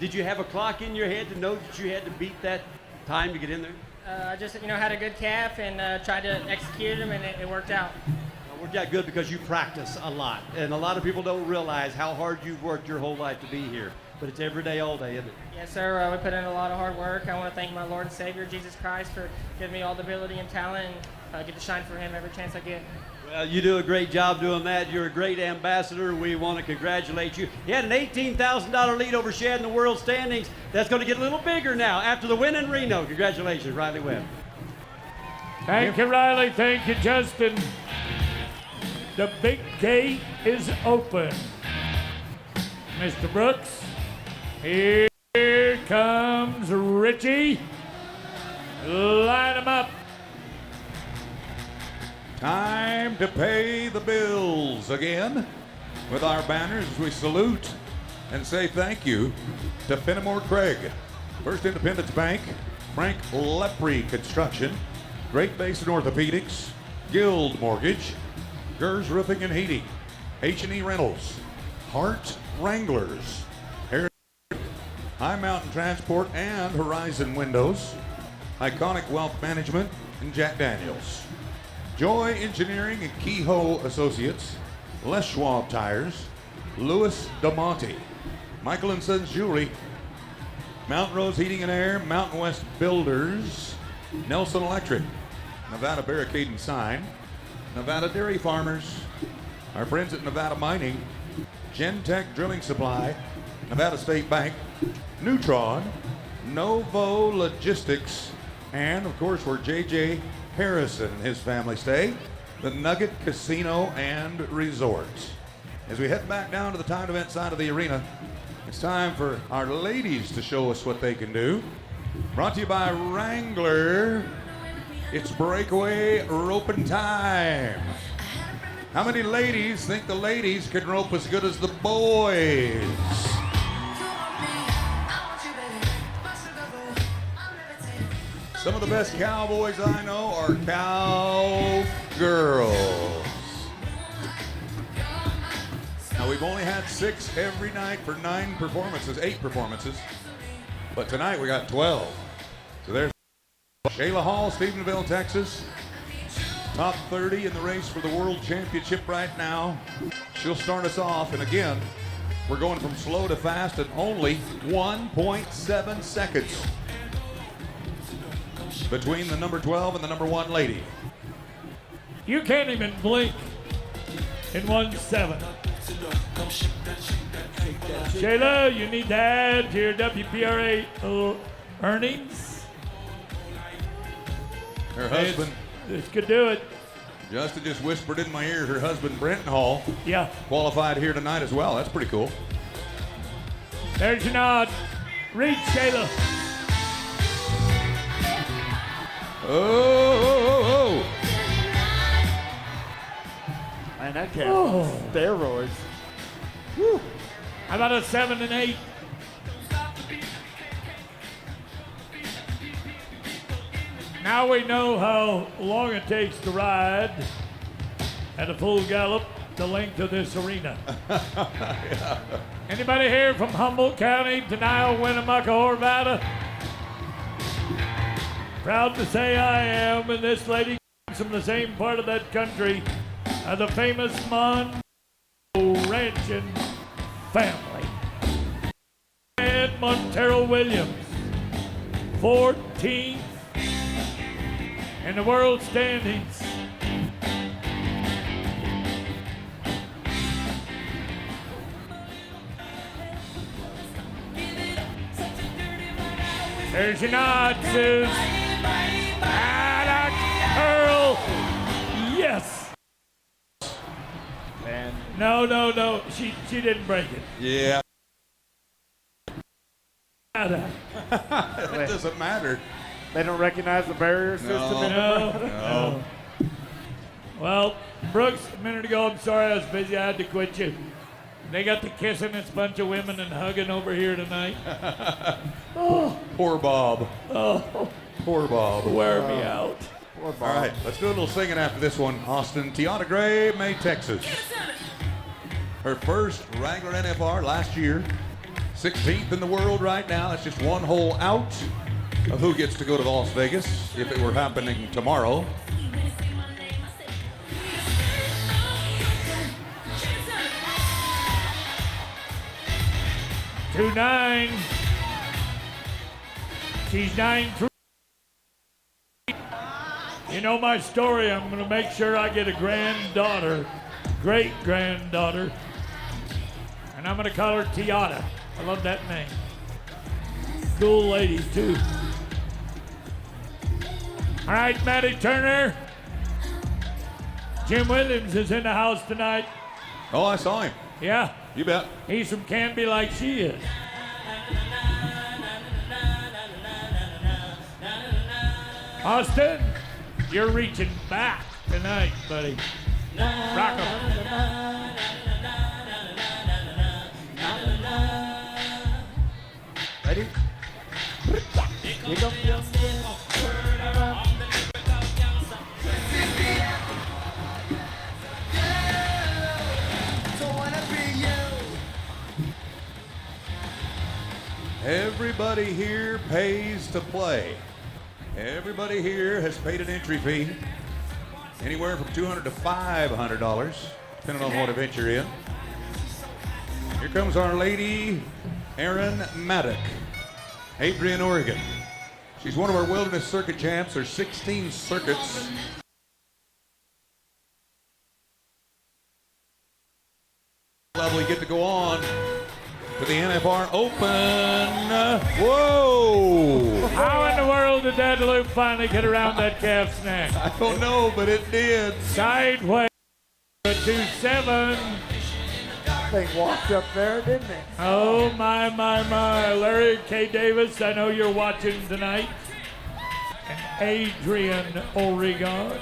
Did you have a clock in your head to know that you had to beat that time to get in there? I just, had a good calf and tried to execute him, and it worked out. It worked out good because you practice a lot. And a lot of people don't realize how hard you've worked your whole life to be here. But it's every day, all day, isn't it? Yes, sir. We put in a lot of hard work. I want to thank my Lord and Savior, Jesus Christ, for giving me all the ability and talent, and get to shine for him every chance I get. Well, you do a great job doing that. You're a great ambassador. We want to congratulate you. You had an $18,000 lead over Shad in the world standings. That's going to get a little bigger now after the win in Reno. Congratulations, Riley Webb. Thank you, Riley. Thank you, Justin. The big gate is open. Mr. Brooks, here comes Richie. Line him up. Time to pay the bills again. With our banners, we salute and say thank you to Fenimore Craig, First Independence Bank, Frank Lepre Construction, Great Basin Orthopedics, Guild Mortgage, Gers Roofing and Heating, H&E Rentals, Hart Wranglers, High Mountain Transport and Horizon Windows, Iconic Wealth Management, and Jack Daniels. Joy Engineering and Keyhole Associates, Les Schwab Tires, Louis DeMonte, Michael & Sons Jewelry, Mountain Rose Heating and Air, Mountain West Builders, Nelson Electric, Nevada Barricade and Sign, Nevada Dairy Farmers, our friends at Nevada Mining, Gentech Drilling Supply, Nevada State Bank, Neutron, Novo Logistics, and of course where J.J. Harrison and his family stay, the Nugget Casino and Resort. As we head back down to the timed event side of the arena, it's time for our ladies to show us what they can do. Brought to you by Wrangler, it's breakaway roping time. How many ladies think the ladies can rope as good as the boys? Some of the best cowboys I know are cowgirls. Now Now, we've only had 6 every night for 8 performances. But tonight we got 12. So there's Shayla Hall, Stephenville, Texas. Top 30 in the race for the World Championship right now. She'll start us off, and again, we're going from slow to fast in only 1.7 seconds between the number 12 and the number 1 lady. You can't even blink in 1/7. Shayla, you need to add to your WPRA earnings. Her husband. This could do it. Justin just whispered in my ear her husband, Brenton Hall, yeah, qualified here tonight as well. That's pretty cool. There's your nod. Reach, Shayla. Oh. Man, that cat steroids. Whew. How about a 7 and 8? Now we know how long it takes to ride at a full gallop the length of this arena. Yeah. Anybody here from Humboldt County, Tenaya, Winnemucca, or Nevada? Proud to say I am, and this lady comes from the same part of that country, the famous Monroe Ranching family. And Montero Williams, 14th in the world standings. There's your nod, Suze. And a curl. Yes. Man. No. She didn't break it. Yeah. Nada. That doesn't matter. They don't recognize the barrier system No. anymore? No. Well, Brooks, a minute ago, I'm sorry I was busy. I had to quit you. They got the kissing this bunch of women and hugging over here tonight. Oh. Poor Bob. Oh. Poor Bob. Wear me out. Poor Bob. All right, let's do a little singing after this one. Austin, Tiana Gray, May, Texas. Her first Wrangler NFR last year. 16th in the world right now. That's just one hole out of who gets to go to Las Vegas if it were happening tomorrow. Two 9. She's 9-3. You know my story. I'm going to make sure I get a granddaughter, great-granddaughter, and I'm going to call her Tiana. I love that name. Cool lady, too. All right, Maddie Turner. Jim Williams is in the house tonight. Oh, I saw him. Yeah. You bet. He's from Canby like she is. Austin, you're reaching back tonight, buddy. Rock 'em. Ready? Here you go. Everybody here pays to play. Everybody here has paid an entry fee, anywhere from $200 to $500, depending on what event you're in. Here comes Our Lady, Erin Maddock, Adrian, Oregon. She's one of our Wilderness Circuit champs. There's 16 circuits. Level, you get to go on to the NFR Open. Whoa! How in the world did that loop finally get around that calf's neck? I don't know, but it did. Sideways. 2-7. They walked up there, didn't they? Oh, my. Larry K. Davis, I know you're watching tonight. And Adrian, Oregon.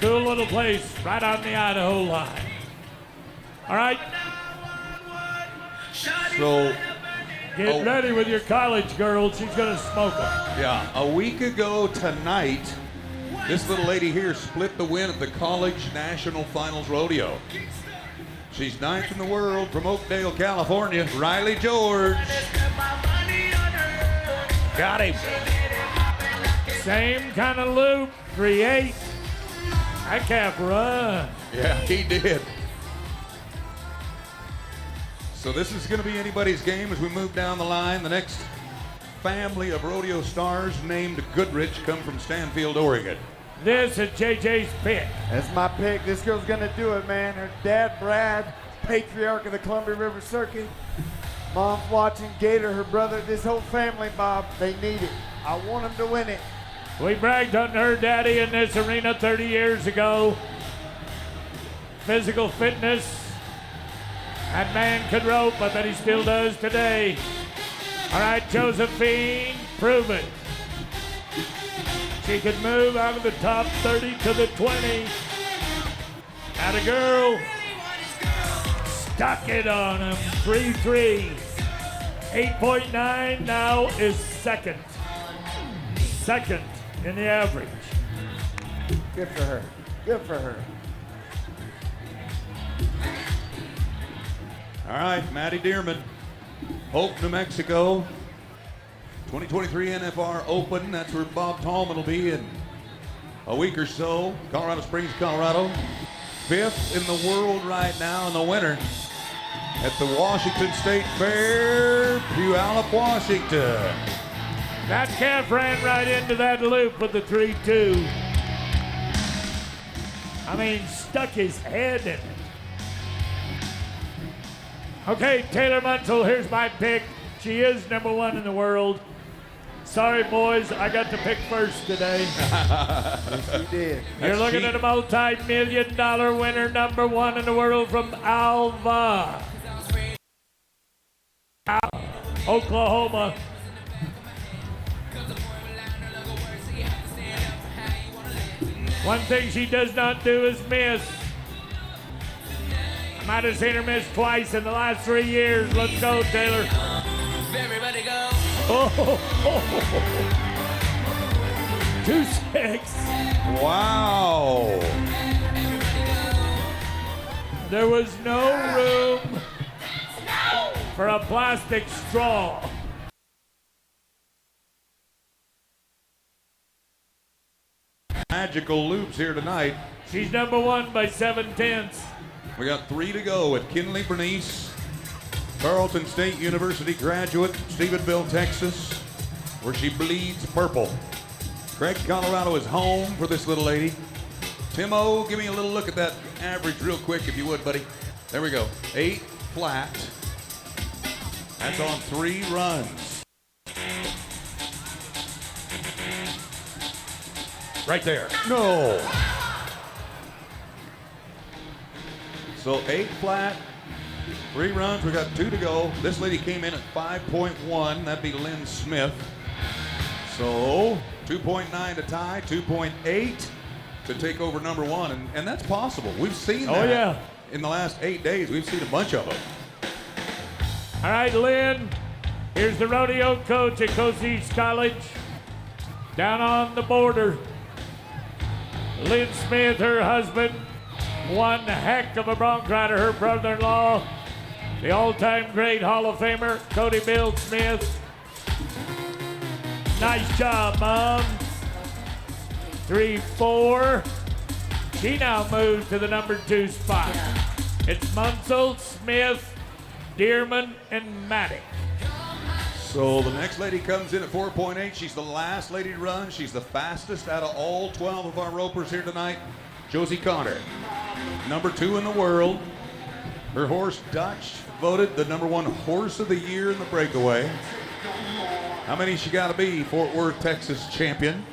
Cool little place right on the Idaho line. All right. So, Get ready with your college girl. She's going to smoke them. yeah, a week ago tonight, this little lady here split the win at the College National Finals Rodeo. She's 9th in the world from Oakdale, California. Riley George. Got him. Same kind of loop. 3-8. That calf run. Yeah, he did. So this is going to be anybody's game as we move down the line. The next family of rodeo stars named Goodrich come from Stanfield, Oregon. This is JJ's pick. That's my pick. This girl's gonna do it, man. Her dad, Brad, patriarch of the Columbia River Circuit. Mom's watching Gator, her brother. This whole family, Bob, they need it. I want them to win it. We bragged on her daddy in this arena 30 years ago. Physical fitness. That man could rope. I bet he still does today. All right, Josephine, prove it. She could move out of the top 30 to the 20. Atta girl. Stuck it on him. 3-3. 8.9 now is second. Second in the average. Good for her. Good for her. All right, Maddie Dearman, Hope, New Mexico. 2023 NFR Open. That's where Bob Tallman will be in a week or so. Colorado Springs, Colorado. 5th in the world right now, and the winner at the Washington State Fair, Puyallup, Washington. That calf ran right into that loop with the 3-2. I mean, stuck his head in it. Okay, Taylor Munsell, here's my pick. She is #1 in the world. Sorry, boys, I got to pick first today. Yes, you did. You're looking at a multi-million-dollar winner, #1 in the world from Alva, Oklahoma. One thing she does not do is miss. I might have seen her miss twice in the last 3 years. Let's go, Taylor. Everybody go. Oh, 2-6. Wow. There was no room for a plastic straw. Magical loops here tonight. She's #1 by 7/10. We got 3 to go at Kinley Bernice, Carleton State University graduate, Stephenville, Texas, where she bleeds purple. Craig, Colorado is home for this little lady. Timo, give me a little look at that average real quick if you would, buddy. There we go, 8 flat. That's on 3 runs. Right there. No. So 8 flat, 3 runs. We got 2 to go. This lady came in at 5.1. That'd be Lynn Smith. So 2.9 to tie, 2.8 to take over #1, and that's possible. We've seen that. Oh, yeah. In the last 8 days. We've seen a bunch of them. All right, Lynn, here's the rodeo coach at Coast East College. Down on the border. Lynn Smith, her husband, one heck of a bronc rider, her brother-in-law, the all-time great Hall of Famer, Cody Bill Smith. Nice job, Mom. 3-4. She now moves to the #2 spot. It's Munsell, Smith, Dearman, and Maddox. So the next lady comes in at 4.8. She's the last lady to run. She's the fastest out of all 12 of our ropers here tonight. Josie Connor, #2 in the world. Her horse, Dutch, voted the #1 horse of the year in the breakaway. How many she got to be? Fort Worth, Texas champion.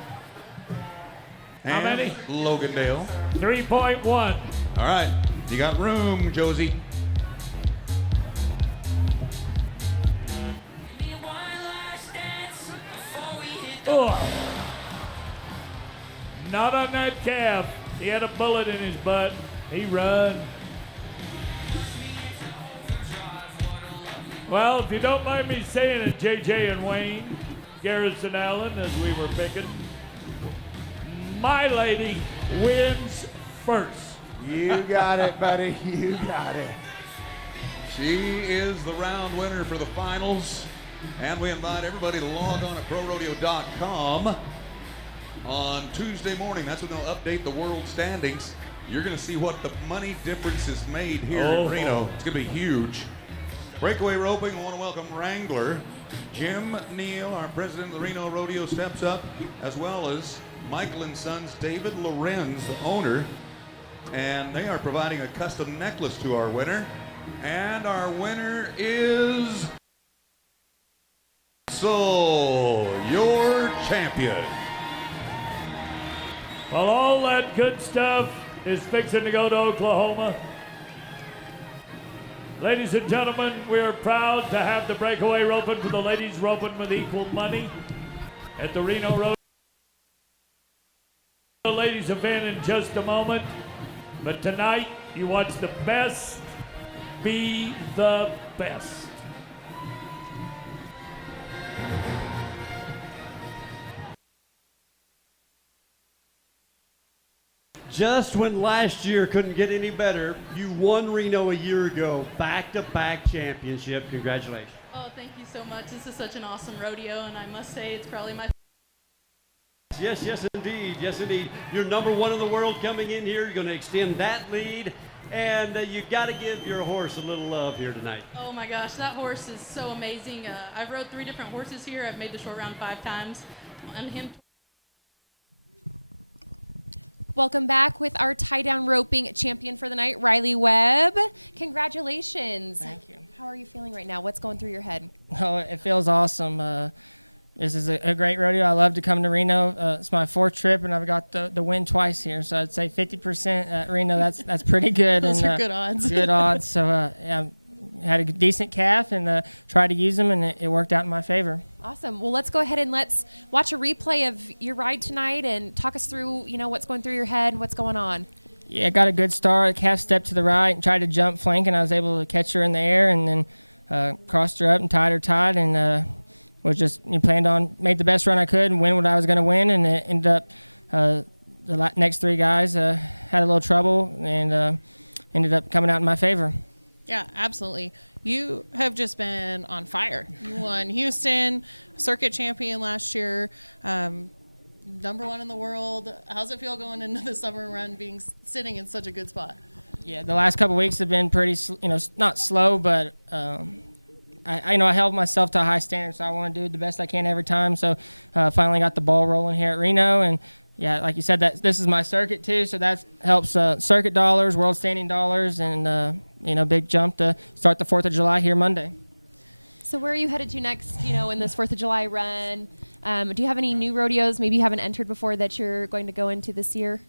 How many? Logandale. 3.1. All right, you got room, Josie. Oh. Not on that calf. He had a bullet in his butt. He run. Well, if you don't mind me saying it, JJ and Wayne, Garrison Allen, as we were picking, my lady wins first. You got it, buddy. You got it. She is the round winner for the finals. And we invite everybody to log on at ProRodeo.com on Tuesday morning. That's when they'll update the world standings. You're going to see what the money difference is made here in Reno. It's going to be huge. Breakaway roping, I want to welcome Wrangler. Jim Neal, our president of the Reno Rodeo, steps up, as well as Michael and Sons, David Lorenz, the owner. And they are providing a custom necklace to our winner. And our winner is your champion. Well, all that good stuff is fixing to go to Oklahoma. Ladies and gentlemen, we are proud to have the breakaway roping for the ladies roping with equal money at the Reno Rodeo. The ladies event in just a moment, but tonight you watch the best be the best. Just when last year couldn't get any better, you won Reno a year ago. Back-to-back championship. Congratulations. Oh, thank you so much. This is such an awesome rodeo, and I must say it's probably my Yes, yes, indeed. Yes, indeed. You're number one in the world coming in here. You're going to extend that lead, and you've got to give your horse a little love here tonight. Oh my gosh, that horse is so amazing. I've rode 3 different horses here. I've made the short round 5 times. And him. Welcome back with our tie-down roping champion for the night, Riley Webb. Congratulations. Thank you. How are you feeling right now? What's going through your head? Oh, it feels awesome. This is a great rodeo. I love to come to Reno. It's my 4th trip, and I've got the win twice here. So I'd say 50% at Reno. That's pretty good. Those are good odds. Good odds. So yeah, had a decent calf and tried to use them, and it worked out in my favor. Awesome. Well, let's go ahead and let's watch a replay of your ride tonight and talk us through, what's going through your head and what's going on. Yeah, got a good start. Calf stepped to the right and tried to jump flank, and I was able to catch her in the air and then crossed her up and tied her tight, and was just made the best run I could and win what I was going to win, and it ended up the next 3 guys had a little trouble and ended up coming out in my favor. Yeah, absolutely. You have just been on fire. You won Houston, circuit champion last year, number 1 in the world. How's it feel going into the summer run, sitting in such a good spot? Yeah, the last couple of weeks have been pretty, not slow, but I held myself to a high standard, so I want to do the best I can every time. So finally got the ball rolling here at Reno, and yeah, like you said, this is my circuit too, so that helps circuit dollars, world standing dollars, and big jump to start the 4th of July here Monday. So where are you headed to next, in this 4th of July run? Do you have any new rodeos maybe you haven't entered before that you're going to go into this year?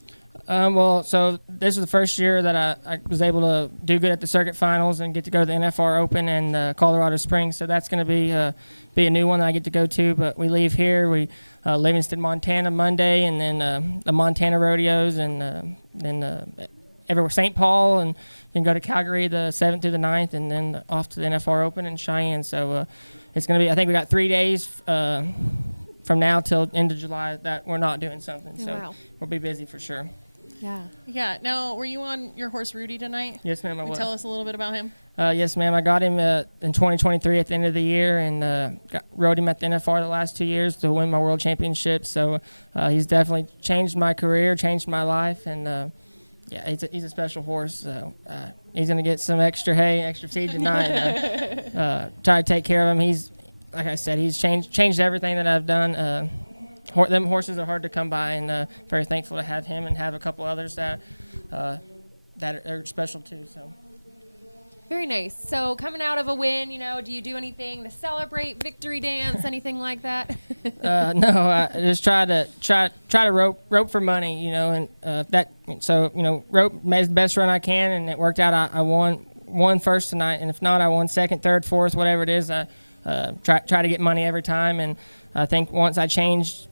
Well, so this is the first year that I was able to do good at the circuit finals and get to go to the NFR Open and Colorado Springs. So that's going to be a new one that I get to go to. But we leave here. We Livingston, Montana Monday, and then the Montana rodeos, and then everywhere St. Paul, and can go to Calgary the 7th through the 9th, and then off to the NFR Open in Cheyenne. So it's going to be. I think we got 3 days from now till end of July that we're not doing something. Oh, so wow. We'll be busy for sure. Yeah. Yeah. Now, were you on your horse Rudy tonight? Yes, ma'am, I was. Tell us a little bit about him. Yes, ma'am. I got him in 2023 at the end of the year, and rode him at the NFR the last 2 years to win my world championship. So he's definitely changed my career, changed my life, and yeah, he's a special horse. So he's going to get some extra hay, extra feed tonight. Try to take care of him. He's, like I said, he's changed everything that I've done. Them horses are hard to come by, and very thankful to have him and have a couple others that are special too. So. Very nice. So coming out of a win, do you do anything to celebrate, victory dance, anything like that? No, I just try to rope for money, and rope made the best run I can, and it worked out. I won first tonight, and if not, I won 2nd, 3rd, 4th, whatever it is. I try to get money every time, and I think once I changed,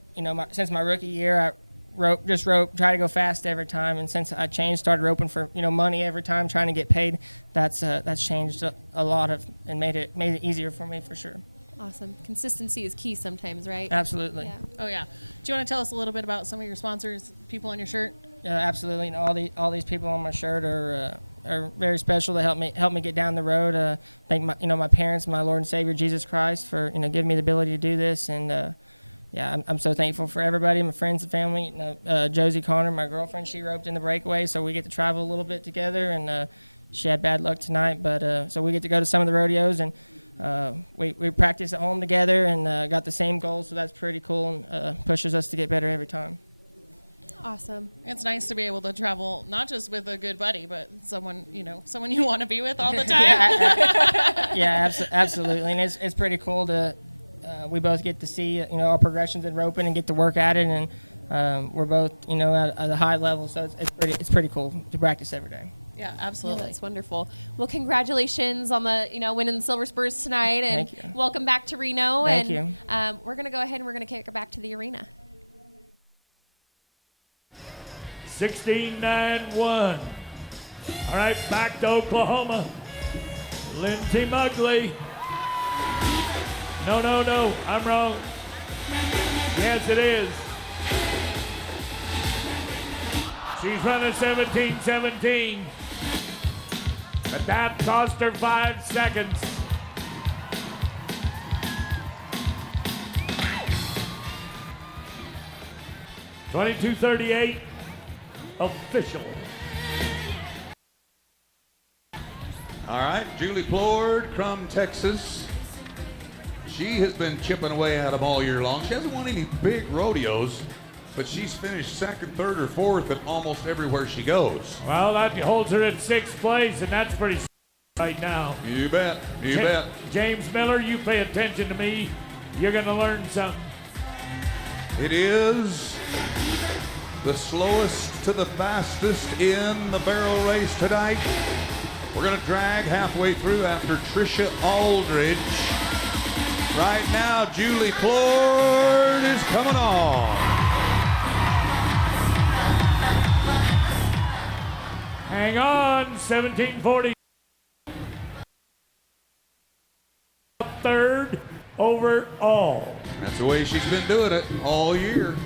since my rookie year, I try to go fast every time, and since I started roping for money every time, trying to get paid, that's changed a lot and made it easier for me for sure. Awesome. Consistency is key sometimes, right? Absolutely. Yeah. Oh yeah. Do you want to tell us a little bit about some of your sponsors, people on your shirt? Absolutely. All these people on my shirt are are very special to help me get down the road. Thank my parents, my Lord and Savior Jesus Christ, for giving me the ability to do this. And yeah, I'm so thankful for everybody, my friends and family. Josie Connor, my girlfriend, she roped in the breakaway, so we get to travel a little bit together. And she had bad luck tonight, but so we get to go to some of the rodeos, and we practice at home together, and got the same goals, so that's pretty cool, and pushes us to get better every time. Awesome. It's nice to be able to travel not just with a good buddy, but someone you want to be with all the time. Absolutely, and it's pretty cool to we both get to see our progressions in roping and get to work at it, and we're both at a high level, so it's pretty cool to practice every day. Yeah, absolutely. Yeah, that's wonderful. Well, congratulations on the winning the Silver Spurs tonight, and Thank you. Welcome back to Reno. Thank and you. We're gonna go ahead and we're gonna kick it back to the arena. 16-9-1. All right, back to Oklahoma. Lindsey Mugley. No, I'm wrong. Yes, it is. She's running 17-17. But that cost her 5 seconds. (22:38) official. All right, Julie Plord from Texas. She has been chipping away at them all year long. She hasn't won any big rodeos, but she's finished second, third, or fourth at almost everywhere she goes. Well, that holds her in 6th place, and that's pretty right now. You bet. You bet. James Miller, you pay attention to me. You're going to learn something. It is the slowest to the fastest in the barrel race tonight. We're going to drag halfway through after Tricia Aldridge. Right now, Julie Plord is coming on. Hang on, 1740. Third overall. That's the way she's been doing it all year.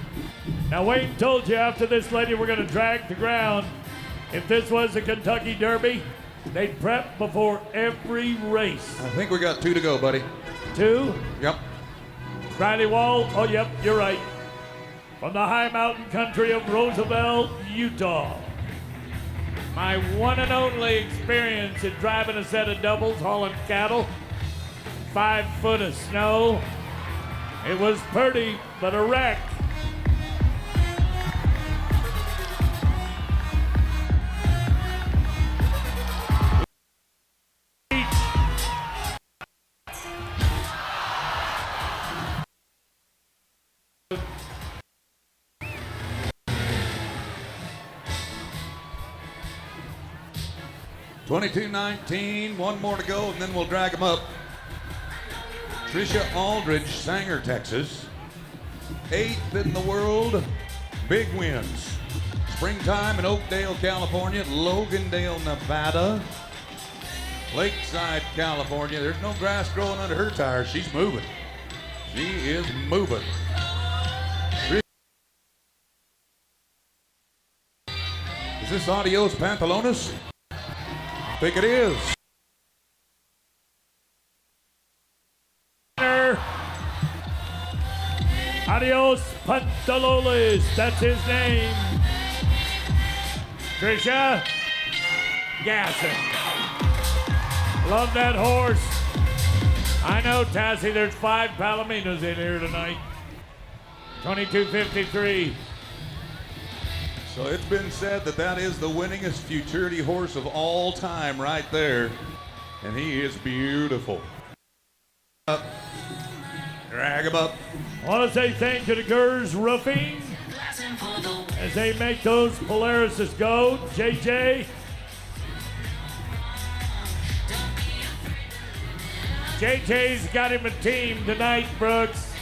Now, Wayne told you after this lady we're going to drag the ground. If this was a Kentucky Derby, they'd prep before every race. I think we got 2 to go, buddy. 2? Yep. Riley Wall, oh, yep, you're right. From the high mountain country of Roosevelt, Utah. My one and only experience in driving a set of doubles, hauling cattle, 5 foot of snow. It was pretty, but a wreck. (22:19), 1 more to go, and then we'll drag them up. Tricia Aldridge, Sanger, Texas. 8th in the world, big wins. Springtime in Oakdale, California, Logandale, Nevada, Lakeside, California. There's no grass growing under her tires. She's moving. She is moving. Is this Adios Pantalones? I think it is. Adios Pantalones, that's his name. Tricia Gasson. Love that horse. I know, Tassie, there's 5 Palominos in here tonight. 22:53. So it's been said that that is the winningest futurity horse of all time right there. And he is beautiful. Drag him up. I want to say thank you to Gers Roofing as they make those Polarises go. JJ. JJ's got him a team tonight, Brooks.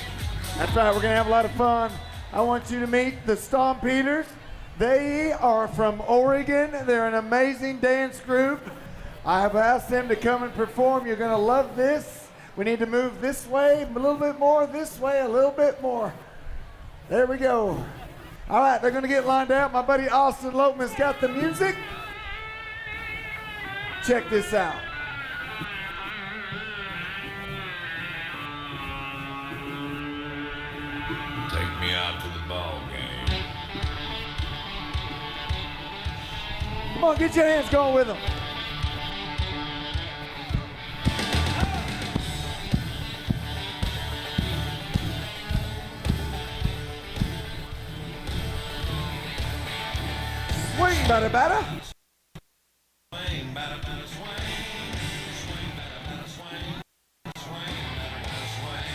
That's right, we're going to have a lot of fun. I want you to meet the Stompeders. They are from Oregon. They're an amazing dance group. I have asked them to come and perform. You're going to love this. We need to move this way, a little bit more, this way, a little bit more. There we go. All right, they're going to get lined out. My buddy Austin Lopeman's got the music. check this out. Take me out to the ball game. Come on, get your hands going with them. Swing, batter, batter. Swing, batter, batter, swing. Swing, batter, batter, swing. Swing, batter, batter, swing.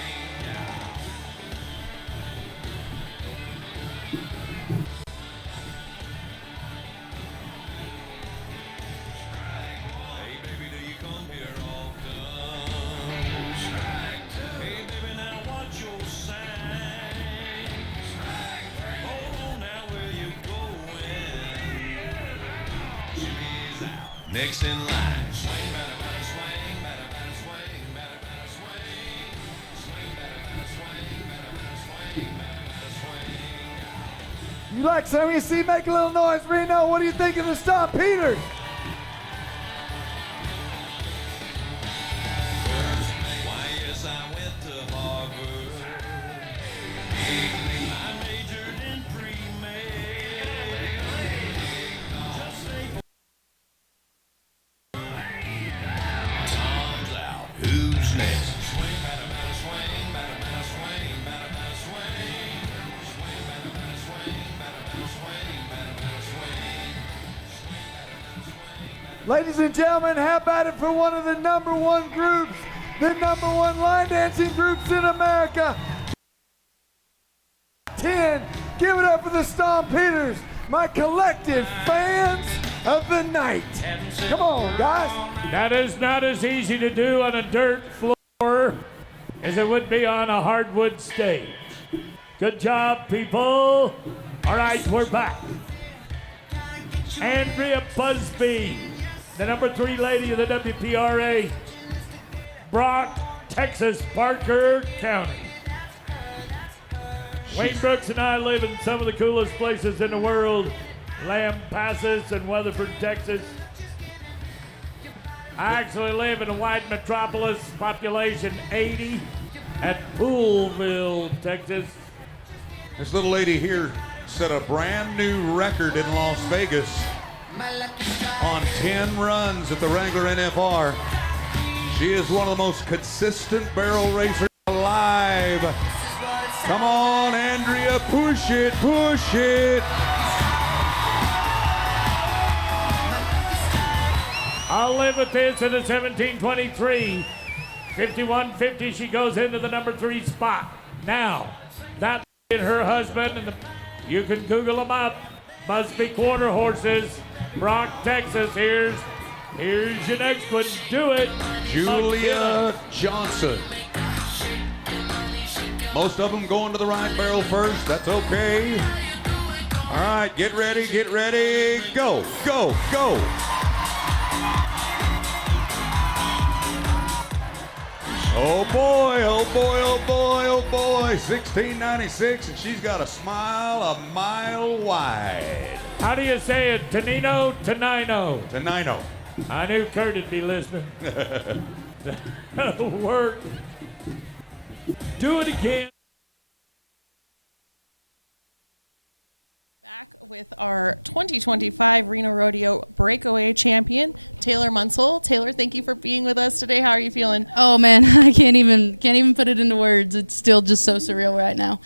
Hey, baby, do you come here often? Hey, baby, now watch your sign. Hold on now, where you going? Jimmy's out. Next in line. Swing, batter, batter, swing, batter, batter, swing, batter, batter, swing. Swing, batter, batter, swing, batter, batter, swing, batter, batter, swing. You like some of you see? Make a little noise, Reno. What do you think of the Stampeders? Why, yes, I went to Harvard. I majored in pre-med. Just think. Tom's out. Who's next? Swing, batter, batter, swing, batter, batter, swing, batter, batter, swing. Swing, batter, batter, swing, batter, batter, swing, batter, batter, swing. Ladies and gentlemen, how about it for one of the #1 groups, the #1 line dancing groups in America? 10, give it up for the Stampeders, my collective fans of the night. Come on, guys. That is not as easy to do on a dirt floor as it would be on a hardwood stage. Good job, people. All right, we're back. Andrea Busby, the #3 lady of the WPRA, Brock, Texas, Parker County. Wayne Brooks and I live in some of the coolest places in the world, Lampasas and Weatherford, Texas. I actually live in a white metropolis, population 80, at Poolville, Texas. This little lady here set a brand new record in Las Vegas on 10 runs at the Wrangler NFR. She is one of the most consistent barrel racers alive. Come on, Andrea, push it, push it. I'll live with this in a 1723. 5150, she goes into the #3 spot. Now, that and her husband, and you can Google them up. Busby Quarter Horses, Brock, Texas. Here's your next one. Do it. Julia Johnson. Most of them going to the right barrel first. That's okay. All right, get ready, go, go, go. Oh boy, oh boy, oh boy, oh boy. 1696, and she's got a smile a mile wide. How do you say it? Tonino? Tonino? Tonino. I knew Kurt would be listening. That'll work. Do it again. Back with our 2025 Reno Rodeo Breakaway Champion, Taylor Munsell. Taylor, thank you for being with us today. How are you feeling? Oh man, I can't even put it into words. It's still just so surreal right now.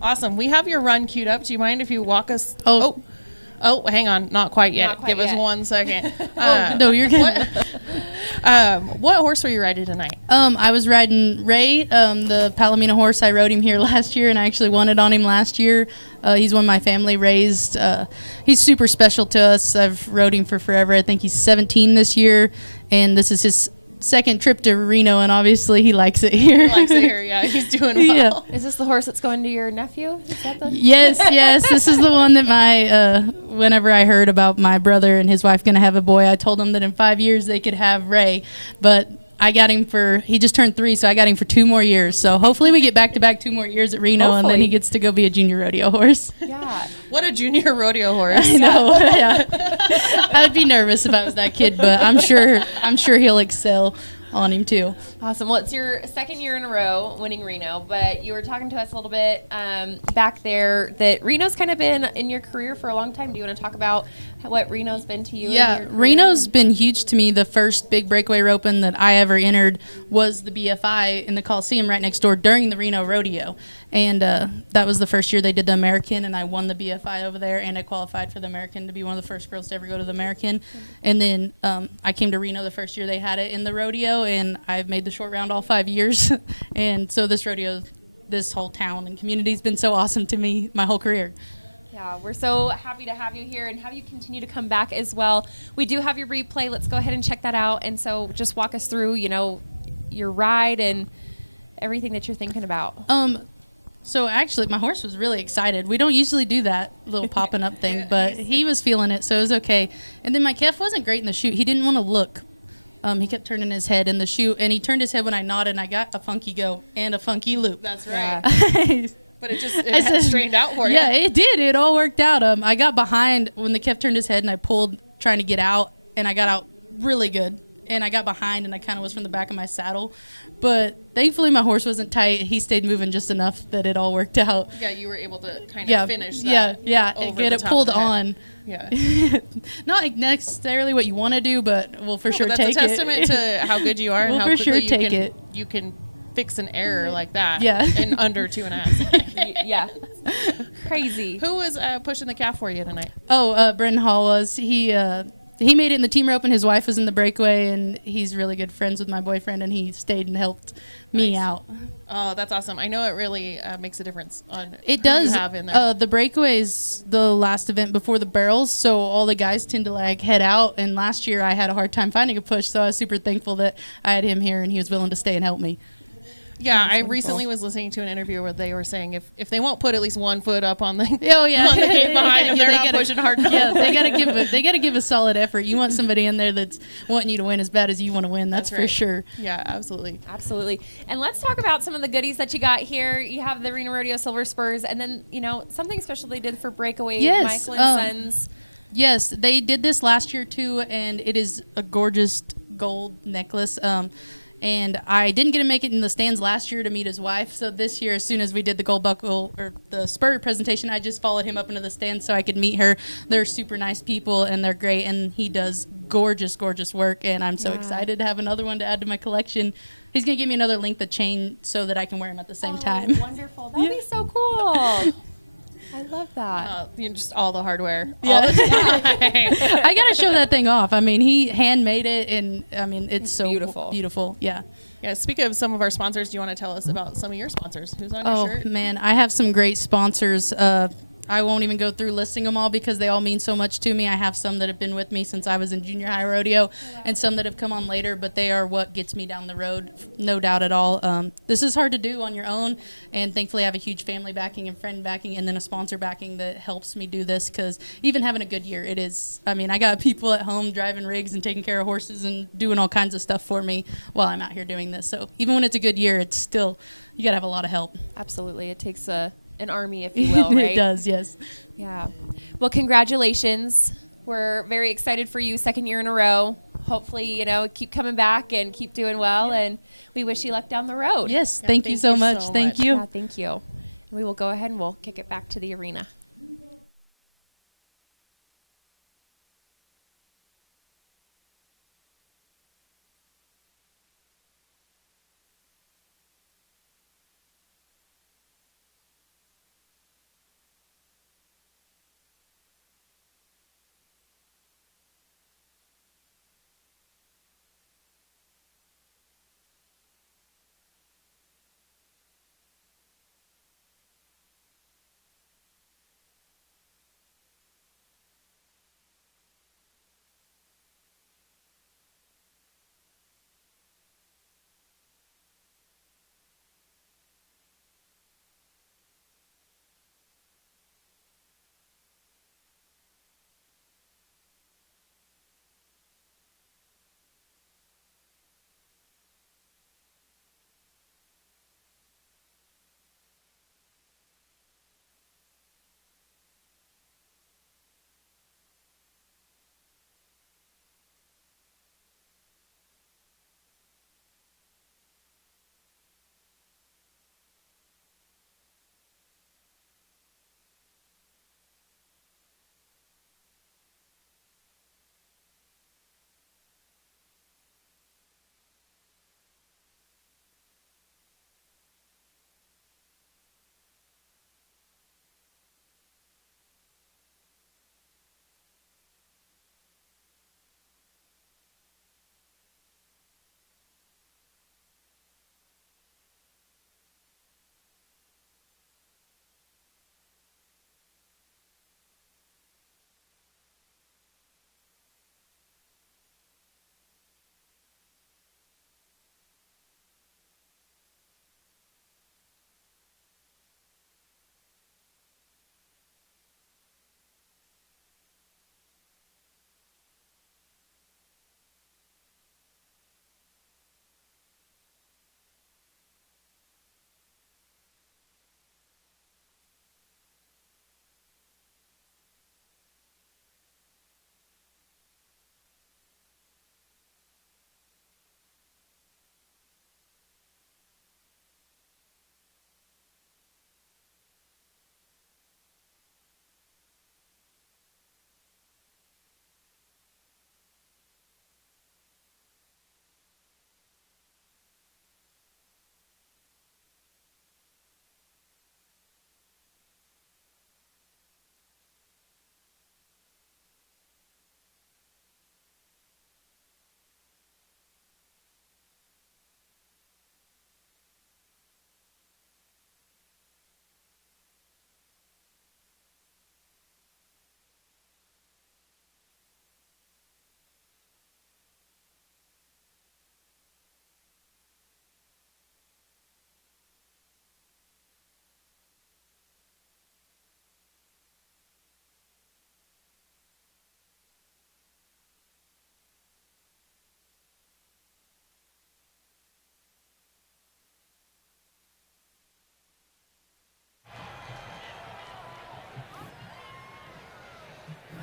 Awesome. We have your run queued up. Do you mind if you walk us? Oh, hang on. Not quite yet. Give us 1 second. No, you're good. What horse were you riding tonight? I was riding Ray, the Palomino horse. I rode him here last year, and I actually won it on him last year. He's one my family raised. He's super special to us. I've rode him for forever. I think he's 17 this year, and this is his second trip to Reno, and obviously he likes it here. He likes it here, yeah. He's doing well. Is this the horse that's going to your nephew? Is that the Yes. This is the one that whenever I heard about my brother and his wife going to have a boy, I told them that in 5 years they could have Ray. But I got him he just turned 3, so I got him for 2 more years. So hopefully we get back-to-back 2 more years at Reno, and then he gets to go be a junior rodeo horse. Yeah. What a junior rodeo horse. I know. Yeah. I would be nervous if I was that kid, but I'm sure he'll excel on him too. Awesome. Well, it's your second year in a row winning Reno, but you were talking to us a little bit back there that Reno's kind of been in your career for a long time. Do you want to talk about what Reno's been to you? Yeah, Reno's been huge to me. The first big breakaway roping that I ever entered was the BFI in the Coliseum right next door during the Reno Rodeo. And that was the first year they did the American, and I won the BFI over there, and I qualified for the American to be one of the first girls to ever go to the American. And then I came to Reno the first year they had it in the rodeo, and I've made the short round all 5 years. And so this rodeo, this whole town and community's been so awesome to me my whole career. Yeah, we're so happy to have you here and have you continue to come back as well. We do have your replay. Let's go ahead and check that out. And so just walk us through, your ride and everything that you're thinking about. So actually, my horse was really excited. We don't usually do that little popping up thing, but he was feeling it, so it was okay. And then my calf wasn't great in the chute. He didn't want to look. He kept turning his head in the chute, and he turned his head when I nodded, and I got a funky go and a funky loop. That's right. Yeah. But it had straightened out for you. Yeah, it did. It all worked out. I got behind when the calf turned his head, and I pulled trying to get out, and I got out really good. And I got behind, and I kind of was from the back of my saddle. But thankfully, my horse wasn't tight. He stayed moving just enough that it all worked out. Yeah, you were able to kind of finish that. Yeah, over get the it top pulled of the head. on. Yeah. Not like necessarily what you want to do, but we'll for sure that's take it. a testament to how good you are and We'll how for quickly sure take it. you can fix an error like that Yeah. in under 2.5. Yeah. Crazy. Who was pushing the calf for you tonight? Oh, Brendan Hall was. He made it in the team rope, and his wife was in the breakaway, and he's really good friends with my boyfriend, and he stayed and helped me out. Oh, that's awesome. I know it really makes a difference on It who does. you have in there. The breakaway is the last event before the barrels, so all the guys tend to head out. And last year I had a hard time finding a push, so I was super thankful that I had him here and he was willing to stay and help me. Yeah, I recently was listening to an interview where they were saying if they won't put at least 1 foot up on the on the gate behind them, they're not pushing hard enough. Yeah, they gotta give a solid effort. You want somebody in there that's wanting you to win as bad as you want to win. That's for right. sure. Yeah, absolutely. Absolutely. And let's talk about some of the goodies that you got here. You have the Reno Rodeo Silver Spurs, and then, something special they did for Breakaway, Yes, Michael and Sons. Yes, they did this last year too, and it is a gorgeous gold necklace. And I didn't get to make it in the stands last year to meet his wife. So this year, as soon as we did the gold buckle or the spur presentation, I just followed him up into the stands so I could meet her. They're super nice people, and they're great. And he does gorgeous, gorgeous work. And I'm so excited to have another one to add to my collection. He's going to give me another length of chain so that I can wear them at the same time. Wonderful. That'd be so cool. I love that. Just all the hardware. Yeah. All the time. I got to show that thing off. I mean, he handmade it, and I mean, it's so beautiful. Beautiful, yeah. Yeah, speaking of some of our sponsors, do you want to tell us about some of your sponsors? Who's on your shirt? Oh, man, I have some great sponsors. I won't even go through listing them all because they all mean so much to me. I have some that have been with me since I was in junior high rodeo and some that have come on later, but they are what gets me down the road, no doubt at all. This is hard to do on your own, and thankfully I have a huge family backing and friend backing and then a sponsor backing that helps me do this, because even having a good year, it is, I mean, I got people at home driving rigs and taking care of horses and doing all kinds of stuff for me while I'm out here doing this. So even when it's a good year, it's still, you got to have a lot of help. Absolutely. It takes an army, if you will, right? It does, yes. Yeah. Well, congratulations. We're very excited for you, second year in a row. Hopefully, keep coming back and keep doing well, and we wish you luck down the road. Yes, thank you so much. Thank you. Yeah, thank you. And we will go ahead and we'll kick it back to the arena.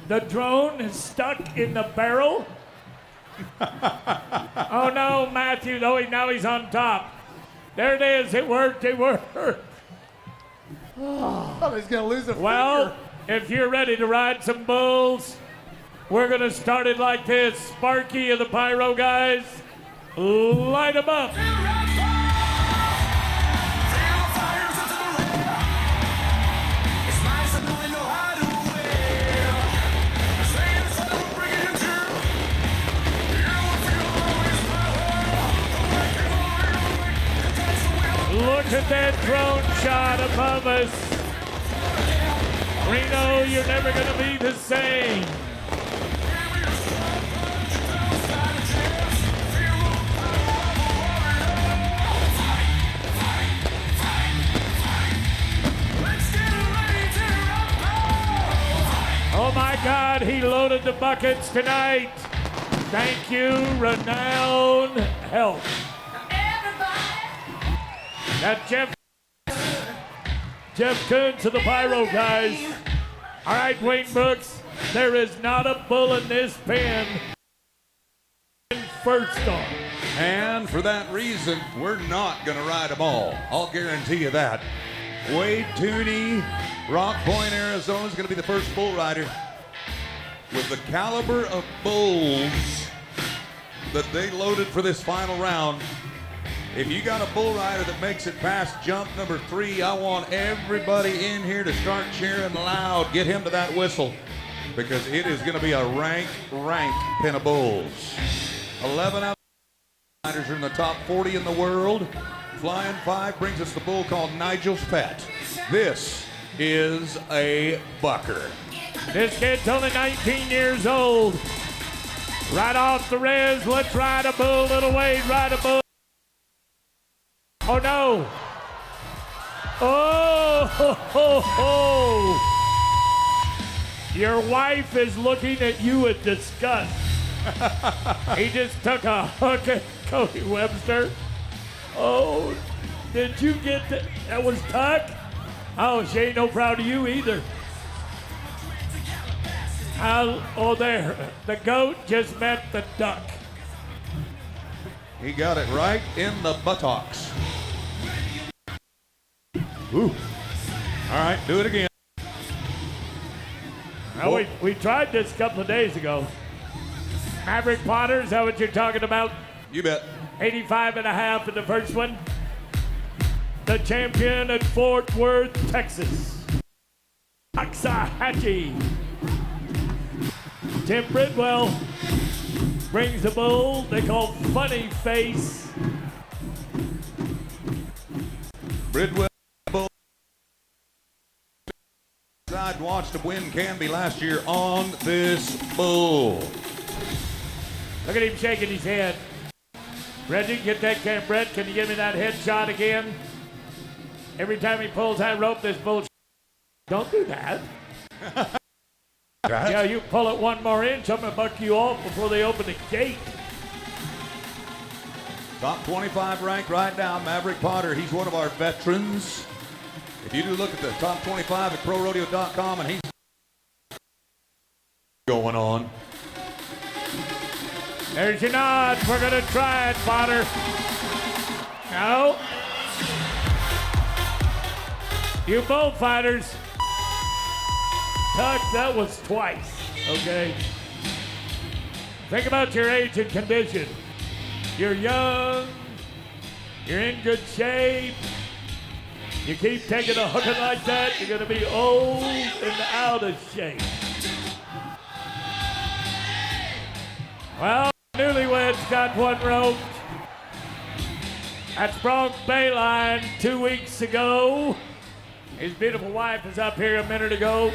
The drone is stuck in the barrel. Oh no, Matthew. Oh, now he's on top. There it is. It worked. It worked. Oh, he's going to lose a Well, finger. if you're ready to ride some bulls, we're going to start it like this. Sparky and the Pyro guys, light them up. Look at that drone shot above us. Reno, you're never going to be the same. Oh my God, he loaded the buckets tonight. Thank you, Renowned Health. That's Jeff Coons of the Pyro guys. All right, Wayne Brooks, there is not a bull in this pen. First on. And for that reason, we're not going to ride them all. I'll guarantee you that. Wade Tooney, Rock Point, Arizona is going to be the first bull rider. With the caliber of bulls that they loaded for this final round, if you got a bull rider that makes it past jump number 3, I want everybody in here to start cheering loud. Get him to that whistle, because it is going to be a rank pen of bulls. 11 out of riders are in the top 40 in the world. Flying 5 brings us the bull called Nigel's Pet. This is a bucker. This kid's only 19 years old. Right off the res, let's ride a bull, little Wade, ride a bull. Oh no! Oh! Ho, ho, ho. Your wife is looking at you with disgust. He just took a hook at Cody Webster. Oh, did you get that? That was Tuck? Oh, she ain't no proud of you either. Oh, there. The goat just met the duck. He got it right in the buttocks. Ooh. All right, do it again. Now, we tried this a couple of days ago. Maverick Potter, is that what you're talking about? You bet. 85.5 in the first one. The champion at Fort Worth, Texas. Waxahachie. Tim Bridwell brings the bull they call Funny Face. Bridwell bull. I'd watched him win Canby last year on this bull. Look at him shaking his head. Brett, you can get that camera. Brett, can you give me that headshot again? Every time he pulls that rope, this bull. Don't do that. Yeah, you pull it one more inch, I'm going to buck you off before they open the gate. Top 25 ranked right now, Maverick Potter. He's one of our veterans. If you do look at the top 25 at ProRodeo.com, and he's going on. There's your nod. We're going to try it, Potter. No. You bullfighters. Tuck, that was twice, okay? Think about your age and condition. You're young. You're in good shape. You keep taking a hooking like that, you're going to be old and out of shape. Well, Newlyweds got one roped. That's Bronx Bayline 2 weeks ago. His beautiful wife was up here a minute ago.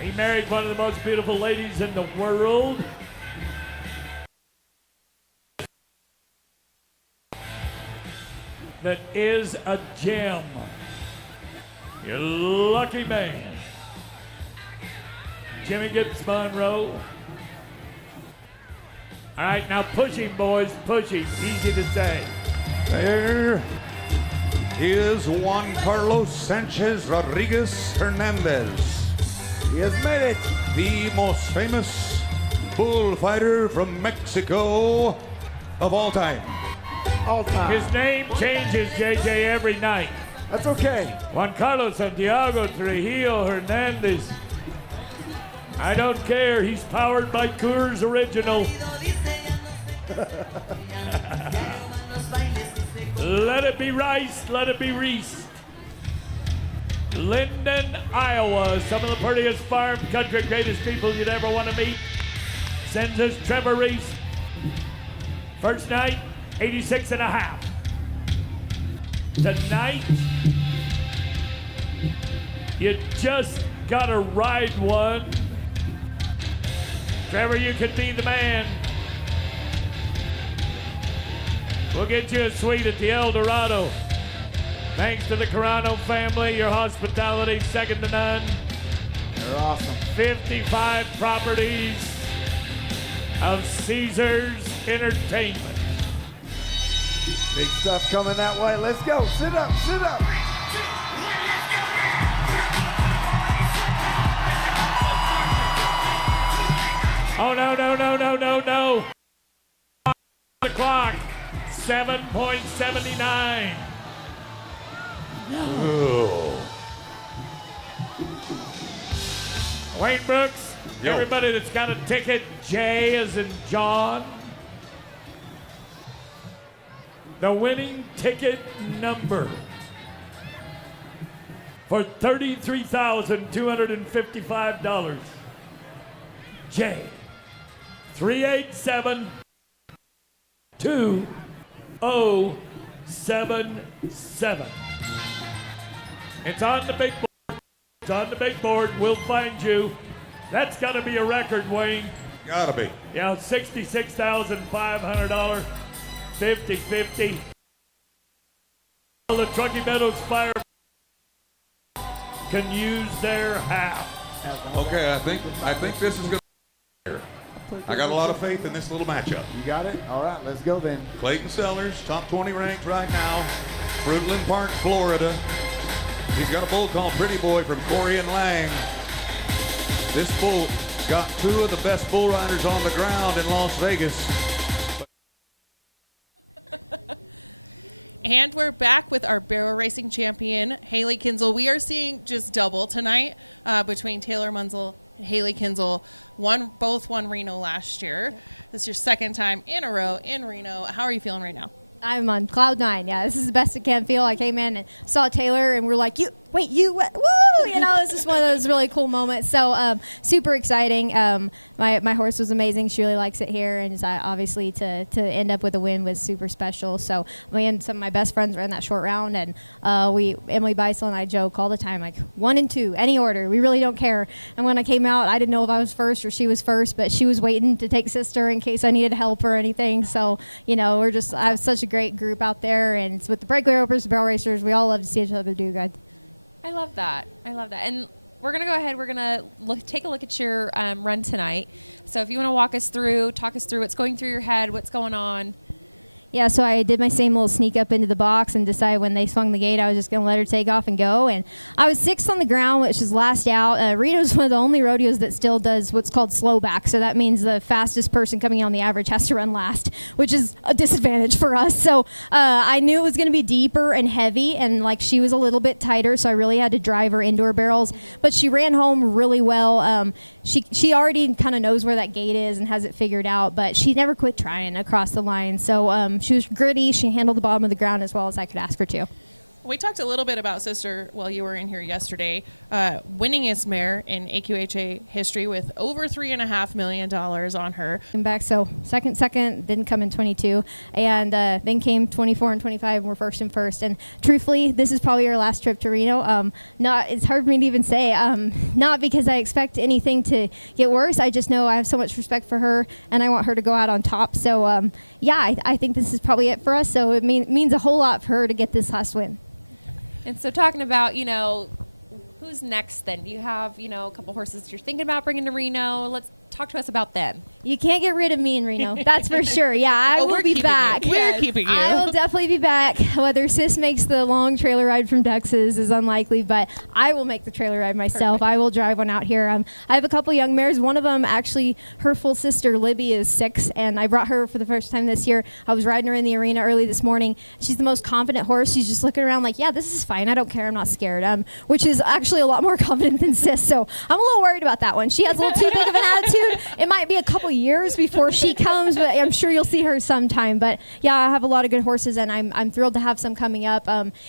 He married one of the most beautiful ladies in the world. That is a gem. You're lucky man. Jimmy Gibbs Monroe. All right, now push him, boys. Push him. Easy to say. There is Juan Carlos Sanchez Rodriguez Hernandez. He has made it. The most famous bullfighter from Mexico of all time. All time. His name changes, JJ, every night. That's okay. Juan Carlos Santiago Trujillo Hernandez. I don't care. He's powered by Coors Original. Let it be Rice, let it be Reese. Linden, Iowa, some of the prettiest farm country, greatest people you'd ever want to meet. Sends us Trevor Reese. First night, 86 and a half. Tonight, you just gotta ride one. Trevor, you could be the man. We'll get you a suite at the El Dorado. Thanks to the Carano family, your hospitality second to none. They're awesome. 55 properties of Caesars Entertainment. Big stuff coming that way. Let's go. Sit up, sit up. Oh, no, no, no, no, no, no. The clock, 7.79. No. Wayne Brooks, Yo. everybody that's got a ticket, J as in John. The winning ticket number for $33,255. J 387-2077. It's on the big board. It's on the big board. We'll find you. That's got to be a record, Wayne. Gotta be. Yeah, $66,500. 50-50. The Truckee Meadows Fire can use their half. Okay, I think this is gonna be here. I got a lot of faith in this little matchup. You got it? All right, let's go then. Clayton Sellers, top 20 ranked right now. Fruitland Park, Florida. He's got a bull called Pretty Boy from Corey and Lang. This bull got two of the best bull riders on the ground in Las Vegas. And we're back with our barrel racing champion, Haley Kinzel. We are seeing just double tonight between Taylor Munzel and Haley Kinzel. Both won Reno last year. This is your second time in a row in Reno. How are you feeling right now? I'm on cloud nine. Yeah, this is the best it can feel. I came in and saw Taylor, and we're like, woo! You know, it's just one of those really cool moments. So super exciting. My horse was amazing. She really likes it here, and obviously to end up with a win was super special. So me and some of my best friends ran that short round, and Emily Beisel and I joke all the time, like 1 and 2, any order. We really don't care. And when I came out, I didn't know if I was first or she was first, but she was waiting to take sister in case I needed help or anything. So I have such a great group out there, and it's with the breakaway ropers, the barrel racers. We all love to see each other do good. I love that. And we're going to go ahead. We're going to take a look at your run tonight. So if you want to talk us through what's going through your head, what's going on. Yeah, so I did my same little sneak up into the box and decided when they swung the gate, I was just going to let her take off and go. And I was 6th on the ground, which is last out. Reno's one of the only rodeos that still does what's called slow back. So that means the fastest person coming on the average has to run last, which is a disadvantage for us. So I knew it was going to be deeper and heavy, and she was a little bit tighter, so I really had to drive her indoor barrels. But she ran home really well. She already kind of knows where that gate is and has it figured out, but she never quit trying across the line. So she was gritty. She handled the bottom of the ground as well as I could ask her to. We talked a little bit about Sister while you were in here yesterday. Winningest mare in AQHA history with over $3.5 million on her. Came back, so second, didn't come in 22, and then came 24 and 25, and we're first and first. And truthfully, this is probably our last trip to Reno. It's hard for me to even say. Not because I expect anything to get worse. I just know I have so much respect for her, and I want her to go out on top. So I think this is probably it for us. So it means a whole lot for her to get this last win. And so talking about, who who's next then? Do you have, a couple horses you're thinking about bringing to Reno? Let's talk to us about them. You can't get rid of me in Reno. That's for sure. Yeah, I will be back. We're keeping you. I will definitely be back. Whether Sis makes the long trailer ride from Texas is unlikely, but I will make the trailer ride myself. Perfect. I will drive one out here. I have a couple young mares. One of them, actually, her full sister, Libby, is 6, and I brought her for the first time this year. I was riding her in the arena early this morning. She's the most confident horse. She's just looking around like, yeah, this is fine. I don't care. I'm not scared, which is actually a lot more confident than Sis, so I'm a little worried about that one. She has a little too big of an attitude. It might be a couple years before she comes, but I'm sure you'll see her sometime. But yeah, I have a lot of good horses, and I'm thrilled to have some coming up.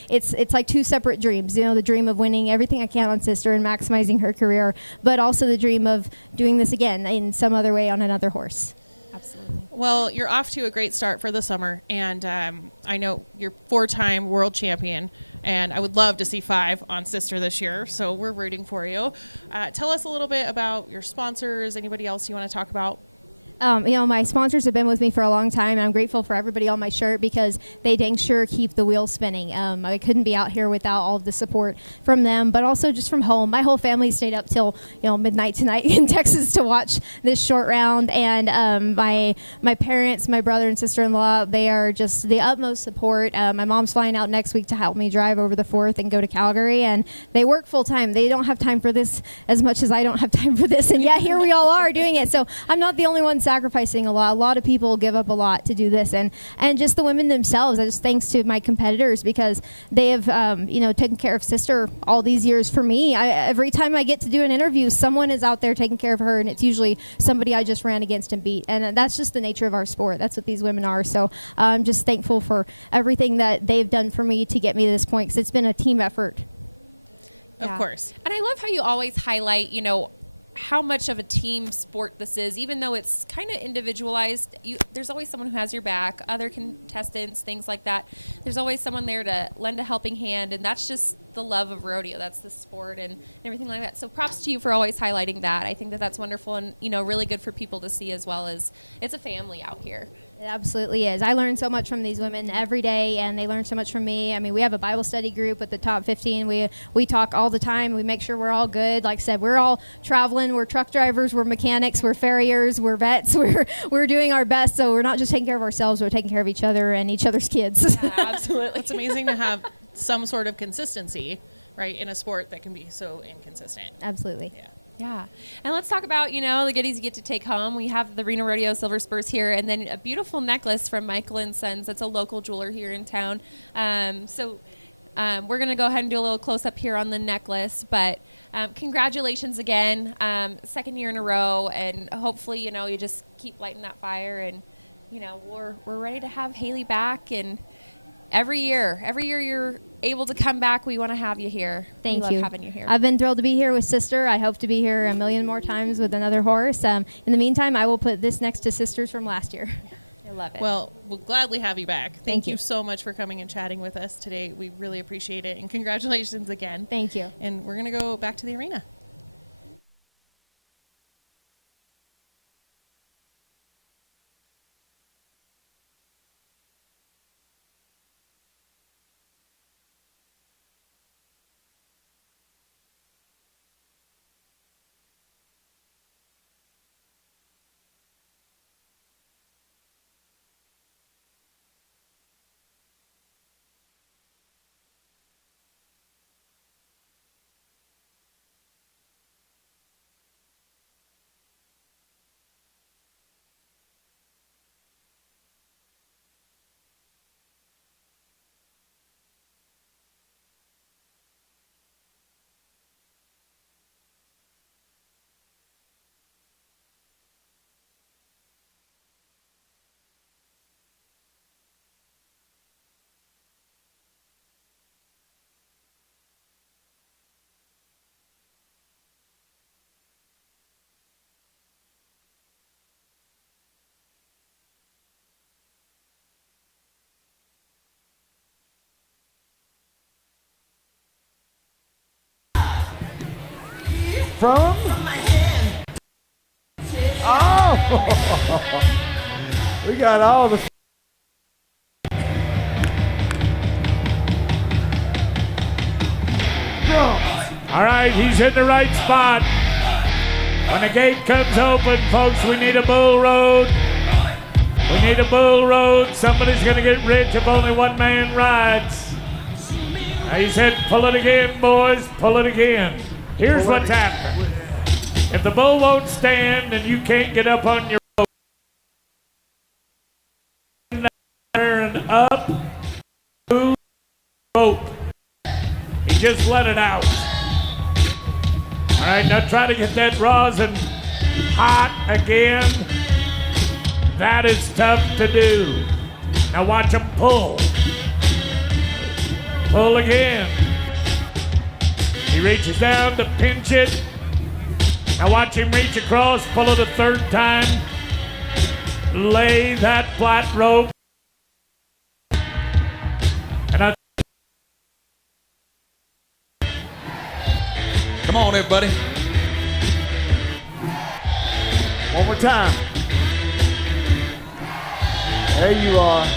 It's like 2 separate dreams. The dream of winning everything I can on Sister and maximizing her career, but also the dream of doing this again in some other way on another horse. Absolutely. Well, you're off to a great start for the summer, and I know you're 4-time world champion, and I would love to see 5 on Sister this year, so we're rooting for you. Tell us a little bit about your sponsors, anybody else you want to talk about? My sponsors have been with me for a long time, and I'm grateful for everybody on my shirt because they dang sure keep the wheel spinning. I couldn't be out here without all of the support from them, but also just from home. My whole family stayed up till midnight tonight in Texas to watch this short round, and my parents, my brother and sister-in-law, they are just the utmost support. My mom's flying out next week to help me drive over the 4th and go to Calgary, and they work full-time. They don't have time for this as much as I don't have time for this, and yet here we all are doing it. So I'm not the only one sacrificing a lot. A lot of people give up a lot to do this, and just the women themselves. I just thanks to my competitors because they have taken care of Sister all these years for me. Every time I get to do an interview, someone is out there taking care of her, and it's usually somebody I just ran against and beat. And that's just the nature of our sport. That's what these women are. So I'm just thankful for everything that they've done for me to get me to this point because it's been a team effort. Of course. And I love how you always highlight, how much of a team sport this is, even though it's kind of individualized. There's always someone who has your back, other contestants, things like that. There's always someone there to lend a helping hand, and that's just the love of rodeo. That's the sport and everything like that. So props to you for always highlighting that. I think that that's wonderful and, really good for people to see as well as it's a family out here. It absolutely is. I learn so much from these women every day, and they learn so much from me. I mean, we have a Bible study group with the top 15. We talk all the time. We make sure we're all good. Like I said, we're all traveling. We're truck drivers. We're mechanics. We're farriers. We're vets. We're doing our best. So we're not just taking care of ourselves. We're taking care of each other and each other's kids. Yeah, absolutely. It's amazing to have some sort of consistency, right, in a sport that can be so inconsistent. Absolutely. Yeah. Yeah. And let's talk about, the goodies you get to take home. We have the Reno Rodeo Silver Spurs here, and then a beautiful necklace from Michael & Sons. That's a local jeweler here in town. So we're going to go ahead and do a little close-up here on the necklace. But congratulations again. 2nd year in a row. And hopefully, you just keep lighting that fire. And, we're ready to have Haley back. And every year you're able to come back, we want to have you here. Thank we you. Love having you here. I've been thrilled to be here with Sister. I hope to be here a million more times with another horse. In the meantime, I will put this next to Sisters from last year. I love it. Well, we'll gladly have you back. Thank you you so much for coming and chatting with us today. We really appreciate it, and congratulations again. Thank you. And we're going to go back to the arena. From? Oh! We got all the... All right. right, he's in the right spot. When the gate comes open, folks, we need a bull road. We need a bull road. Somebody's going to get rich if only one man rides. He said, pull it again, boys, pull it again. Here's what's happening. If the bull won't stand and you can't get up on your rope, and up, move rope. He just let it out. All right, now try to get that rosin hot again. That is tough to do. Now watch him pull. Pull again. He reaches down to pinch it. Now watch him reach across, pull it a third time. Lay that flat rope. And Come on, everybody. One more time. There you are.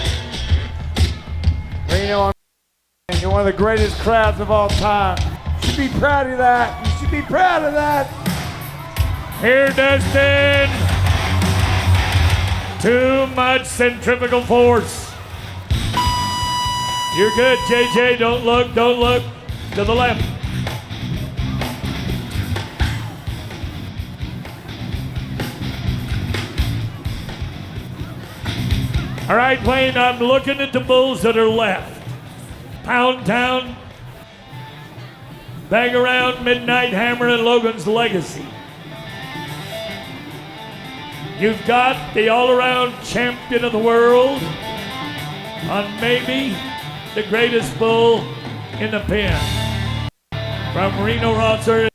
Reno, you're one of the greatest crowds of all time. You should be proud of that. You should be proud of that. Here, Dustin. Too much centrifugal force. You're good, JJ. Don't look to the left. All right, Wayne, I'm looking at the bulls that are left. Pound Town, Bang Around, Midnight Hammer, and Logan's Legacy. You've got the all-around champion of the world on maybe the greatest bull in the pen from Reno Rodeo.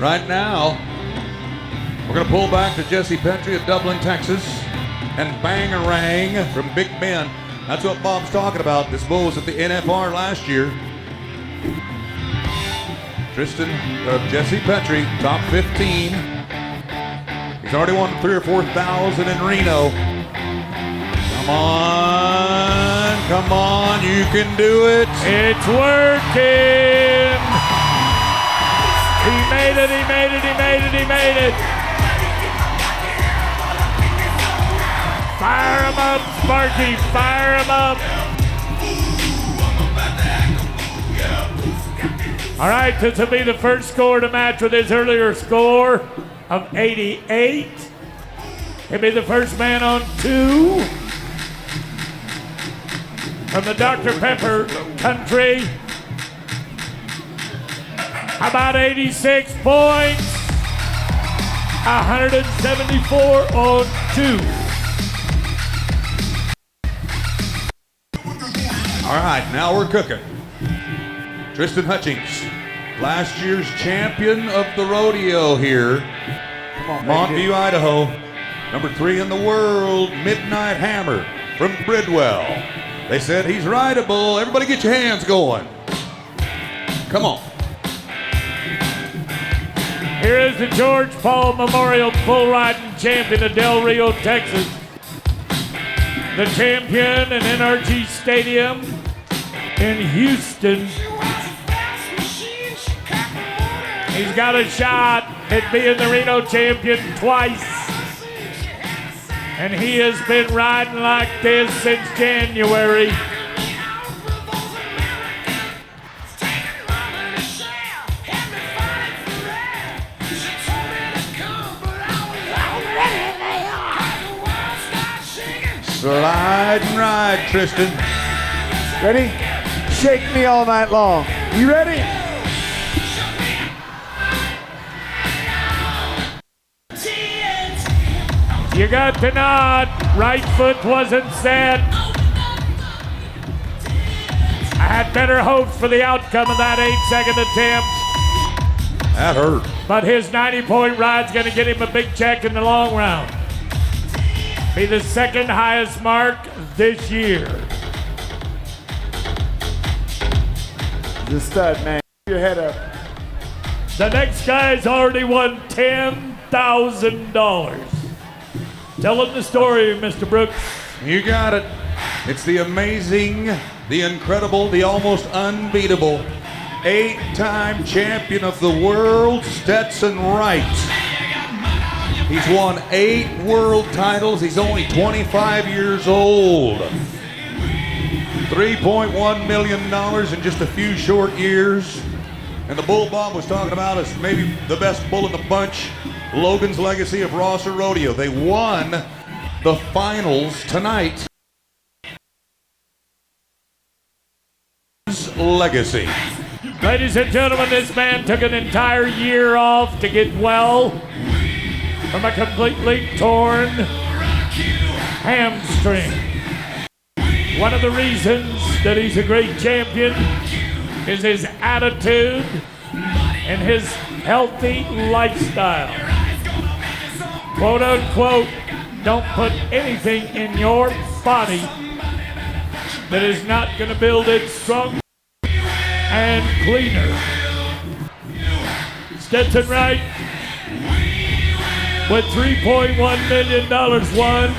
Right now, we're going to pull back to Jesse Petrie of Dublin, Texas, and Bangarang from Big Bend. That's what Bob's talking about. This bull was at the NFR last year. Jesse Petrie, top 15. He's already won 3,000 or 4,000 in Reno. Come on, you can do it. It's working. He made it, he made it, he made it, he made it. Fire him up, Sparky, fire him up. All right, this will be the first score to match with his earlier score of 88. He'll be the first man on 2 from the Dr. Pepper country. About 86 points, 174 on 2. All right, now we're cooking. Tristan Hutchings, last year's champion of the rodeo here. Montview, Idaho. Number 3 in the world, Midnight Hammer from Bridwell. They said he's rideable. Everybody get your hands going. Come on. Here is the George Paul Memorial Bull Riding Champion of Del Rio, Texas. The champion in NRG Stadium in Houston. He's got a shot at being the Reno champion twice. And he has been riding like this since January. Slide and ride, Tristan. Ready? Shake me all night long. You ready? You got the nod. Right foot wasn't set. I had better hopes for the outcome of that 8-second attempt. That hurt. But his 90-point ride's going to get him a big check in the long round. Be the second highest mark this year. The stud, man. Keep your head up. The next guy's already won $10,000. Tell him the story, Mr. Brooks. You got it. It's the amazing, the incredible, the almost unbeatable 8-time champion of the world, Stetson Wright. He's won 8 world titles. He's only 25 years old. $3.1 million in just a few short years. And the bull Bob was talking about is maybe the best bull in the bunch, Logan's Legacy of Reno Rodeo. They won the finals tonight. Legacy. Ladies and gentlemen, this man took an entire year off to get well from a completely torn hamstring. One of the reasons that he's a great champion is his attitude and his healthy lifestyle. Quote unquote, don't put anything in your body that is not going to build it stronger and cleaner. Stetson Wright with $3.1 million won.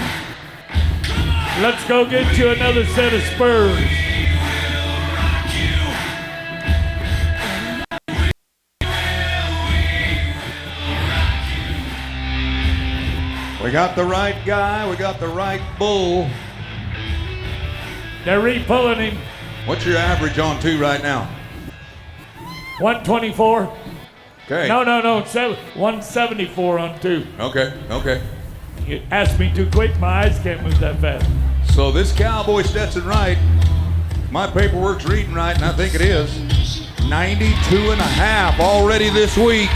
Let's go get you another set of spurs. We got the right guy, we got the right bull. They're re-pulling him. What's your average on 2 right now? 124. Okay. No, 174 on 2. Okay. You asked me too quick, my eyes can't move that fast. So this cowboy Stetson Wright, my paperwork's reading right, and I think it is, 92.5 already this week.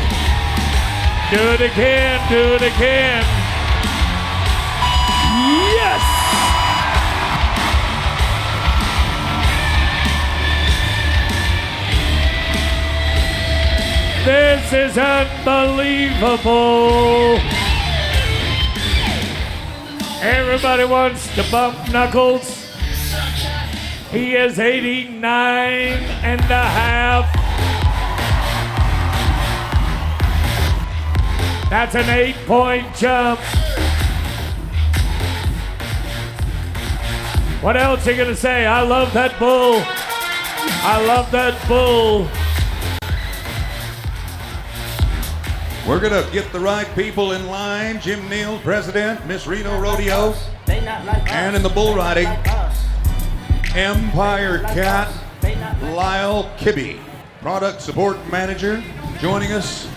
Do it again. Yes! This is unbelievable. Everybody wants to bump knuckles. He is 89.5. That's an 8-point jump. What else are you gonna say? I love that bull. We're gonna get the right people in line. Jim Neal, president, Miss Reno Rodeo. And in the bull riding, Empire Cat, Lyle Kibbe, product support manager, joining us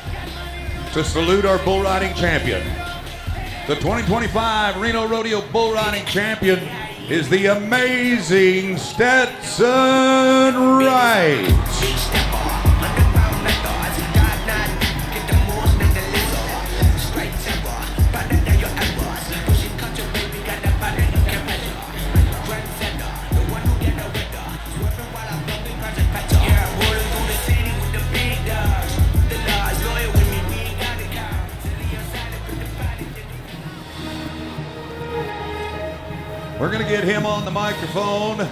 to salute our bull riding champion. The 2025 Reno Rodeo bull riding champion is the amazing Stetson Wright. We're going to get him on the microphone.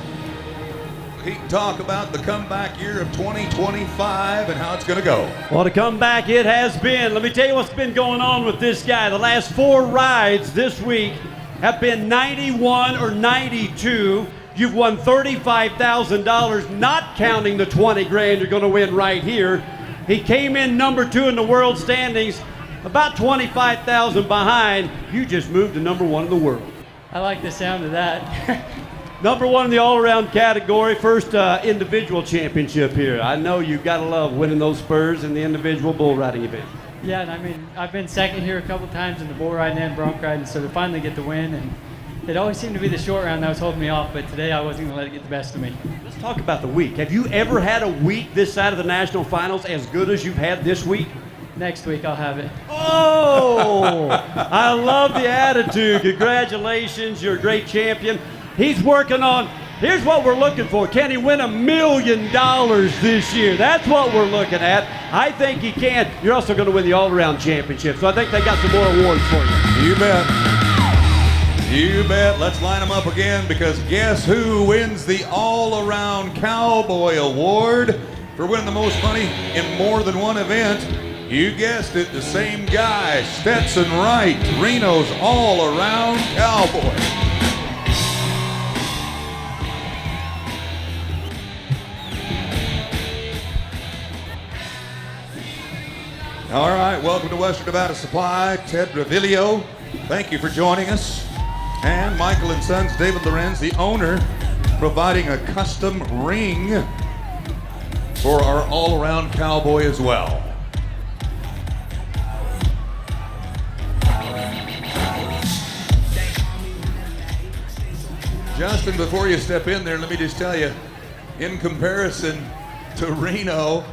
He can talk about the comeback year of 2025 and how it's going to go. What a comeback it has been. Let me tell you what's been going on with this guy. The last 4 rides this week have been 91 or 92. You've won $35,000, not counting the 20 grand you're going to win right here. He came in number 2 in the world standings, about 25,000 behind. You just moved to number 1 in the world. I like the sound of that. Number 1 in the all-around category, first individual championship here. I know you've got to love winning those spurs in the individual bull riding event. Yeah, and I mean, I've been second here a couple times in the bull riding and bronc riding, so to finally get the win, and it always seemed to be the short round that was holding me off, but today I wasn't going to let it get the best of me. Let's talk about the week. Have you ever had a week this side of the national finals as good as you've had this week? Next week I'll have it. Oh, I love the attitude. Congratulations, you're a great champion. He's working on, here's what we're looking for. Can he win $1 million this year? That's what we're looking at. I think he can. You're also going to win the all-around championship, so I think they got some more awards for you. You bet. You bet. Let's line them up again, because guess who wins the all-around cowboy award for winning the most money in more than one event? You guessed it, the same guy, Stetson Wright, Reno's all-around cowboy. All right, welcome to Western Nevada Supply, Ted Revilio. Thank you for joining us. And Michael and Sons, David Lorenz, the owner, providing a custom ring for our all-around cowboy as well. Justin, before you step in there, let me just tell you, in comparison to Reno,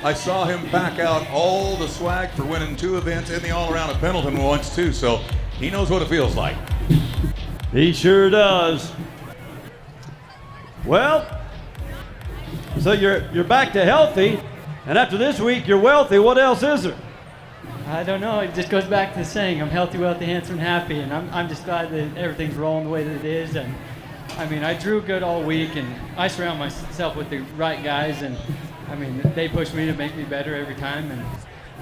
I saw him pack out all the swag for winning 2 events in the all-around at Pendleton once too, so he knows what it feels like. He sure does. Well, so you're back to healthy, and after this week you're wealthy. What else is there? I don't know. It just goes back to the saying, I'm healthy, wealthy, handsome, and happy. And I'm just glad that everything's rolling the way that it is. And I mean, I drew good all week, and I surround myself with the right guys. And I mean, they push me to make me better every time. And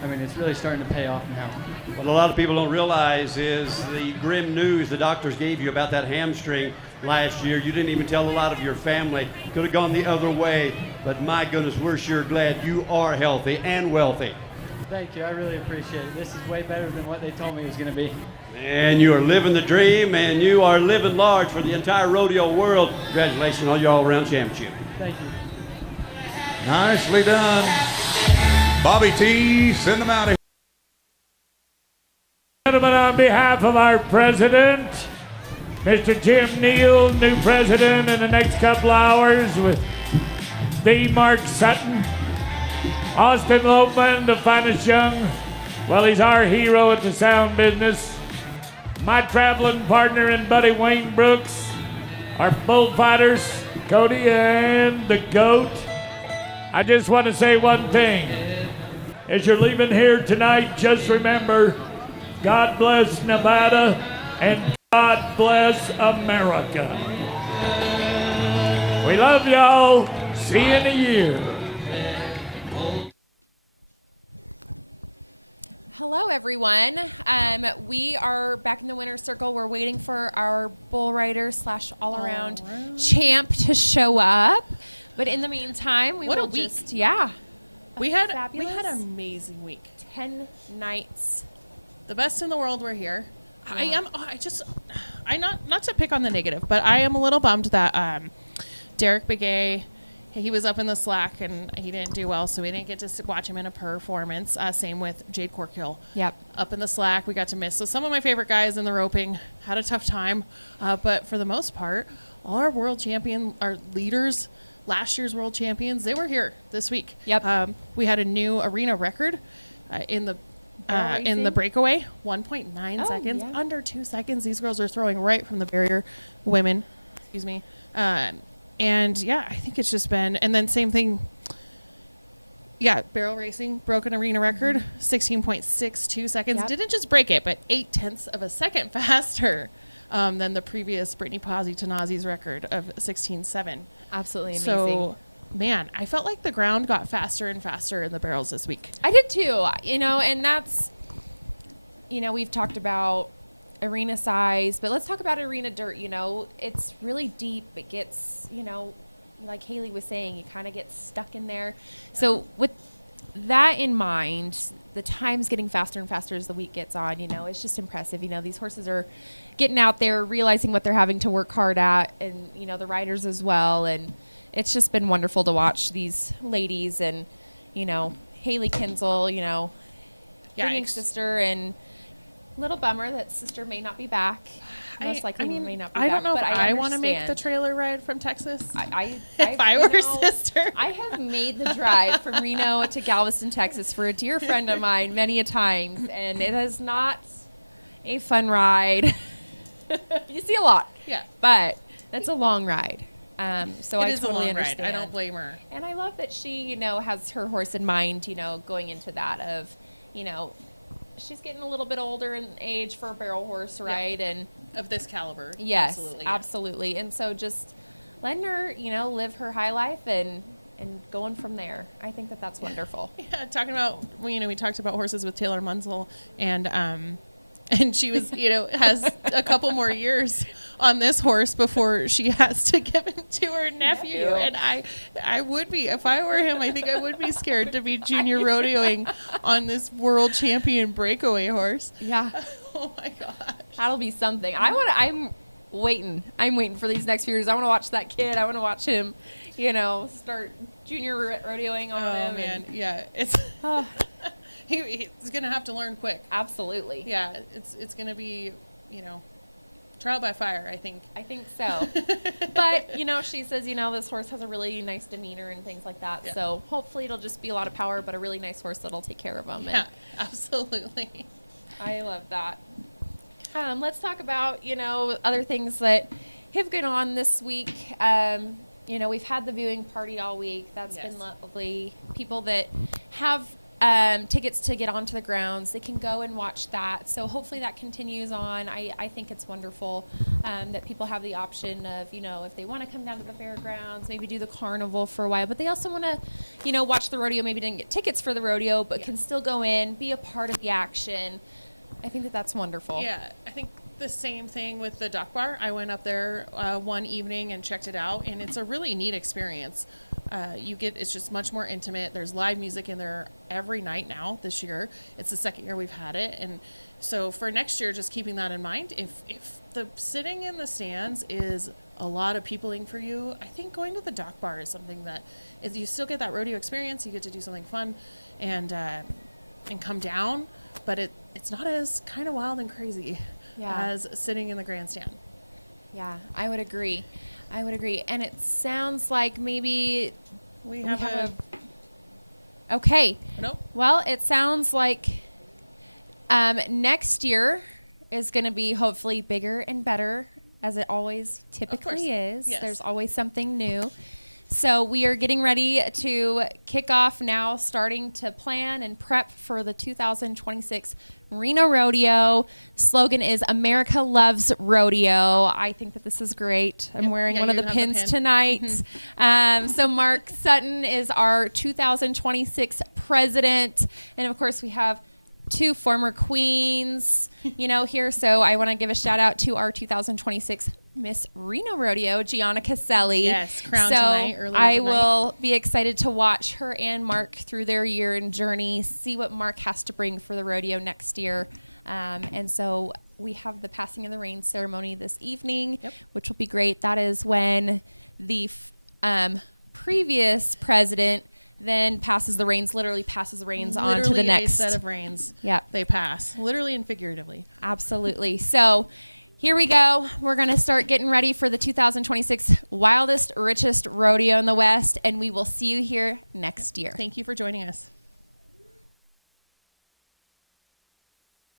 I mean, it's really starting to pay off now. What a lot of people don't realize is the grim news the doctors gave you about that hamstring last year. You didn't even tell a lot of your family. Could have gone the other way. But my goodness, we're sure glad you are healthy and wealthy. Thank you. I really appreciate it. This is way better than what they told me it was going to be. And you are living the dream, and you are living large for the entire rodeo world. Congratulations on your all-around championship. Thank you. Nicely done. Bobby T, send them out of here. Gentlemen, on behalf of our president, Mr. Jim Neal, new president in the next couple hours with the Mark Sutton. Austin Lopeman, the finest young, well, he's our hero at the sound business. My traveling partner and buddy Wayne Brooks, our bullfighters, Cody and the GOAT. I just want to say one thing. As you're leaving here tonight, just remember, God bless Nevada and God bless America. We love y'all. See you in a year. Hello, everyone. We are back in the winner's circle. We're waiting for our bull rider / all-around champ to show up. But in the meantime, we What a will week. just, We had fabulous an amazing week. 10 nights. The best in the world were here. I not to pick on the negative, but I am a little bummed that Derek Begay, he was up in the slack and he didn't do well, so we didn't get to watch him in a performance. Same with Jade Corkill. Yep. Up in the slack, we got to miss. So some of my favorite guys in the roping had a tough time, but for the most part, all our our leaders, last year's world champions, they were here this week. Yep. We had a new arena record in the breakaway, 1.9 seconds, under 2 seconds. These girls are throwing right from the barrier. Women, excuse me. And I think it's just been, and then same thing. Barrel racing broke an arena record, 16.62 seconds. Yep. Didn't just break it, but 0.8 of a second faster than the previous Brittany Tanazi's record of 16.7. Absolutely amazing. So, man, I felt like the ground got faster and faster in the barrels this week. I did too, and that's, we've talked about arena size, but let's talk about arena dirt. It's really deep. It gets, like Haley was saying, you kind of get stuck in there. So with that in mind, the time's getting faster and faster as the week gets on. It's just impressive. These horses are getting out there, realizing what they're having to work hard at, and the riders as well. And it's just been wonderful to watch these ladies and Haley Kinsel, bringing sister, and little bummer that sister may not be back. Most likely may not be back. I don't know but if I want to make the trailer ride from Texas. If I were sister. I have made the drive from Reno to Galveston, Texas for a dear friend of mine many a times, and it is not a fun ride. You see a lot. Yeah. But it's a long ride. So It I is a totally long ride. understand. I don't blame her. And I love that she, has her horse in mind, going into that of, she's getting a little bit older in age for a barrel horse, right? Yeah. And of this caliber. yes, Absolutely. absolutely. And so just letting her, live her high life and going from there. I think that that's wonderful. Yeah, talking about, we talked about horses with Taylor Munsell, and she was, has a couple more years on this horse before she has to give him to her nephew. And I would be, if I were him, I think I would be scared to be junior rodeoing on this world champion breakaway horse. Yeah. Oh my gosh. That'll be something. I'm waiting. I'm waiting for these next few years. I want to watch that kid. I want to watch him, start junior rodeoing on him. Oh man, yeah. It's he's gonna have to learn quick. Absolutely. Yeah, it's gonna be, trial by fire, I think. I think so. But, she says, this horse has a really nice demeanor and things like that. Yeah. So hopefully it'll just be a lot of power, but a really nice horse that'll take care of him. Yeah, absolutely. I love that. Let's talk about, other things that have gone on this week. We've had the viewing party all week. That's been lovely. People that have tickets to get onto the grounds, they can go and watch that. So hopefully that continues on. I think it's wonderful that people have the option of, if they want to come down to the fairgrounds, maybe do the carnival for a while, but they also want to, watch the rodeo, maybe didn't get tickets for the rodeo, but can still go in, be a part of the action. I think that's wonderful. Yeah, I think the same thing with the duck bar. I went up there one evening and checked it out, and it's a really neat experience. It's just much more intimate. There's live music in there every night now this year. It's the second year we've had it. And so for next year, just keeping that in mind, if the sitting in the stands is a lot of peopling for you, I think going to the duck bar is something that you still get that rodeo experience. You get to do something fun and come down, but it's not as kind of wild and crazy as sitting in the grandstand. Yeah, I would agree. And it sounds like maybe we have okay. Nope. Well, it sounds like next year is going to be hopefully bigger and better, as it always typically is. Yes. There's always something new. So we are getting ready to kick off now, starting to plan and prep for the 2026 Reno Rodeo. Slogan is America Loves Rodeo. I think that this is great. I'm wearing one of the pins tonight. So Mark Sutton is our 2026 president. And of course we have two former queens, here. So I want to give a shout out to our 2026 Miss Reno Rodeo, Gianna Caselli. Yes, crowned tonight, earlier I tonight. will be excited to watch her and Mark through their year and journey, see what Mark has to bring for the rodeo next year. And so we have the passing of the reins ceremony this evening, which will be great. That is when the previous president then passes the reins, literally passes the reins on to the next set of reins. Yeah, they pass, literally and figuratively. Absolutely. So here we go. We're going to start getting ready for the 2026 Wildest, Richest Rodeo in the West, and we will see you here next year. Thank you for joining us.